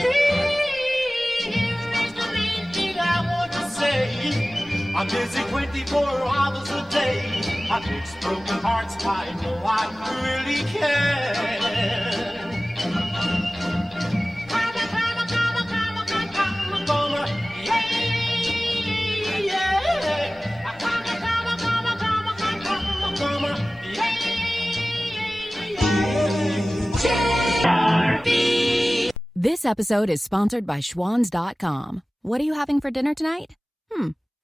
Here's the main thing I want to say. I'm busy 24 hours a day. I fix broken hearts, I know I really can. This episode is sponsored by Schwans.com. What are you having for dinner tonight?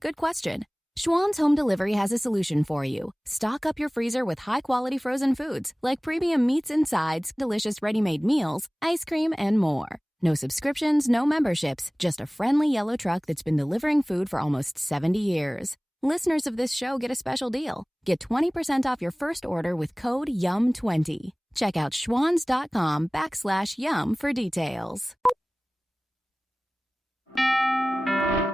Good question. Schwans Home Delivery has a solution for you. Stock up your freezer with high-quality frozen foods like premium meats and sides, delicious ready-made meals, ice cream, and more. No subscriptions, no memberships, just a friendly yellow truck that's been delivering food for almost 70 years. Listeners of this show get a special deal. Get 20% off your first order with code YUM20. Check out schwans.com/yum for details.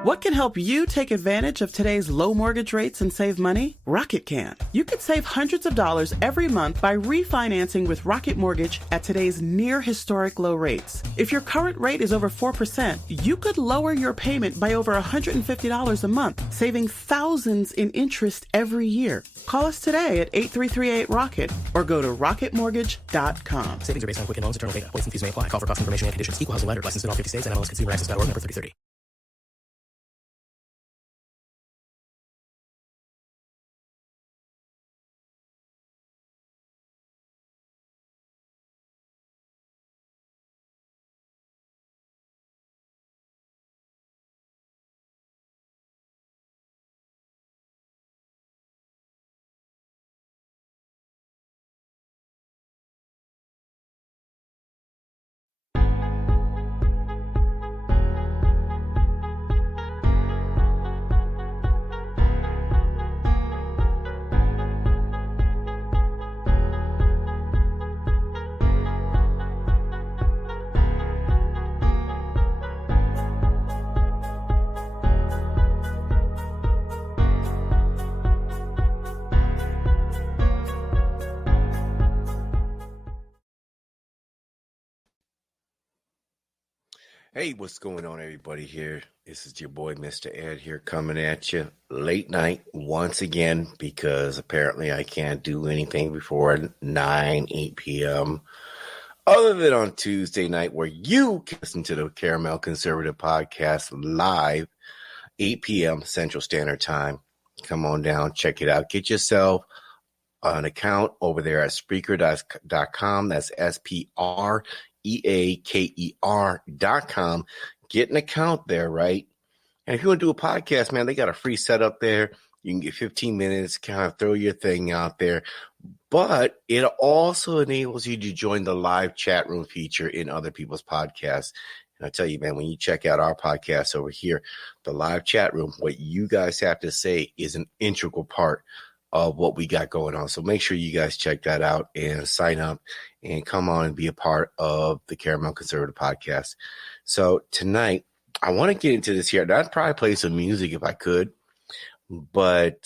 What can help you take advantage of today's low mortgage rates and save money? Rocket can. You could save hundreds of dollars every month by refinancing with Rocket Mortgage at today's near historic low rates. If your current rate is over 4%, you could lower your payment by over $150 a month, saving thousands in interest every year. Call us today at 8338-ROCKET or go to rocketmortgage.com. Savings are based on Quicken Loans, internal data. Points and fees may apply. Call for cost information and conditions. Equal housing lender. Licensed in all 50 states and MLSConsumerAccess.org number 3030. Hey, what's going on, everybody? Here, this is your boy, Mr. Ed, here coming at you late night once again because apparently I can't do anything before 8 p.m. other than on Tuesday night where you can listen to the Caramel Conservative Podcast live, 8 p.m. Central Standard Time. Come on down, check it out. Get yourself an account over there at Spreaker.com. That's SPREAKER.com. Get an account there, right? And if you want to do a podcast, man, they got a free setup there. You can get 15 minutes, kind of throw your thing out there. But it also enables you to join the live chat room feature in other people's podcasts. And I tell you, man, when you check out our podcast over here, the live chat room, what you guys have to say is an integral part of what we got going on. So make sure you guys check that out and sign up and come on and be a part of the Caramel Conservative Podcast. So tonight, I want to get into this here. I'd probably play some music if I could, but,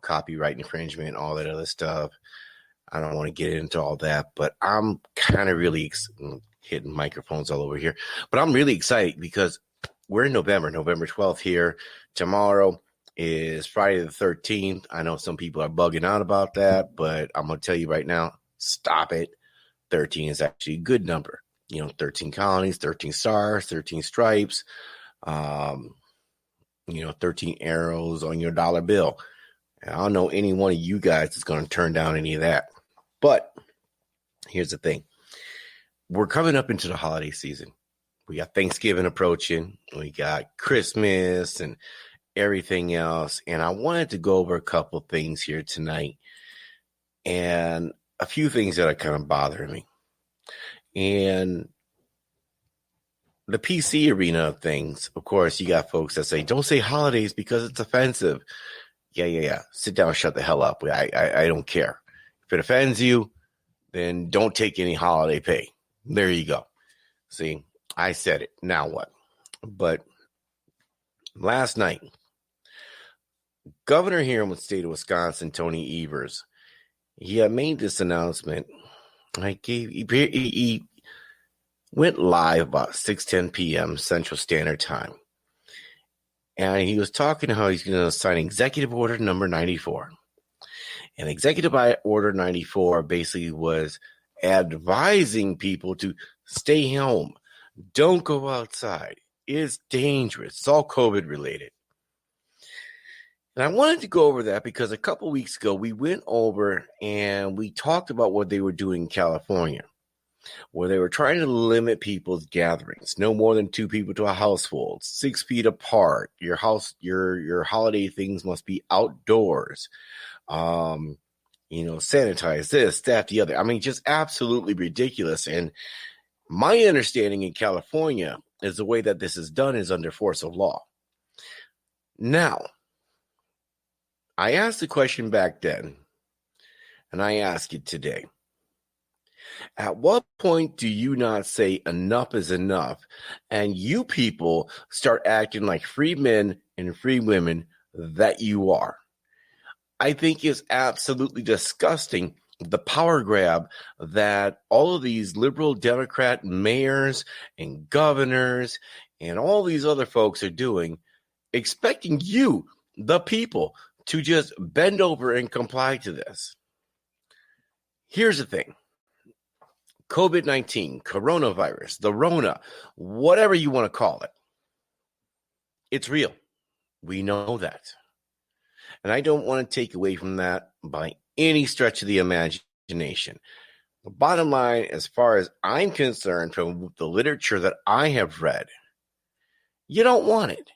copyright infringement, all that other stuff. I don't want to get into all that, but I'm kind of really hitting microphones all over here. But I'm really excited because we're in November 12th here. Tomorrow is Friday the 13th. I know some people are bugging out about that, but I'm going to tell you right now, stop it. 13 is actually a good number. 13 colonies, 13 stars, 13 stripes, 13 arrows on your dollar bill. And I don't know any one of you guys is going to turn down any of that. But here's the thing. We're coming up into the holiday season. We got Thanksgiving approaching. We got Christmas and everything else. And I wanted to go over a couple things here tonight and a few things that are kind of bothering me. And the PC arena of things, of course, you got folks that say, don't say holidays because it's offensive. Yeah. Sit down and shut the hell up. I don't care. If it offends you, then don't take any holiday pay. There you go. See, I said it. Now what? But last night, Governor here in the state of Wisconsin, Tony Evers, he had made this announcement. He went live about 6:10 p.m. Central Standard Time. And he was talking how he's going to sign Executive Order number 94. And Executive Order 94 basically was advising people to stay home. Don't go outside. It's dangerous. It's all COVID related. And I wanted to go over that because a couple weeks ago, we went over and we talked about what they were doing in California, where they were trying to limit people's gatherings. No more than 2 people to a household, 6 feet apart. Your holiday things must be outdoors. Sanitize this, that, the other. I mean, just absolutely ridiculous. And my understanding in California is the way that this is done is under force of law. Now, I asked the question back then, and I ask it today. At what point do you not say enough is enough and you people start acting like free men and free women that you are? I think it's absolutely disgusting, the power grab that all of these liberal Democrat mayors and governors and all these other folks are doing, expecting you, the people, to just bend over and comply to this. Here's the thing. COVID-19, coronavirus, the Rona, whatever you want to call it, it's real. We know that. And I don't want to take away from that by any stretch of the imagination. The bottom line, as far as I'm concerned, from the literature that I have read, you don't want it.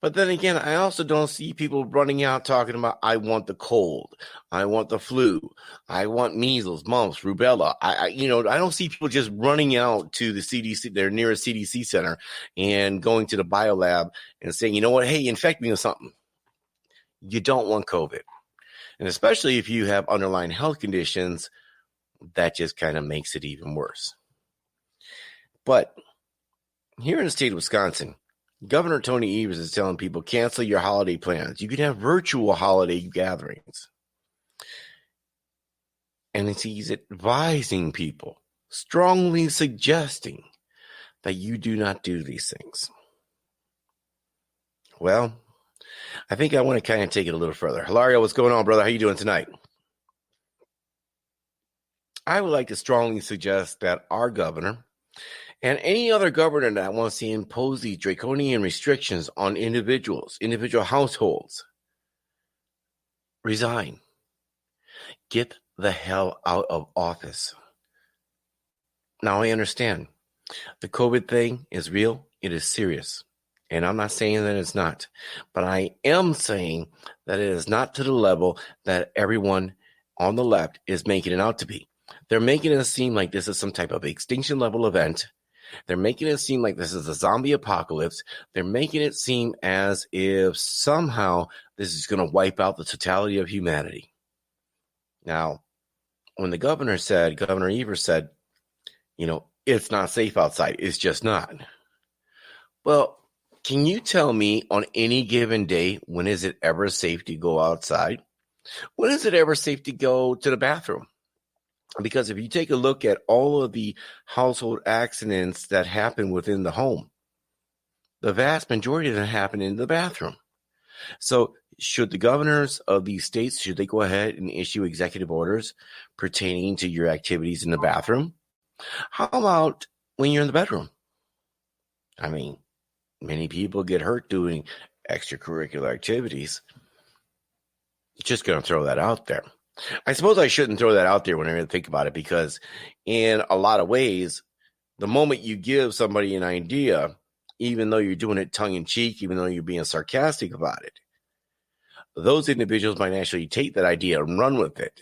But then again, I also don't see people running out talking about, I want the cold, I want the flu, I want measles, mumps, rubella. I don't see people just running out to the CDC, their nearest CDC center, and going to the biolab and saying, you know what, hey, infect me with something. You don't want COVID. And especially if you have underlying health conditions, that just kind of makes it even worse. But here in the state of Wisconsin, Governor Tony Evers is telling people, cancel your holiday plans. You can have virtual holiday gatherings. And he's advising people, strongly suggesting that you do not do these things. Well, I think I want to kind of take it a little further. Hilario, what's going on, brother? How you doing tonight? I would like to strongly suggest that our governor and any other governor that wants to impose these draconian restrictions on individuals, individual households, resign. Get the hell out of office. Now, I understand the COVID thing is real. It is serious. And I'm not saying that it's not. But I am saying that it is not to the level that everyone on the left is making it out to be. They're making it seem like this is some type of extinction level event. They're making it seem like this is a zombie apocalypse. They're making it seem as if somehow this is going to wipe out the totality of humanity. Now, when the Governor Evers said, it's not safe outside, it's just not. Well, can you tell me on any given day, when is it ever safe to go outside? When is it ever safe to go to the bathroom? Because if you take a look at all of the household accidents that happen within the home, the vast majority of them happen in the bathroom. So should the governors of these states, should they go ahead and issue executive orders pertaining to your activities in the bathroom? How about when you're in the bedroom? I mean, many people get hurt doing extracurricular activities. Just going to throw that out there. I suppose I shouldn't throw that out there when I really think about it, because in a lot of ways, the moment you give somebody an idea, even though you're doing it tongue-in-cheek, even though you're being sarcastic about it, those individuals might actually take that idea and run with it.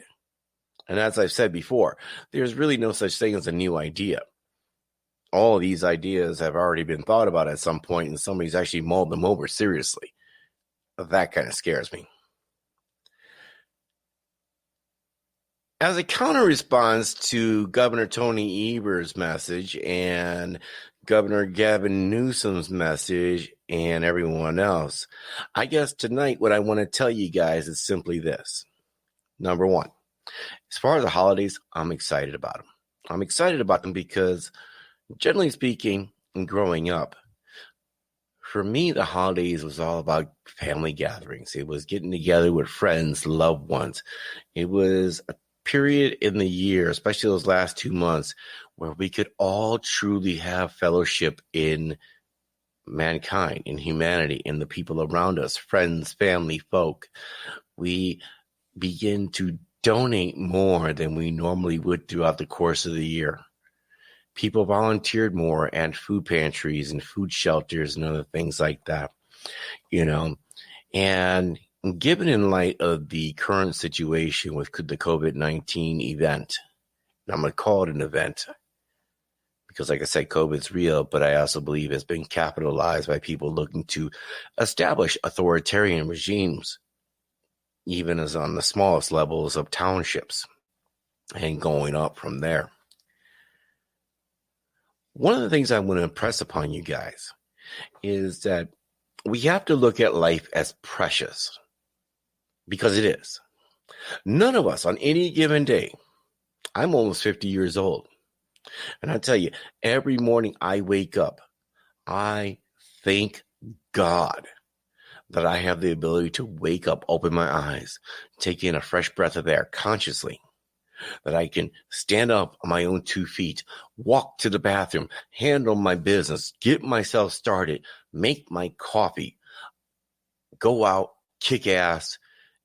And as I've said before, there's really no such thing as a new idea. All of these ideas have already been thought about at some point, and somebody's actually mulled them over seriously. That kind of scares me. As a counter response to Governor Tony Evers' message and Governor Gavin Newsom's message and everyone else, I guess tonight what I want to tell you guys is simply this. Number one, as far as the holidays, I'm excited about them. I'm excited about them because, generally speaking, growing up, for me, the holidays was all about family gatherings. It was getting together with friends, loved ones. It was a period in the year, especially those last 2 months, where we could all truly have fellowship in mankind, in humanity, in the people around us, friends, family, folk. We begin to donate more than we normally would throughout the course of the year. People volunteered more at food pantries and food shelters and other things like that, and given in light of the current situation with the COVID-19 event, and I'm going to call it an event because, like I said, COVID's real, but I also believe it's been capitalized by people looking to establish authoritarian regimes, even as on the smallest levels of townships. and going up from there. One of the things I want to impress upon you guys is that we have to look at life as precious, because it is. None of us on any given day, I'm almost 50 years old, and I tell you, every morning I wake up, I thank God that I have the ability to wake up, open my eyes, take in a fresh breath of air consciously, that I can stand up on my own 2 feet, walk to the bathroom, handle my business, get myself started, make my coffee, go out, kick ass,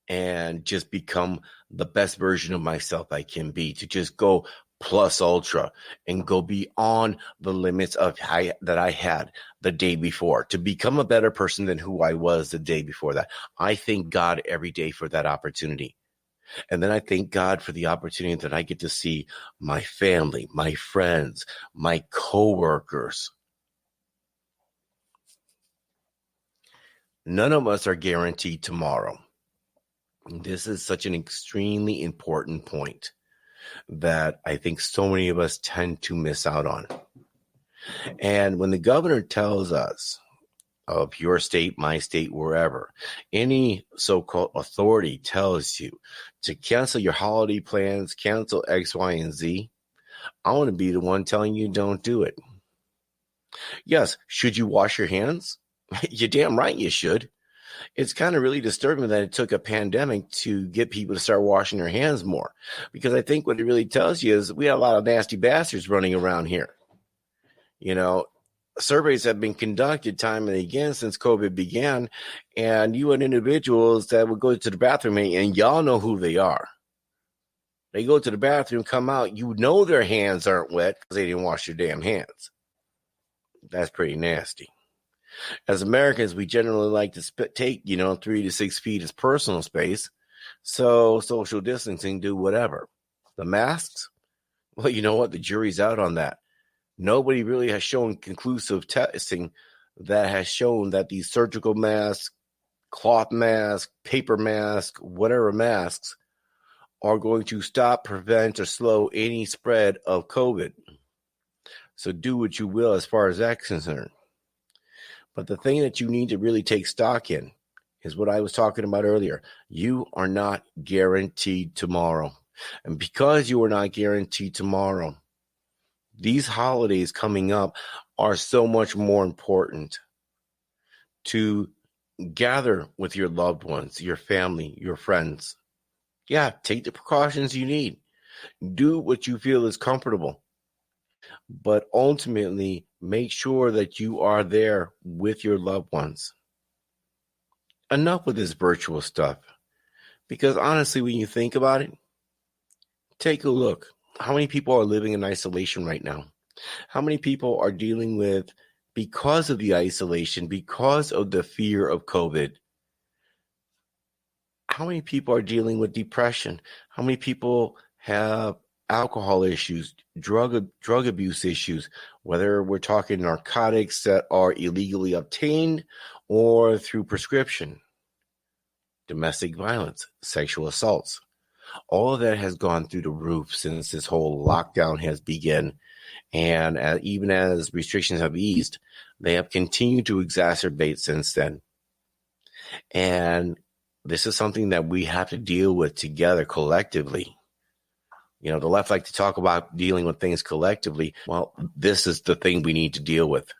and just become the best version of myself I can be, to just go plus ultra and go beyond the limits of that I had the day before, to become a better person than who I was the day before that. I thank God every day for that opportunity. And then I thank God for the opportunity that I get to see my family, my friends, my coworkers. None of us are guaranteed tomorrow. This is such an extremely important point that I think so many of us tend to miss out on. And when the governor tells us, of your state, my state, wherever, any so-called authority tells you to cancel your holiday plans, cancel X, Y, and Z, I want to be the one telling you don't do it. Yes, should you wash your hands? You're damn right you should. It's kind of really disturbing that it took a pandemic to get people to start washing their hands more, because I think what it really tells you is we have a lot of nasty bastards running around here. You know, surveys have been conducted time and again since COVID began, and you had individuals that would go to the bathroom, and y'all know who they are. They go to the bathroom, come out, you know their hands aren't wet because they didn't wash their damn hands. That's pretty nasty. As Americans, we generally like to take, 3 to 6 feet as personal space, so social distancing, do whatever. The masks? Well, you know what? The jury's out on that. Nobody really has shown conclusive testing that has shown that these surgical masks, cloth masks, paper masks, whatever masks are going to stop, prevent, or slow any spread of COVID. So do what you will as far as that's concerned. But the thing that you need to really take stock in is what I was talking about earlier. You are not guaranteed tomorrow. And because you are not guaranteed tomorrow, these holidays coming up are so much more important to gather with your loved ones, your family, your friends. Yeah, take the precautions you need. Do what you feel is comfortable. But ultimately, make sure that you are there with your loved ones. Enough with this virtual stuff. Because honestly, when you think about it, take a look. How many people are living in isolation right now? How many people are dealing with, because of the isolation, because of the fear of COVID, how many people are dealing with depression? How many people have alcohol issues, drug abuse issues, whether we're talking narcotics that are illegally obtained or through prescription, domestic violence, sexual assaults? All of that has gone through the roof since this whole lockdown has begun. And even as restrictions have eased, they have continued to exacerbate since then. And this is something that we have to deal with together collectively. The left like to talk about dealing with things collectively. Well, this is the thing we need to deal with,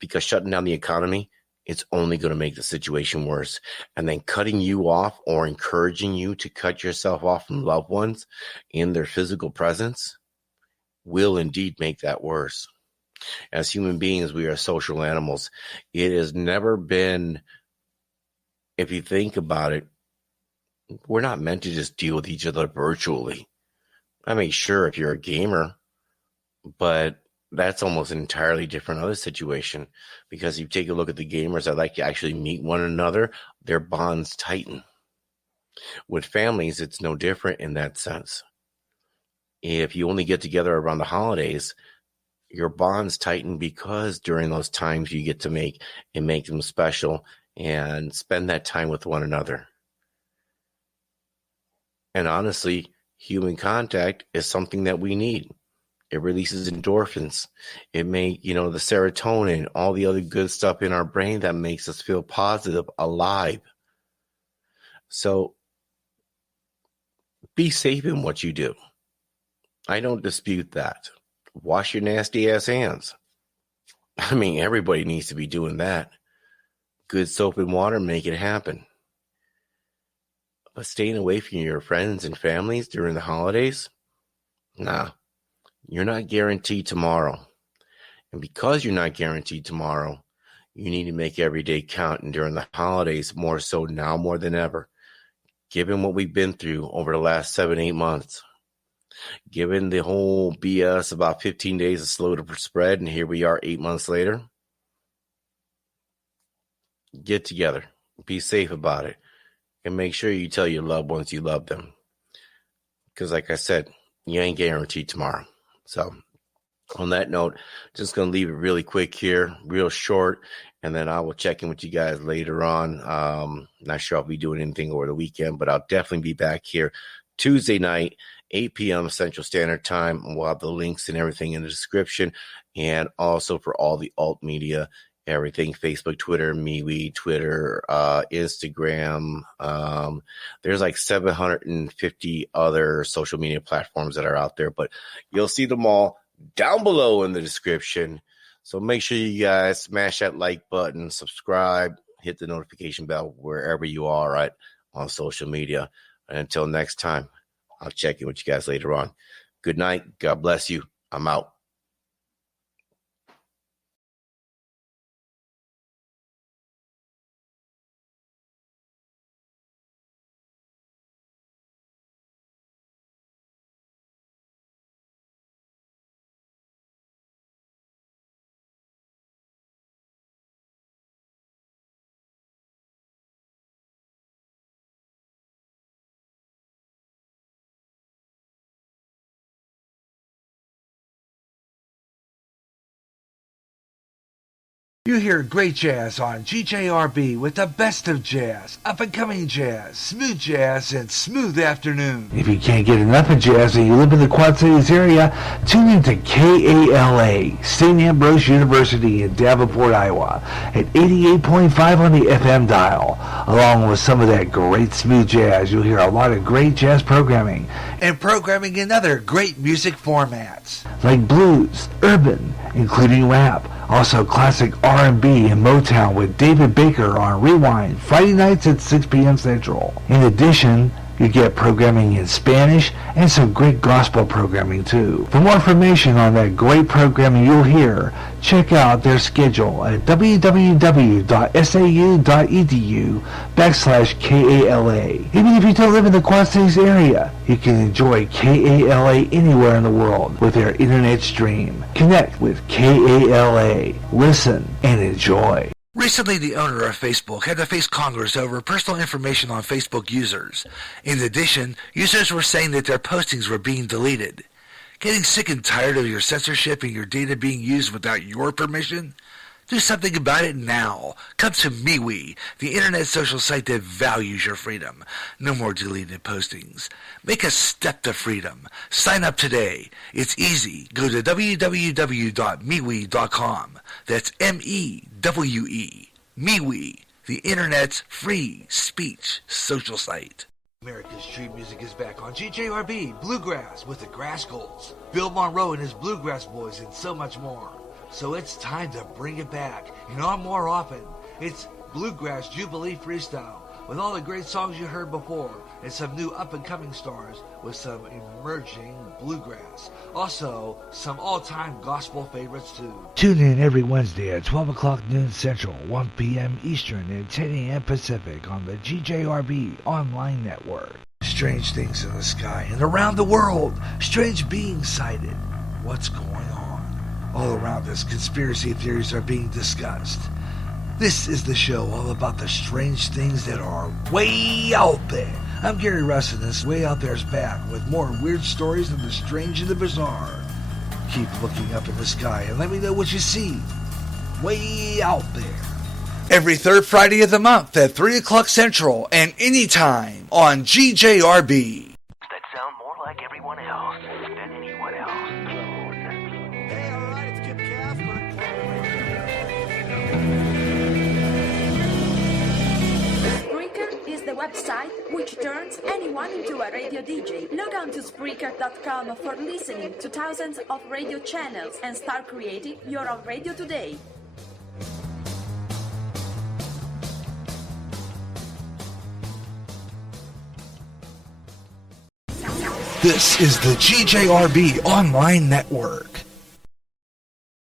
because shutting down the economy, it's only going to make the situation worse. And then cutting you off or encouraging you to cut yourself off from loved ones in their physical presence will indeed make that worse. As human beings, we are social animals. It has never been, if you think about it, we're not meant to just deal with each other virtually. I mean, sure, if you're a gamer, but that's almost an entirely different other situation, because if you take a look at the gamers that like to actually meet one another, their bonds tighten. With families, it's no different in that sense. If you only get together around the holidays, your bonds tighten because during those times you get to make them special and spend that time with one another. And honestly, Human contact is something that we need. It releases endorphins. It may, the serotonin, all the other good stuff in our brain that makes us feel positive, alive. So be safe in what you do. I don't dispute that. Wash your nasty ass hands. I mean, everybody needs to be doing that. Good soap and water make it happen. But staying away from your friends and families during the holidays? Nah, you're not guaranteed tomorrow. And because you're not guaranteed tomorrow, you need to make every day count. And during the holidays, more so now more than ever, given what we've been through over the last 7-8 months, given the whole BS about 15 days of slow to spread, and here we are 8 months later, get together, be safe about it, and make sure you tell your loved ones you love them. Because like I said, you ain't guaranteed tomorrow. So on that note, just going to leave it really quick here, real short, and then I will check in with you guys later on. Not sure I'll be doing anything over the weekend, but I'll definitely be back here Tuesday night, 8 p.m. Central Standard Time. We'll have the links and everything in the description, and also for all the alt media, everything, Facebook, Twitter, MeWe, Twitter, Instagram. There's like 750 other social media platforms that are out there, but you'll see them all down below in the description. So make sure you guys smash that like button, subscribe, hit the notification bell wherever you are at on social media. And until next time, I'll check in with you guys later on. Good night. God bless you. I'm out. You hear great jazz on GJRB with the best of jazz, up-and-coming jazz, and smooth afternoon. If you can't get enough of jazz and you live in the Quad Cities area, tune in to KALA, St. Ambrose University in Davenport, Iowa, at 88.5 on the FM dial. Along with some of that great smooth jazz, you'll hear a lot of great jazz programming, and programming in other great music formats, like blues, urban, including rap, also classic R&B and Motown with David Baker on Rewind, Friday nights at 6 p.m. Central. In addition, you get programming in Spanish and some great gospel programming too. For more information on that great programming you'll hear, check out their schedule at www.sau.edu/KALA. Even if you don't live in the Quad Cities area, you can enjoy KALA anywhere in the world with their internet stream. Connect with KALA. Listen and enjoy. Recently, the owner of Facebook had to face Congress over personal information on Facebook users. In addition, users were saying that their postings were being deleted. Getting sick and tired of your censorship and your data being used without your permission? Do something about it now. Come to MeWe, the internet social site that values your freedom. No more deleted postings. Make a step to freedom. Sign up today. It's easy. Go to www.MeWe.com. That's MEWE. MeWe, the internet's free speech social site. America's Street Music is back on GJRB Bluegrass with the Grass Goals, Bill Monroe and his Bluegrass Boys, and so much more. So it's time to bring it back, and on more often. It's Bluegrass Jubilee Freestyle, with all the great songs you heard before, and some new up-and-coming stars with some emerging bluegrass. Also, some all-time gospel favorites too. Tune in every Wednesday at 12 o'clock noon Central, 1 p.m. Eastern, and 10 a.m. Pacific on the GJRB online network. Strange things in the sky and around the world. Strange beings sighted. What's going on? All around us, conspiracy theories are being discussed. This is the show all about the strange things that are way out there. I'm Gary Russ, and this Way Out There's back with more weird stories of the strange and the bizarre. Keep looking up in the sky and let me know what you see. Way out there. Every third Friday of the month at 3 o'clock Central and anytime on GJRB. That sound more like website which turns anyone into a radio DJ. Log on to Spreaker.com for listening to thousands of radio channels and start creating your own radio today. This is the GJRB Online Network.